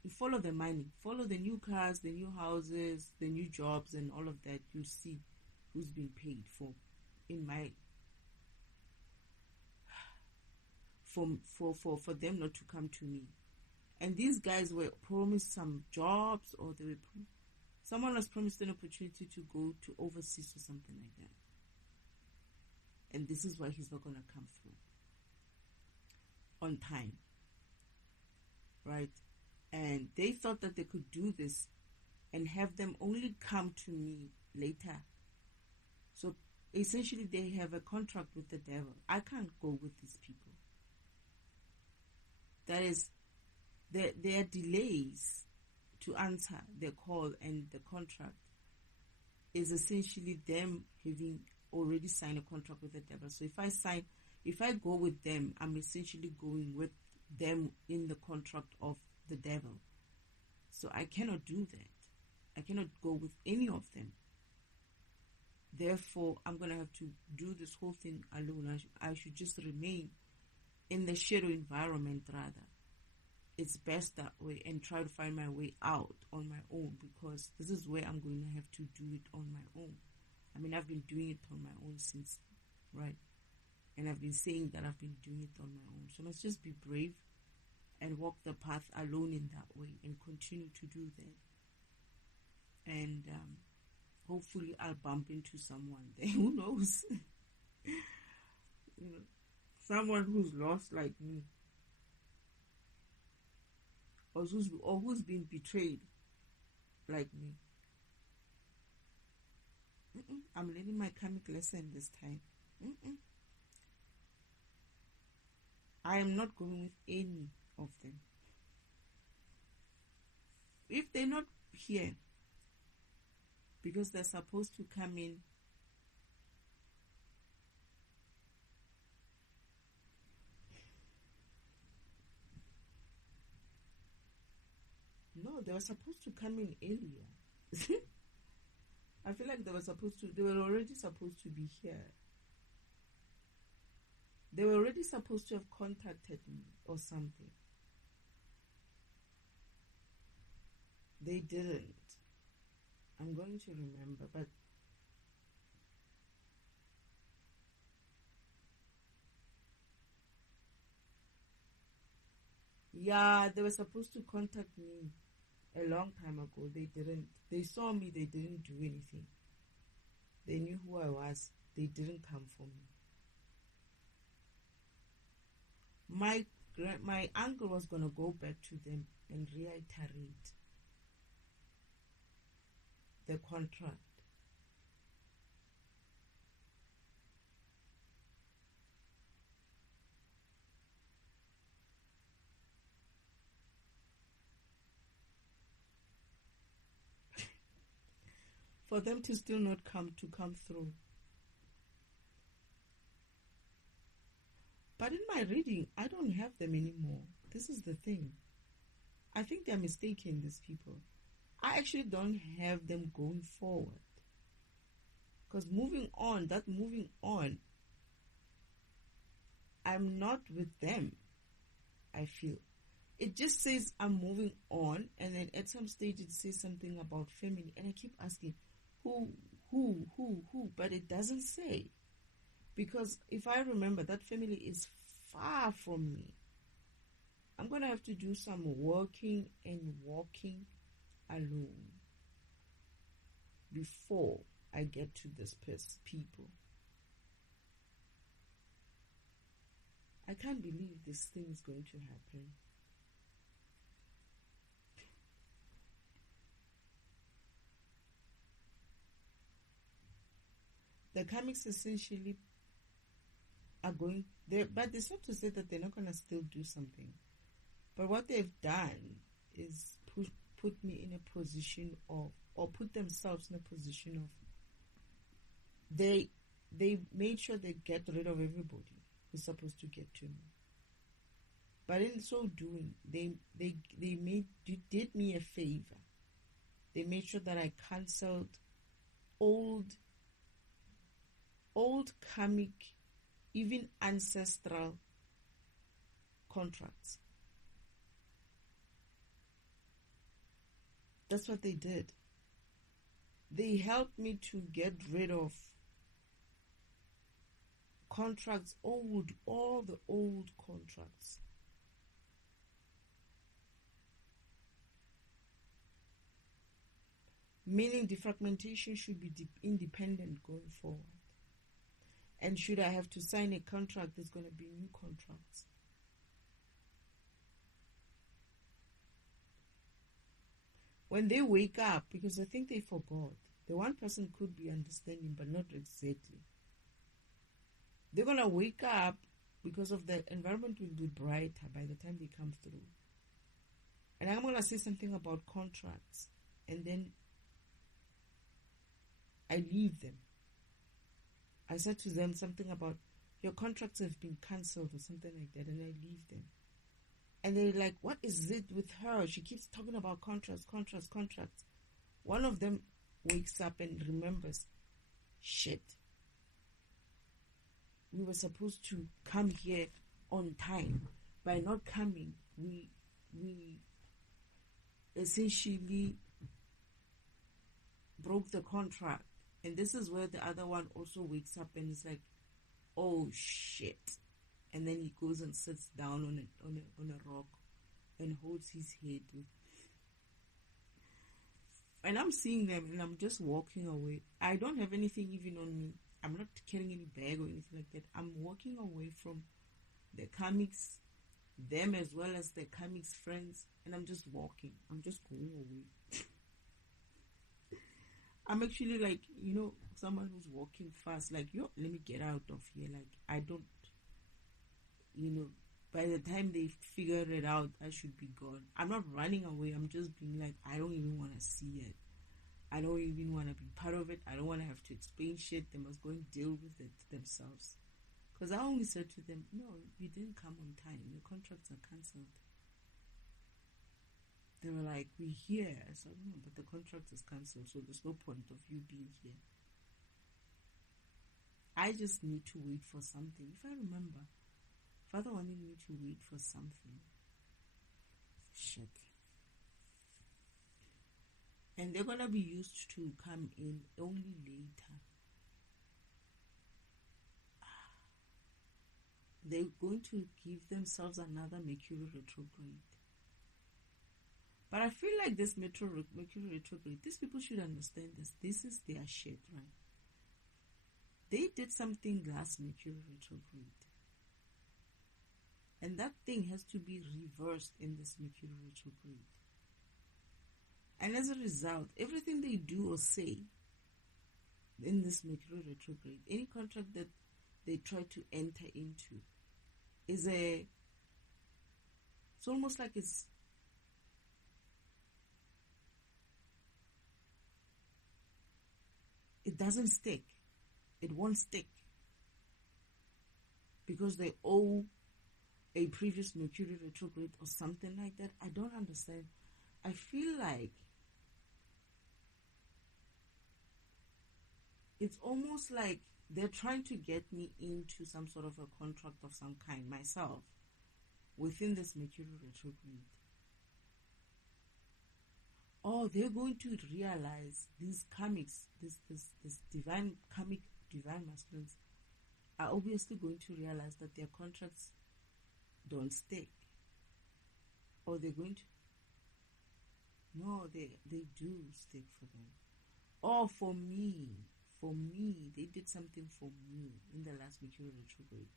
You follow the money, follow the new cars, the new houses, the new jobs, and all of that. You see who's being paid for them not to come to me. And these guys were promised some jobs, or someone was promised an opportunity to go to overseas or something like that. And this is why he's not going to come through on time. Right? And they thought that they could do this and have them only come to me later. So essentially they have a contract with the devil. I can't go with these people. That is, their delays to answer their call and the contract is essentially them having already signed a contract with the devil. So if I go with them, I'm essentially going with them in the contract of the devil. So I cannot do that. I cannot go with any of them. Therefore, I'm going to have to do this whole thing alone. I should just remain in the shadow environment rather. It's best that way, and try to find my way out on my own, because this is where I'm going to have to do it on my own. I mean, I've been doing it on my own since, right? And I've been saying that I've been doing it on my own. So let's just be brave and walk the path alone in that way, and continue to do that. And hopefully I'll bump into someone there. Who knows? Someone who's lost like me, or who's been betrayed like me. I'm learning my karmic lesson this time. I am not going with any of them. If they're not here, because they're supposed to come in No, they were supposed to come in earlier. I feel like they were already supposed to be here. They were already supposed to have contacted me or something. They didn't. I'm going to remember, but yeah, they were supposed to contact me a long time ago. They didn't. They saw me, they didn't do anything. They knew who I was. They didn't come for me. My uncle was going to go back to them and reiterate the contract. For them to still not come through. But in my reading, I don't have them anymore. This is the thing. I think they're mistaken, these people. I actually don't have them going forward. Because moving on, I'm not with them, I feel. It just says I'm moving on, and then at some stage it says something about family, and I keep asking, who, but it doesn't say. Because if I remember, that family is far from me. I'm going to have to do some working and walking alone before I get to this people. I can't believe this thing is going to happen. The comics essentially are going there, but it's not to say that they're not going to still do something. But what they've done is put me in a position of, or put themselves in a position of, they made sure they get rid of everybody who's supposed to get to me. But in so doing, they did me a favor. They made sure that I cancelled old karmic, even ancestral contracts. That's what they did. They helped me to get rid of contracts, all the old contracts. Meaning defragmentation should be independent going forward. And should I have to sign a contract, there's going to be new contracts. When they wake up, because I think they forgot, the one person could be understanding, but not exactly. They're going to wake up because of the environment will be brighter by the time they come through. And I'm going to say something about contracts, and then I leave them. I said to them something about, your contracts have been cancelled or something like that, and I leave them. And they're like, what is it with her? She keeps talking about contracts. One of them wakes up and remembers, shit, we were supposed to come here on time. By not coming, we essentially broke the contract. And this is where the other one also wakes up and is like, oh shit. And then he goes and sits down on a rock and holds his head. And I'm seeing them and I'm just walking away. I don't have anything even on me. I'm not carrying any bag or anything like that. I'm walking away from the comics, them as well as the comics friends, and I'm just walking. I'm just going away. I'm actually like, someone who's walking fast, like, let me get out of here. Like, I don't, by the time they figure it out, I should be gone. I'm not running away. I'm just being like, I don't even want to see it. I don't even want to be part of it. I don't want to have to explain shit. They must go and deal with it themselves. Because I only said to them, no, you didn't come on time. Your contracts are cancelled. They were like, we're here. I said, no, but the contract is cancelled, so there's no point of you being here. I just need to wait for something. If I remember, Father wanted me to wait for something. Shit. And they're going to be used to come in only later. They're going to give themselves another Mercury retrograde. But I feel like this Mercury retrograde, these people should understand this. This is their shit, right? They did something last Mercury retrograde. And that thing has to be reversed in this Mercury retrograde. And as a result, everything they do or say in this Mercury retrograde, any contract that they try to enter into, it's almost like it doesn't stick. It won't stick. Because they owe a previous Mercury retrograde or something like that. I don't understand. I feel like it's almost like they're trying to get me into some sort of a contract of some kind myself within this Mercury retrograde. Or they're going to realize these karmics, this divine masculines are obviously going to realize that their contracts don't stick. Or they're going to, no, they do stick for them. Or for me, they did something for me in the last Mercury retrograde.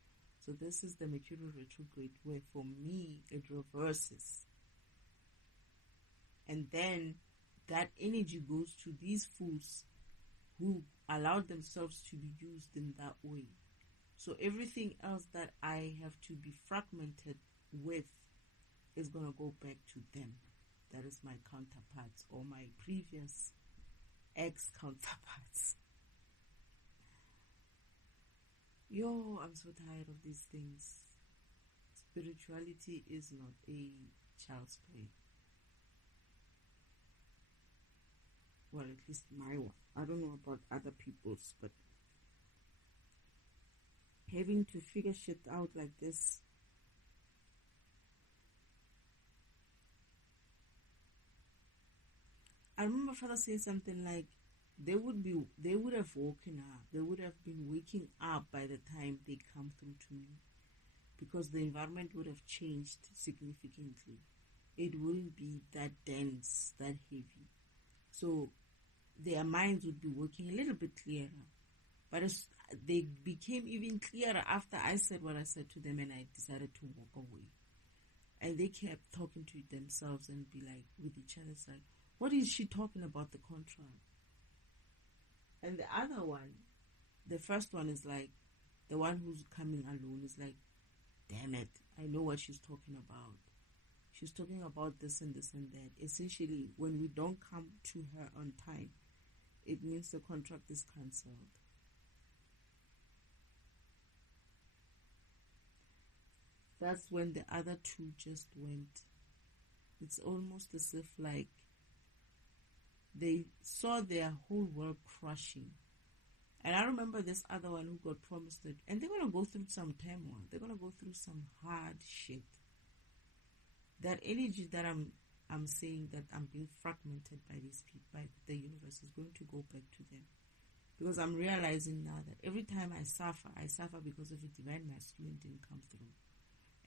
So this is the Mercury retrograde, where for me it reverses. And then that energy goes to these fools who allowed themselves to be used in that way. So everything else that I have to be fragmented with is going to go back to them. That is my counterparts, or my previous ex-counterparts. Yo, I'm so tired of these things. Spirituality is not a child's play. Well, at least my one. I don't know about other people's, but having to figure shit out like this, I remember Father saying something like they would have woken up, they would have been waking up by the time they come through to me, because the environment would have changed significantly. It wouldn't be that dense, that heavy. So their minds would be working a little bit clearer. But they became even clearer after I said what I said to them, and I decided to walk away. And they kept talking to themselves and be like, with each other, it's like, what is she talking about, the contract? And the other one, the first one is like, the one who's coming alone is like, damn it, I know what she's talking about. She's talking about this and this and that. Essentially, when we don't come to her on time, it means the contract is cancelled. That's when the other two just went. It's almost as if like they saw their whole world crushing. And I remember this other one who got promised it, and they're going to go through some turmoil. They're going to go through some hard shit. That energy that I'm saying that I'm being fragmented by these people, by the universe, is going to go back to them. Because I'm realizing now that every time I suffer because of a divine masculine didn't come through.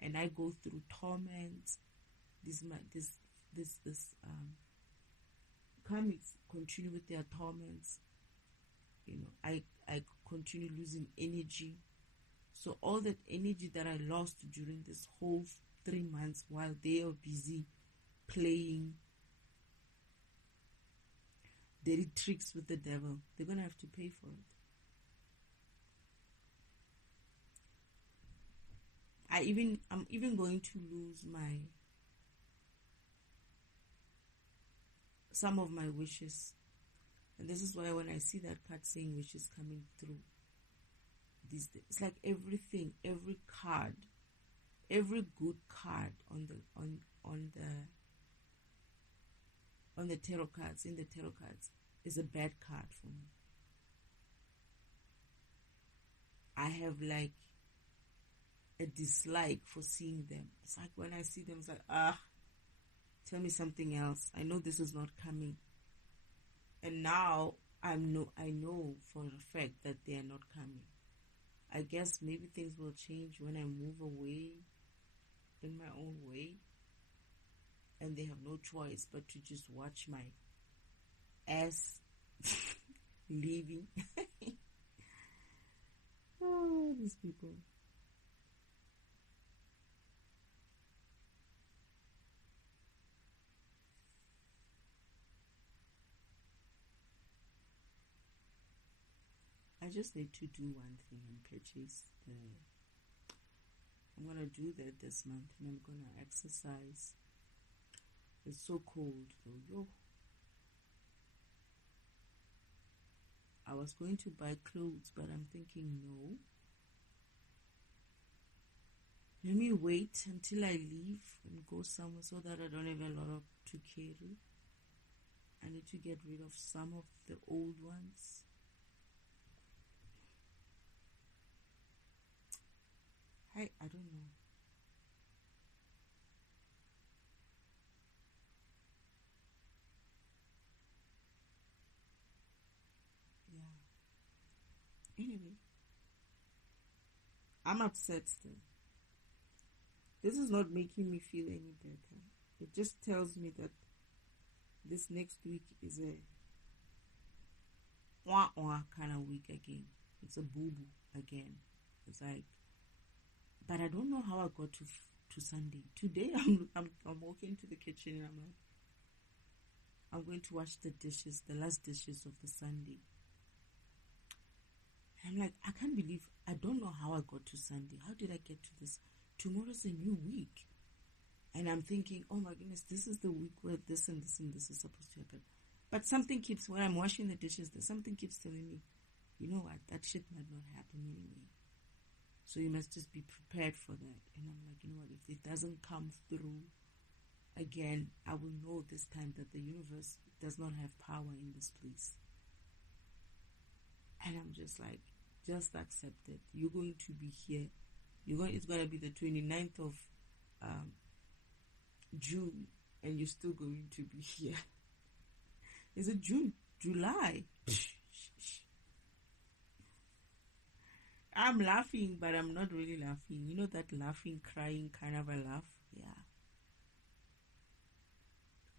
And I go through torment. This karmics continue with their torments. You know, I continue losing energy. So all that energy that I lost during this whole 3 months while they are busy playing dirty tricks with the devil, they're gonna have to pay for it. I'm even going to lose some of my wishes. And this is why when I see that card saying wishes coming through these days, it's like everything, every card, every good card on the tarot cards, in the tarot cards, is a bad card for me. I have like a dislike for seeing them. It's like when I see them, it's like, tell me something else. I know this is not coming. And now I know for a fact that they are not coming. I guess maybe things will change when I move away in my own way, and they have no choice but to just watch my ass leaving. Oh, these people. I just need to do one thing and purchase I'm gonna do that this month, and I'm gonna exercise. It's so cold though. Yo. I was going to buy clothes, but I'm thinking no. Let me wait until I leave and go somewhere so that I don't have a lot of to carry. I need to get rid of some of the old ones. I don't know. Yeah. Anyway, I'm upset still. This is not making me feel any better. It just tells me that this next week is a wah-wah kind of week again. It's a boo-boo again. It's like, But I don't know how I got to Sunday. Today, I'm walking to the kitchen and I'm like, I'm going to wash the dishes, the last dishes of the Sunday. And I'm like, I can't believe, I don't know how I got to Sunday. How did I get to this? Tomorrow's a new week. And I'm thinking, oh my goodness, this is the week where this and this and this is supposed to happen. But something keeps, when I'm washing the dishes, something keeps telling me, you know what, that shit might not happen anyway. So you must just be prepared for that. And I'm like, you know what, if it doesn't come through again, I will know this time that the universe does not have power in this place. And I'm just like, just accept it. You're going to be here. It's going to be the 29th of June, and you're still going to be here. Is it June? July? I'm laughing, but I'm not really laughing. You know that laughing, crying kind of a laugh? Yeah.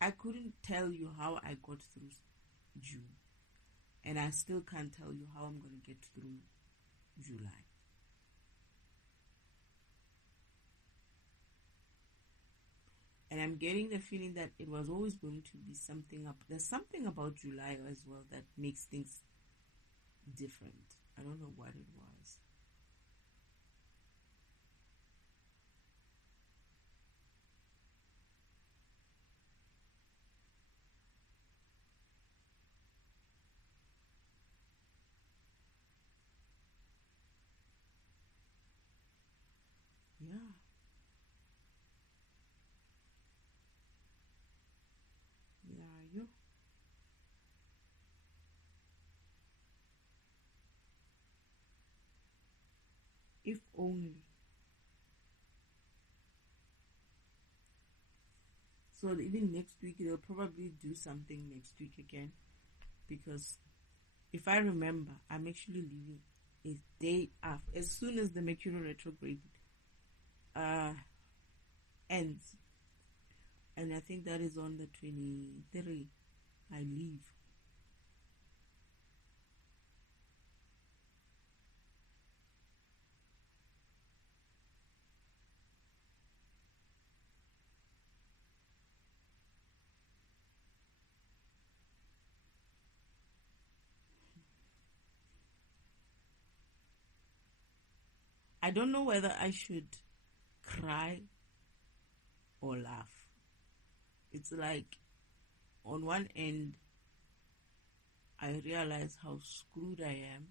I couldn't tell you how I got through June. And I still can't tell you how I'm going to get through July. And I'm getting the feeling that it was always going to be something up. There's something about July as well that makes things different. I don't know what it was. Yeah. Yeah, you. If only. So even next week, they'll probably do something next week again. Because if I remember, I'm actually leaving a day after. As soon as the Mercury retrograde ends. And I think that is on the 23rd. I leave. I don't know whether I should cry or laugh. It's like, on one end, I realize how screwed I am,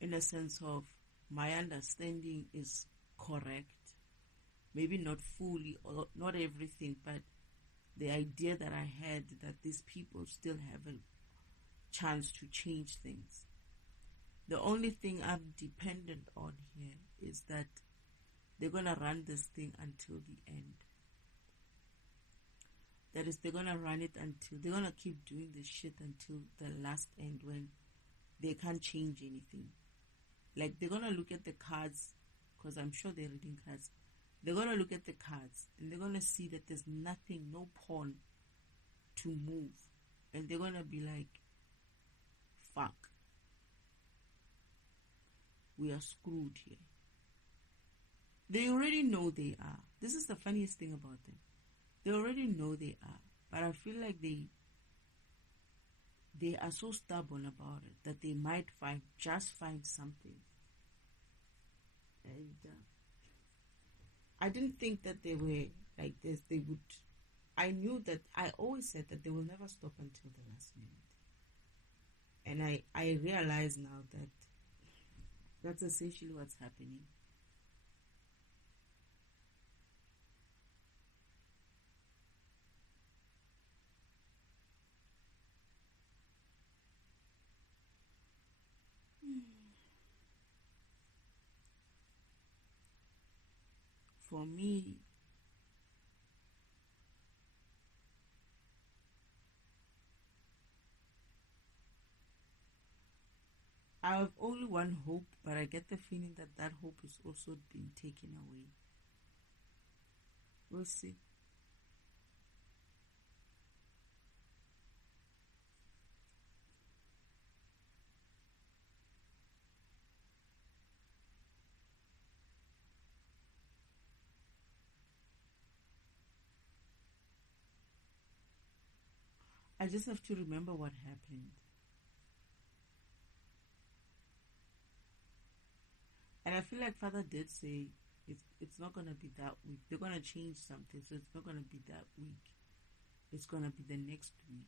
in a sense of my understanding is correct. Maybe not fully or not everything, but the idea that I had that these people still have a chance to change things. The only thing I'm dependent on here is that they're going to run this thing until the end. That is, they're going to run it until, they're going to keep doing this shit until the last end when they can't change anything. Like, they're going to look at the cards, because I'm sure they're reading cards. They're going to look at the cards and they're going to see that there's nothing, no pawn to move. And they're going to be like, fuck. We are screwed here. They already know they are. This is the funniest thing about them. They already know they are. But I feel like they are so stubborn about it that they might find something. And I didn't think that they were like this. They would. I knew that. I always said that they will never stop until the last minute. And I realize now that that's essentially what's happening. For me, I have only one hope, but I get the feeling that that hope is also being taken away. We'll see. I just have to remember what happened. And I feel like Father did say it's not gonna be that week. They're gonna change something, so it's not gonna be that week. It's gonna be the next week.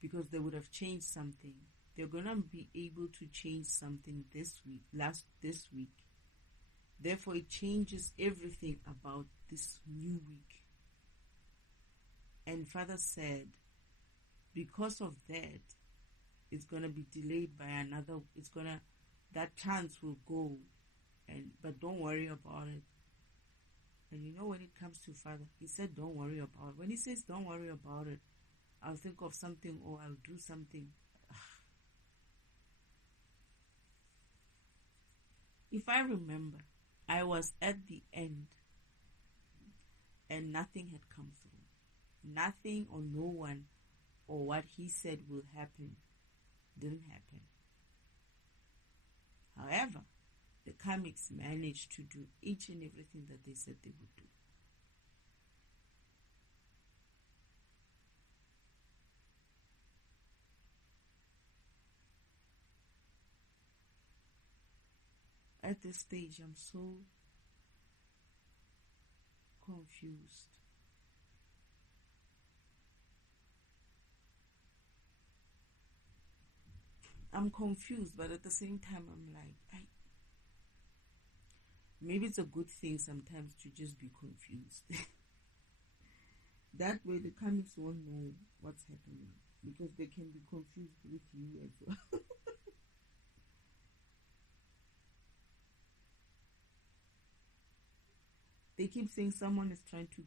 Because they would have changed something. They're gonna be able to change something this week. Therefore, it changes everything about this new week. And Father said, because of that, it's gonna be delayed by another. That chance will go, but don't worry about it. And you know, when it comes to Father, He said, "Don't worry about it." When He says, "Don't worry about it," I'll think of something or I'll do something. If I remember, I was at the end and nothing had come through. Nothing or no one or what He said will happen didn't happen. However, the Kamiks managed to do each and everything that they said they would do. At this stage, I'm so confused. I'm confused, but at the same time, I'm like, maybe it's a good thing sometimes to just be confused. That way, the comics won't know what's happening because they can be confused with you as well. They keep saying someone is trying to,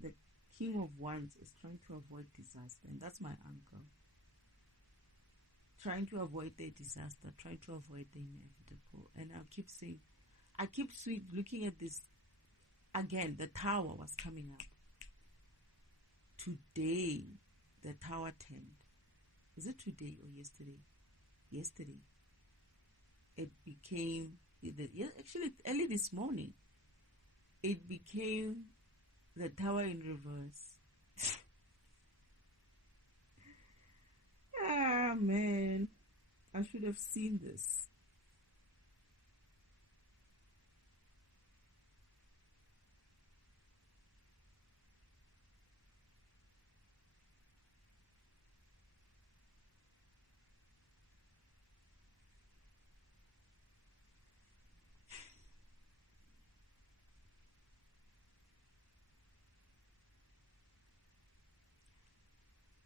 the King of Wands is trying to avoid disaster, and that's my uncle. Trying to avoid the disaster, trying to avoid the inevitable. And I keep looking at this again. The tower was coming up. Today, the tower turned. Is it today or yesterday? Yesterday. It became, actually early this morning, it became the tower in reverse. Ah, man. I should have seen this.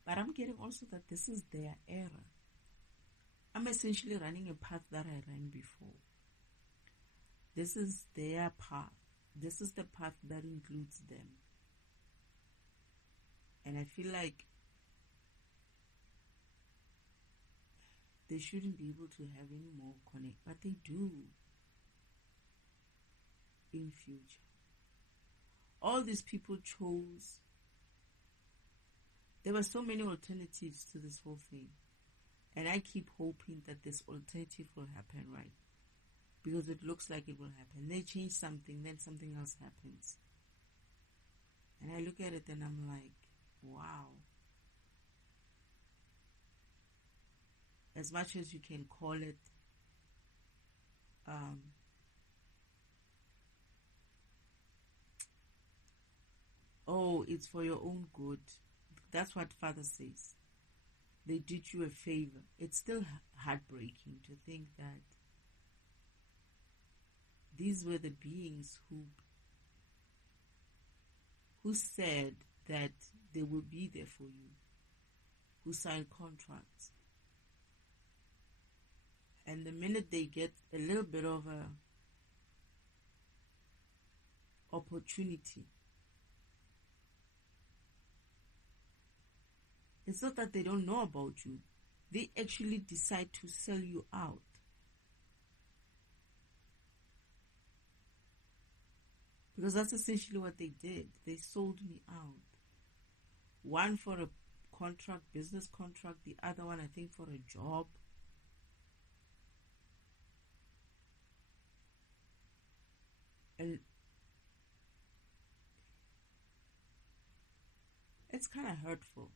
But I'm getting also that this is their era. I'm essentially running a path that I ran before. This is their path. This is the path that includes them. And I feel like they shouldn't be able to have any more connect, but they do in future. All these people chose. There were so many alternatives to this whole thing. And I keep hoping that this alternative will happen, right? Because it looks like it will happen. They change something, then something else happens. And I look at it and I'm like, wow. As much as you can call it oh, it's for your own good. That's what Father says. They did you a favor. It's still heartbreaking to think that these were the beings who said that they will be there for you, who signed contracts. And the minute they get a little bit of a opportunity, it's not that they don't know about you. They actually decide to sell you out. Because that's essentially what they did. They sold me out. One for a contract, business contract, the other one I think for a job. And It's kind of hurtful.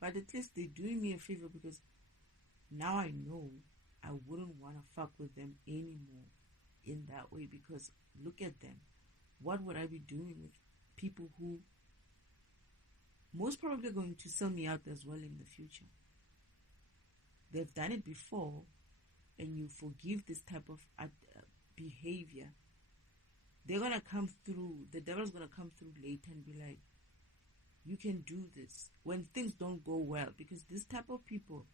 But at least they're doing me a favor, because now I know I wouldn't want to fuck with them anymore in that way. Because look at them. What would I be doing with people who most probably are going to sell me out as well in the future? They've done it before, and you forgive this type of behavior. They're going to come through, the devil's going to come through later and be like, you can do this when things don't go well, because this type of people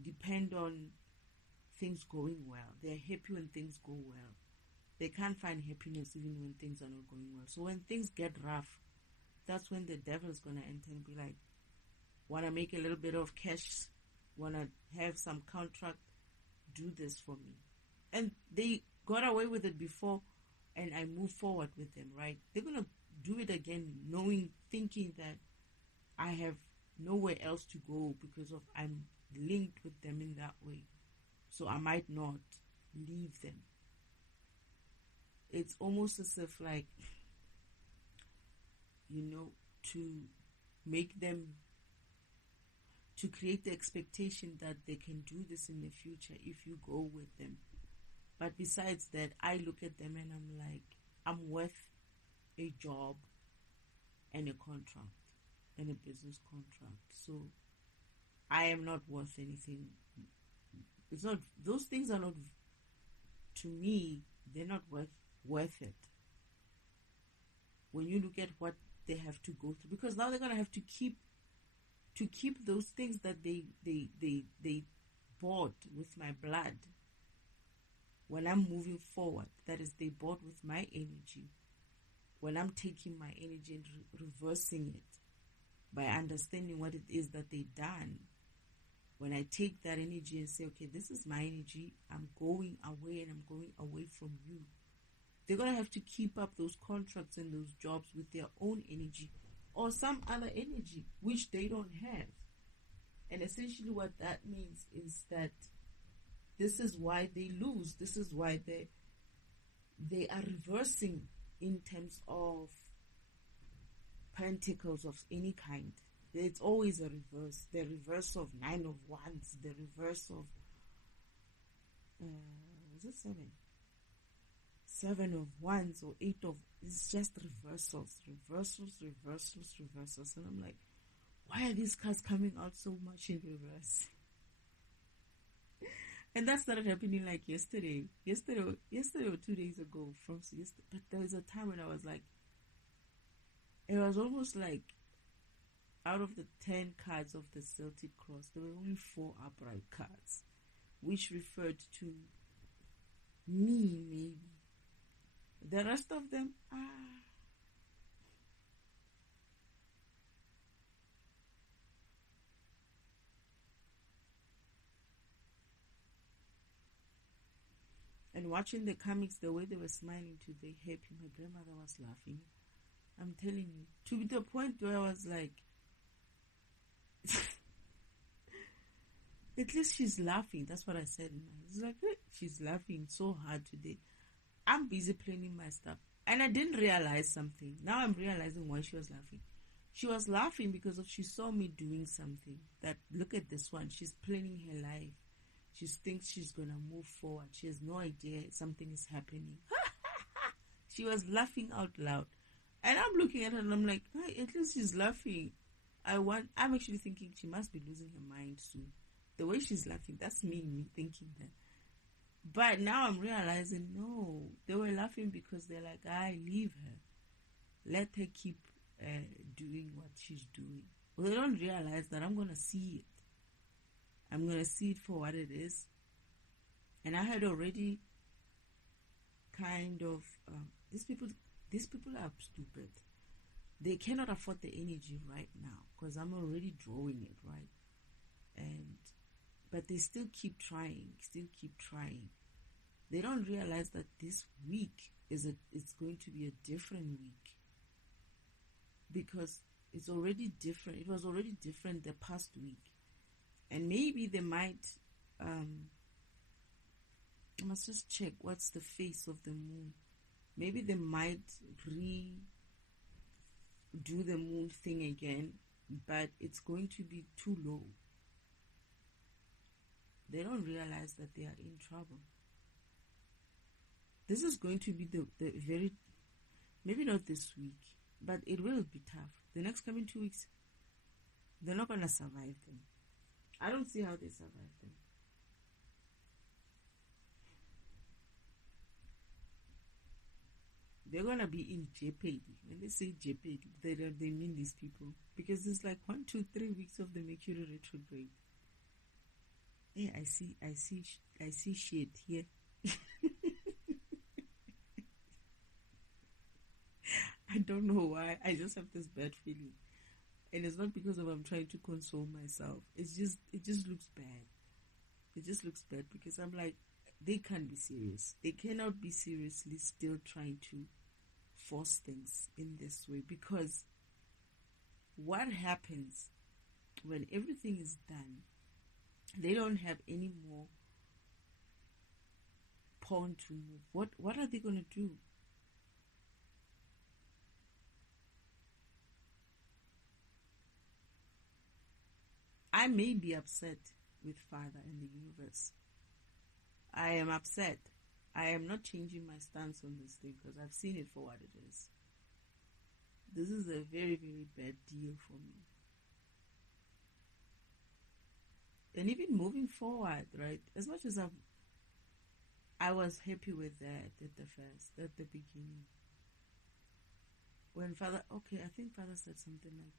depend on things going well. They're happy when things go well. They can't find happiness even when things are not going well. So when things get rough, that's when the devil is going to enter and be like, want to make a little bit of cash, want to have some contract, do this for me. And they got away with it before, and I move forward with them, right? They're going to do it again, thinking that I have nowhere else to go because of I'm linked with them in that way. So I might not leave them. It's almost as if, like, to make them, to create the expectation that they can do this in the future if you go with them. But besides that, I look at them and I'm like, I'm worth a job and a contract and a business contract. So I am not worth anything. It's not, those things are not, to me, they're not worth it. When you look at what they have to go through, because now they're going to have to keep those things that they bought with my blood. When I'm moving forward, that is, they bought with my energy. When I'm taking my energy and reversing it by understanding what it is that they've done, when I take that energy and say, okay, this is my energy, I'm going away and I'm going away from you, they're going to have to keep up those contracts and those jobs with their own energy or some other energy, which they don't have. And essentially what that means is that this is why they lose. This is why they are reversing in terms of pentacles of any kind. It's always a reverse. The reverse of 9 of Wands. The reverse of was it 7? 7 of Wands or 8 of. It's just reversals. And I'm like, why are these cards coming out so much in reverse? And that started happening like yesterday or 2 days ago. But there was a time when I was like, it was almost like out of the 10 cards of the Celtic cross, there were only 4 upright cards, which referred to me, maybe. The rest of them, And watching the comics, the way they were smiling to the happy, my grandmother was laughing. I'm telling you, to the point where I was like, at least she's laughing. That's what I said. It's like, she's laughing so hard today. I'm busy planning my stuff. And I didn't realize something. Now I'm realizing why she was laughing. She was laughing because she saw me doing something. That, look at this one. She's planning her life. She thinks she's going to move forward. She has no idea something is happening. She was laughing out loud. And I'm looking at her and I'm like, hey, at least she's laughing. I'm actually thinking she must be losing her mind soon. The way she's laughing, that's me thinking that. But now I'm realizing, no, they were laughing because they're like, leave her. Let her keep doing what she's doing. Well, they don't realize that I'm going to see it. I'm going to see it for what it is. And I had already kind of, these people are stupid. They cannot afford the energy right now because I'm already drawing it, right? But they still keep trying. They don't realize that this week it's going to be a different week because it's already different. It was already different the past week. And maybe they might, I must just check what's the face of the moon. maybe they might redo the moon thing again, but it's going to be too low. They don't realize that they are in trouble. This is going to be the very, maybe not this week, but it will be tough. The next coming 2 weeks, they're not going to survive them. I don't see how they survive them. They're going to be in jeopardy. When they say jeopardy, they mean these people. Because it's like 1, 2, 3 weeks of the Mercury retrograde. Yeah, I see shit here. I don't know why. I just have this bad feeling. And it's not because I'm trying to console myself. It just looks bad. It just looks bad because I'm like, they can't be serious. They cannot be seriously still trying to force things in this way, because what happens when everything is done, they don't have any more pawn to move. What are they going to do? I may be upset with Father and the universe. I am upset. I am not changing my stance on this thing because I've seen it for what it is. This is a very, very bad deal for me. And even moving forward, right? As much as I was happy with that at the beginning. When Father, I think Father said something like,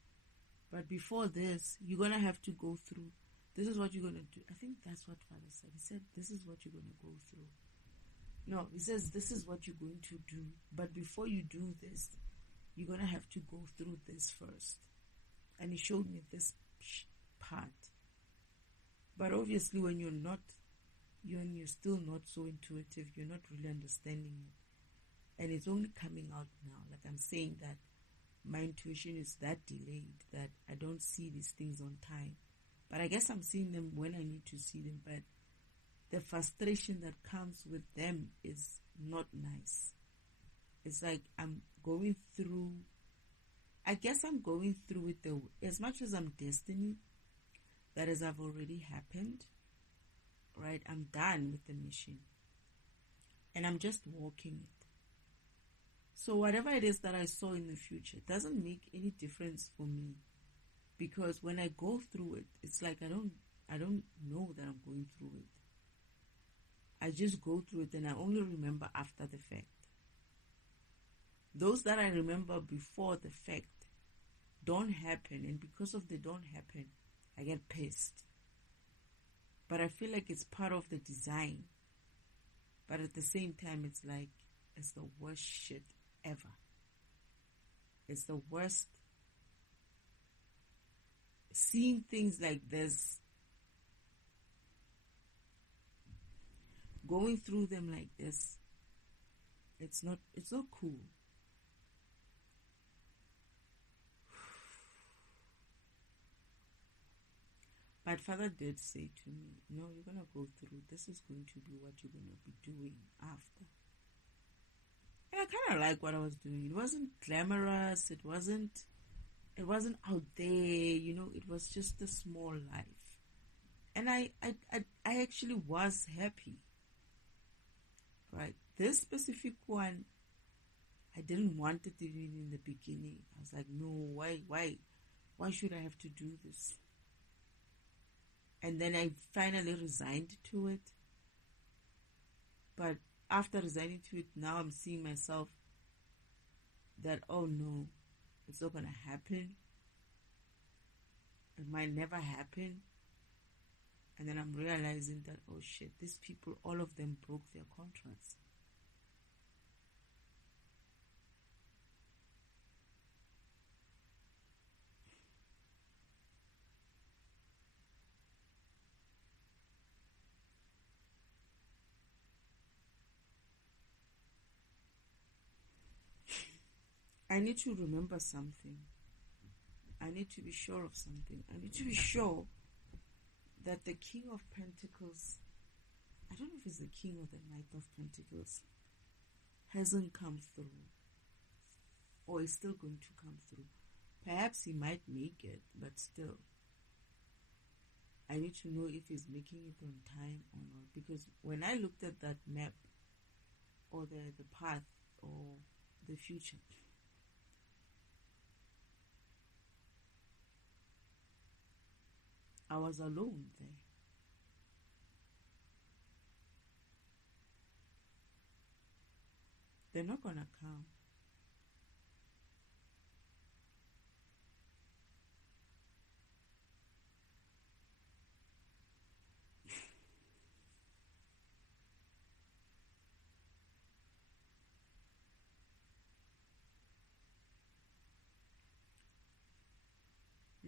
but before this, you're going to have to go through. This is what you're going to do. I think that's what Father said. He said, this is what you're going to go through. No, he says, this is what you're going to do. But before you do this, you're going to have to go through this first. And he showed me this part. But obviously, when you're still not so intuitive, you're not really understanding it. And it's only coming out now. Like I'm saying that my intuition is that delayed that I don't see these things on time. But I guess I'm seeing them when I need to see them. But the frustration that comes with them is not nice. It's like I'm going through, I guess I'm going through it as much as I'm destiny, that has have already happened, right? I'm done with the mission. And I'm just walking it. So whatever it is that I saw in the future doesn't make any difference for me, because when I go through it, it's like I don't know that I'm going through it. I just go through it and I only remember after the fact. Those that I remember before the fact don't happen, and because of they don't happen, I get pissed. But I feel like it's part of the design. But at the same time, it's like, it's the worst shit ever. It's the worst. Seeing things like this, going through them like this, it's not cool. But Father did say to me, no, you're going to go through. This is going to be what you're going to be doing after. And I kind of like what I was doing. It wasn't glamorous. It wasn't out there, it was just a small life. And I actually was happy. Right? This specific one, I didn't want it even in the beginning. I was like, no, why should I have to do this? And then I finally resigned to it. But after resigning to it, now I'm seeing myself that, oh no, it's not going to happen. It might never happen. And then I'm realizing that, oh shit, these people, all of them broke their contracts. I need to remember something. I need to be sure of something. I need to be sure that the King of Pentacles, I don't know if it's the King or the Knight of Pentacles, hasn't come through, or is still going to come through. Perhaps he might make it, but still, I need to know if he's making it on time or not. Because when I looked at that map, or the path, or the future, I was alone there. They're not gonna come.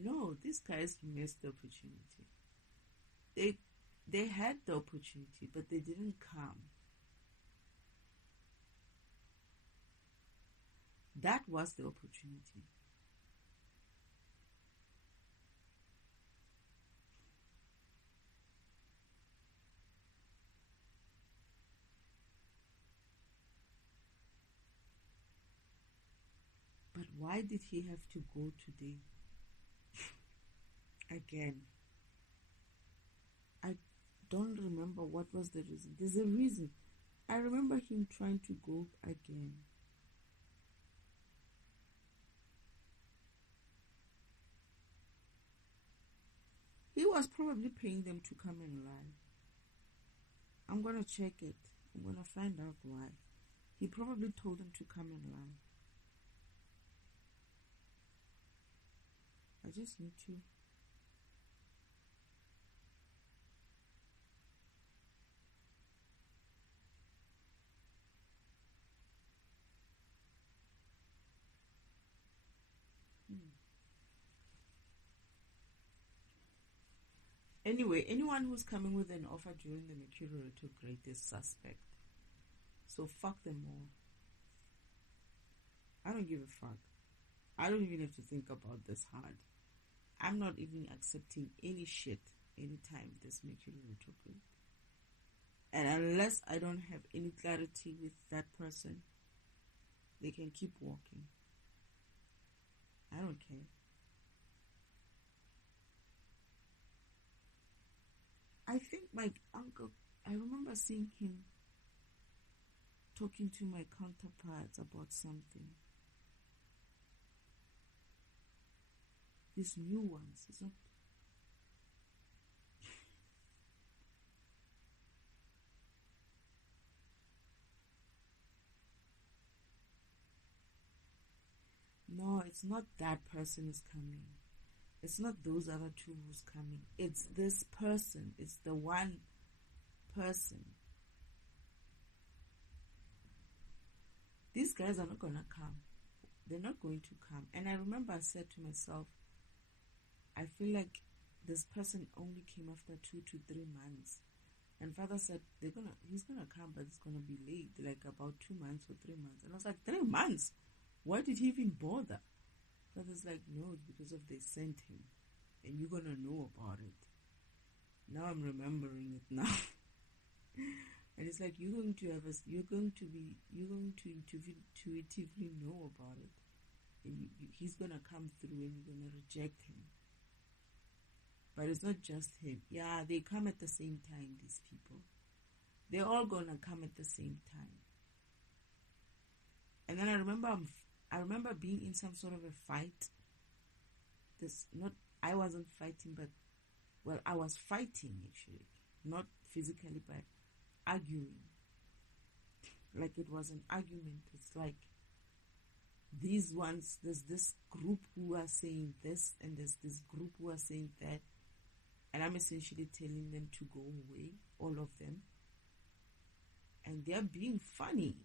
No, these guys missed the opportunity. They they had the opportunity, but they didn't come. That was the opportunity. But why did he have to go today? Again, I don't remember what was the reason. There's a reason. I remember him trying to go again. He was probably paying them to come and lie. I'm gonna check it. I'm gonna find out why. He probably told them to come and lie. I just need to. Anyway, anyone who's coming with an offer during the Mercury retrograde is suspect. So fuck them all. I don't give a fuck. I don't even have to think about this hard. I'm not even accepting any shit anytime this Mercury retrograde. And unless I don't have any clarity with that person, they can keep walking. I don't care. I think my uncle, I remember seeing him talking to my counterparts about something. These new ones, it's not. No, it's not that person is coming. It's not those other two who's coming. It's this person. It's the one person. These guys are not going to come. They're not going to come. And I remember I said to myself, I feel like this person only came after 2 to 3 months. And father said, he's going to come, but it's going to be late, like about 2 months or 3 months. And I was like, 3 months? Why did he even bother? Father's like, no, it's because of they sent him. And you're going to know about it. Now I'm remembering it now. And it's like, you're going to intuitively know about it. And he's going to come through and you're going to reject him. But it's not just him. Yeah, they come at the same time, these people. They're all going to come at the same time. And then I remember being in some sort of a fight. I wasn't fighting, but, well, I was fighting actually. Not physically, but arguing. Like it was an argument. It's like these ones, there's this group who are saying this, and there's this group who are saying that. And I'm essentially telling them to go away, all of them. And they're being funny.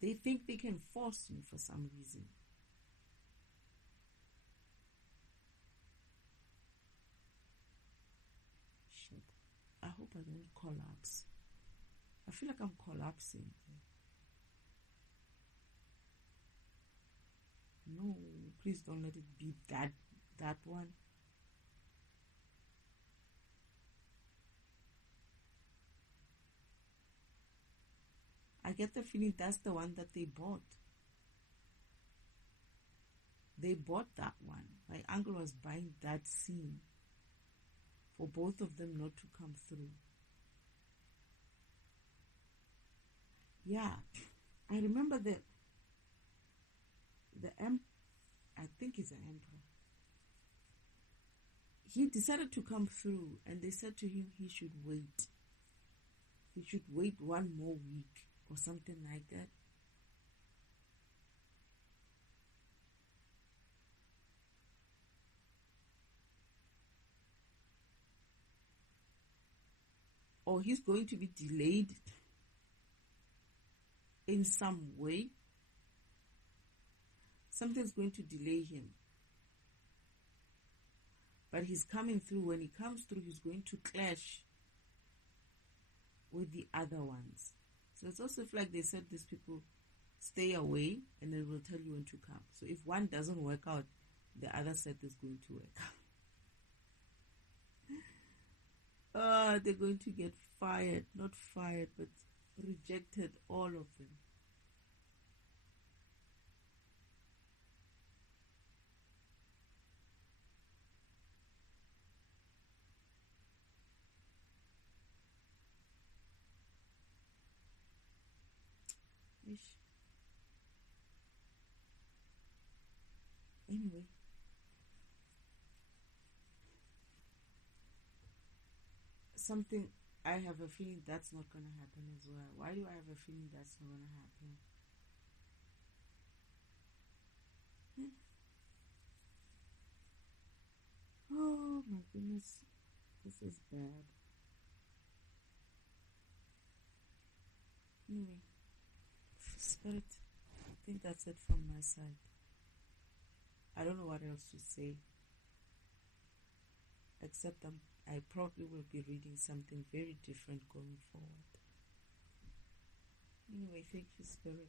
They think they can force me for some reason. Shit. I hope I don't collapse. I feel like I'm collapsing. No, please don't let it be that one. I get the feeling that's the one that they bought. They bought that one. My uncle was buying that scene for both of them not to come through. Yeah, I remember I think he's an emperor. He decided to come through, and they said to him he should wait. He should wait 1 more week or something like that. Or he's going to be delayed in some way. Something's going to delay him. But he's coming through. When he comes through, he's going to clash with the other ones. So it's also like they said, these people stay away and it will tell you when to come. So if one doesn't work out, the other set is going to work out. They're going to get fired. Not fired, but rejected, all of them. Anyway, something, I have a feeling that's not going to happen as well. Why do I have a feeling that's not going to happen? Oh my goodness, this is bad. Anyway, Spirit, I think that's it from my side. I don't know what else to say, except I probably will be reading something very different going forward. Anyway, thank you, Spirit.